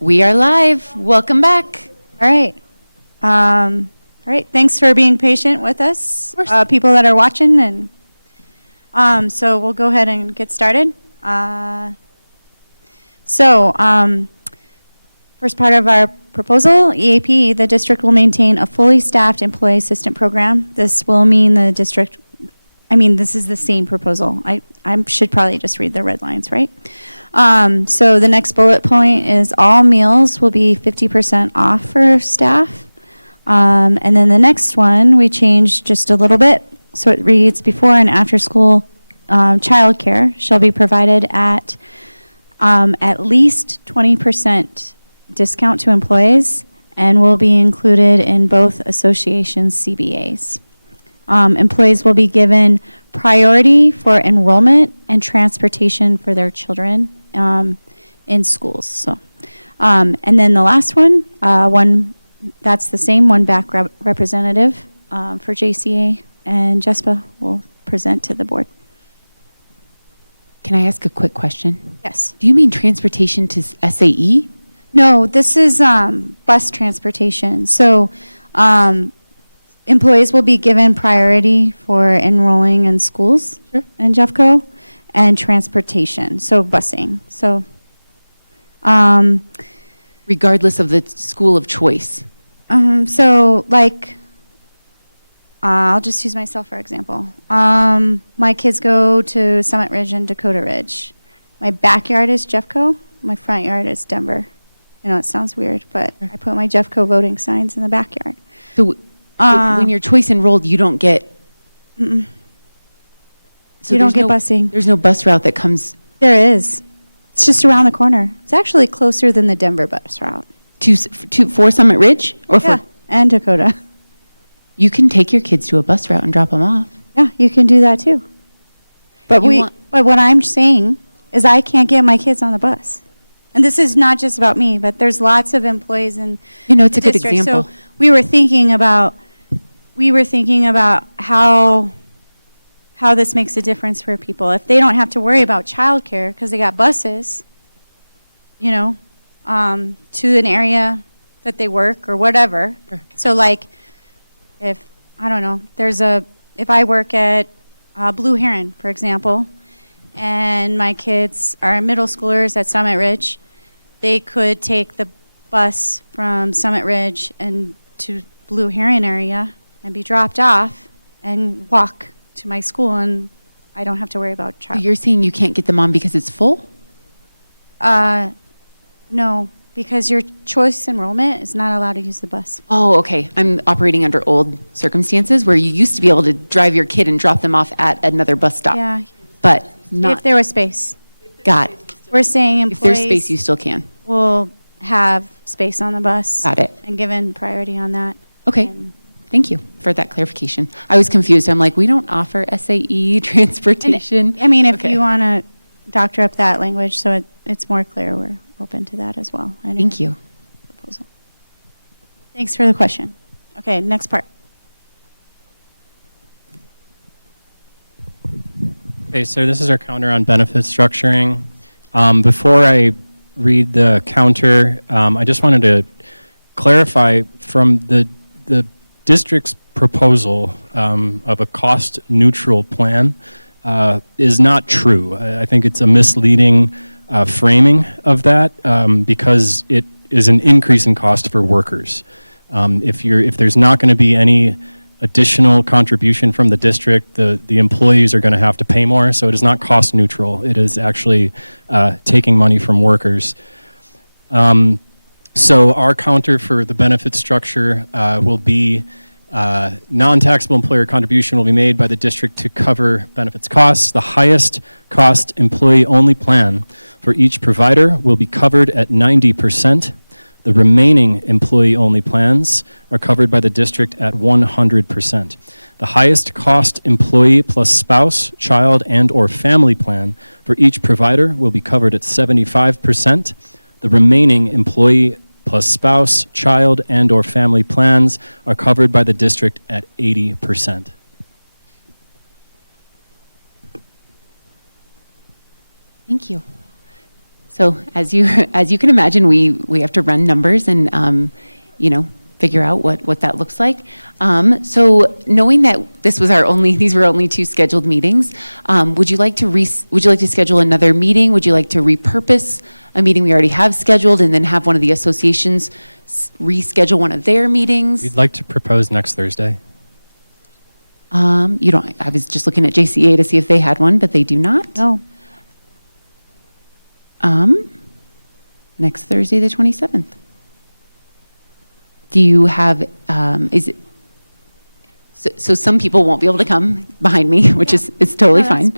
We are live. Welcome back. All right. All right. Thanks for being patient with us, people that are watching. And so we'll go ahead and get started. First part of our proposal, EAP, the district will maintain a fully staffed employee assistant program. This will mean the district, this is the same proposal. I should probably just read the red lines, right? So the next bullet point is all meals will be 50% off for staff. And then the next one, we changed just a little bit. So it reads, before and after school childcare shall be provided at least 20% discount to employees and will be included in both associations' CBAs. Employees will be given priority for enrollment and transportation for their children in schools. So, and then the last one, that's the same one back representative for JCA, and Jespa will present to the board. Can I ask a quick question? Yes. Do you mean transportation to SAE? No, this is bus transportation. So employees will be given priority for enrolling in schools in Jeffco and transportation, so busing. So regardless of the school of choice. So like, I'll just use myself for example. My kids go to Summit Ridge and Dakota Ridge. My backyard is Jeffco. My front yard is Denver. I know it sounds weird, but I put my Jeffco voting signs in the backyard. So when you're choice enrolled, you don't get. Mm-mm. So You don't there's get busing. There's no bus route that comes There is. It's just around the corner. It's actually closer than the Denver bus route. for Summit Ridge or Yeah, and Dakota. You can take your kids to a bus route and drop them off. Yeah, you can do that too. But You but what I'm saying is I can't get my kids on the bus. And this is not just about me, but there's lots of employees in it's a the good district. example. So we were thinking about how this makes a difference for people. If they don't have to worry about childcare because they got buses, to an area that they work or whatever. Sure. So like, if I work at Blue Heron, for example, and my kids are middle schoolers at Summit Ridge, they could take the bus from Summit Ridge and to Blue Heron area and be dropped off and walk to my school, and I don't have to worry about child. You're saying you can't get them on because it's full? No, because your choice enrollment is not allowed to use the bus. Oh, okay. I'm operating under old circumstances where you used to be able to drive your kid and drop them off at another bus stop. Yeah. But not. If there was space. Got it. We're saying If there's employees space, you still can. will have space on the bus. Got it. And given priority on that. Okay. And- Thank you for that clarification. I was confused. I'm like, we don't offer SAE transportation. If Okay. you want to doctor up that language so it's more clear, we're open to that as well. Thank you. Proposal. Thanks for the question. Okay, next part. Okay, so this is our counter on benefit structuring. Before I read the counter, I just wanted to clarify from the district's proposal of a cost-neutral plan is not true. I think it's a misleading framing of that because it is an increase in cost for workers. If there's not going to be any additional contribution from the district, the employees are going to have to pay more, so it is not cost neutral. It is actually taking money from workers. So our counter for the benefit structure will be non-taxable employer contribution will be made by the district to cover benefits costs. The highest cost employee-only plan for each provider will be covered at 90%. The remaining employee-only plans are covered by the district at 100%. The highest cost employee plus spouse, child, and/or family plan for each provider will be covered at 75%. The remaining employee plus spouse, child, and/or family plans are covered by the district at 80%. Thank you. So as you, as you can imagine, we have to run numbers and, figure out what that looks like. So knowing that this was these were only 2 scheduled meetings, would you like to schedule another meeting? Would you like to repurpose a meeting we already have scheduled and then have one of the associations reschedule one of their meetings? We'd like to propose next Thursday. I was just looking at JCA to see if they had one, but they do not. No. Next Thursday, the 27th. Do you have, so some people won't be able to come behind me, which is totally No, that's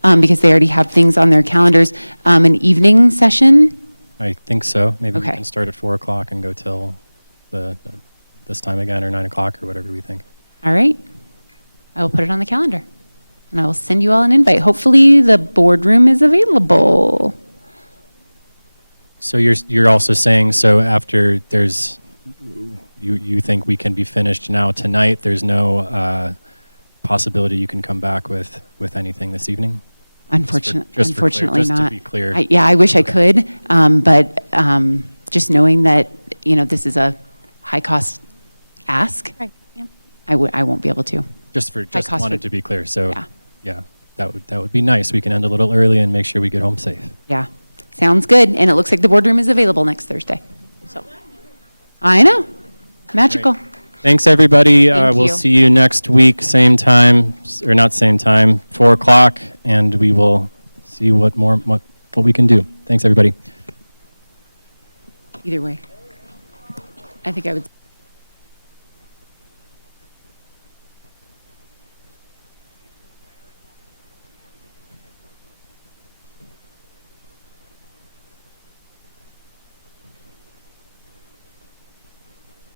fine, because they already have things on their calendars. An evening session? I think so. Maybe we Okay. can start at 4 o'clock and go till this time again, or 9 o'clock, or whatever we think. All right. I will put it on the calendar, and I will send you all an invite. Hopefully, the boardroom is available. So you're also saying, so after you think we can be finished now tonight, there's no possibility you can come back with anything this evening? Unfortunately just not. to be clear. I wish I could, but just knowing that, this is a high-cost ask, Right, yeah. I won't be able to. Just cost wanted would- to be clear. So Yeah. that would be nice. We can end a little early and make sure we get home safe. Yeah, sounds good. And it looks like the boardroom is available next Thursday. So, I know, magical. Thanks, everybody. Thank We'll you. see you next week, same time, or not same time, 4 o'clock, and we will see what we can do. Thanks, everybody. Either way, I think I would.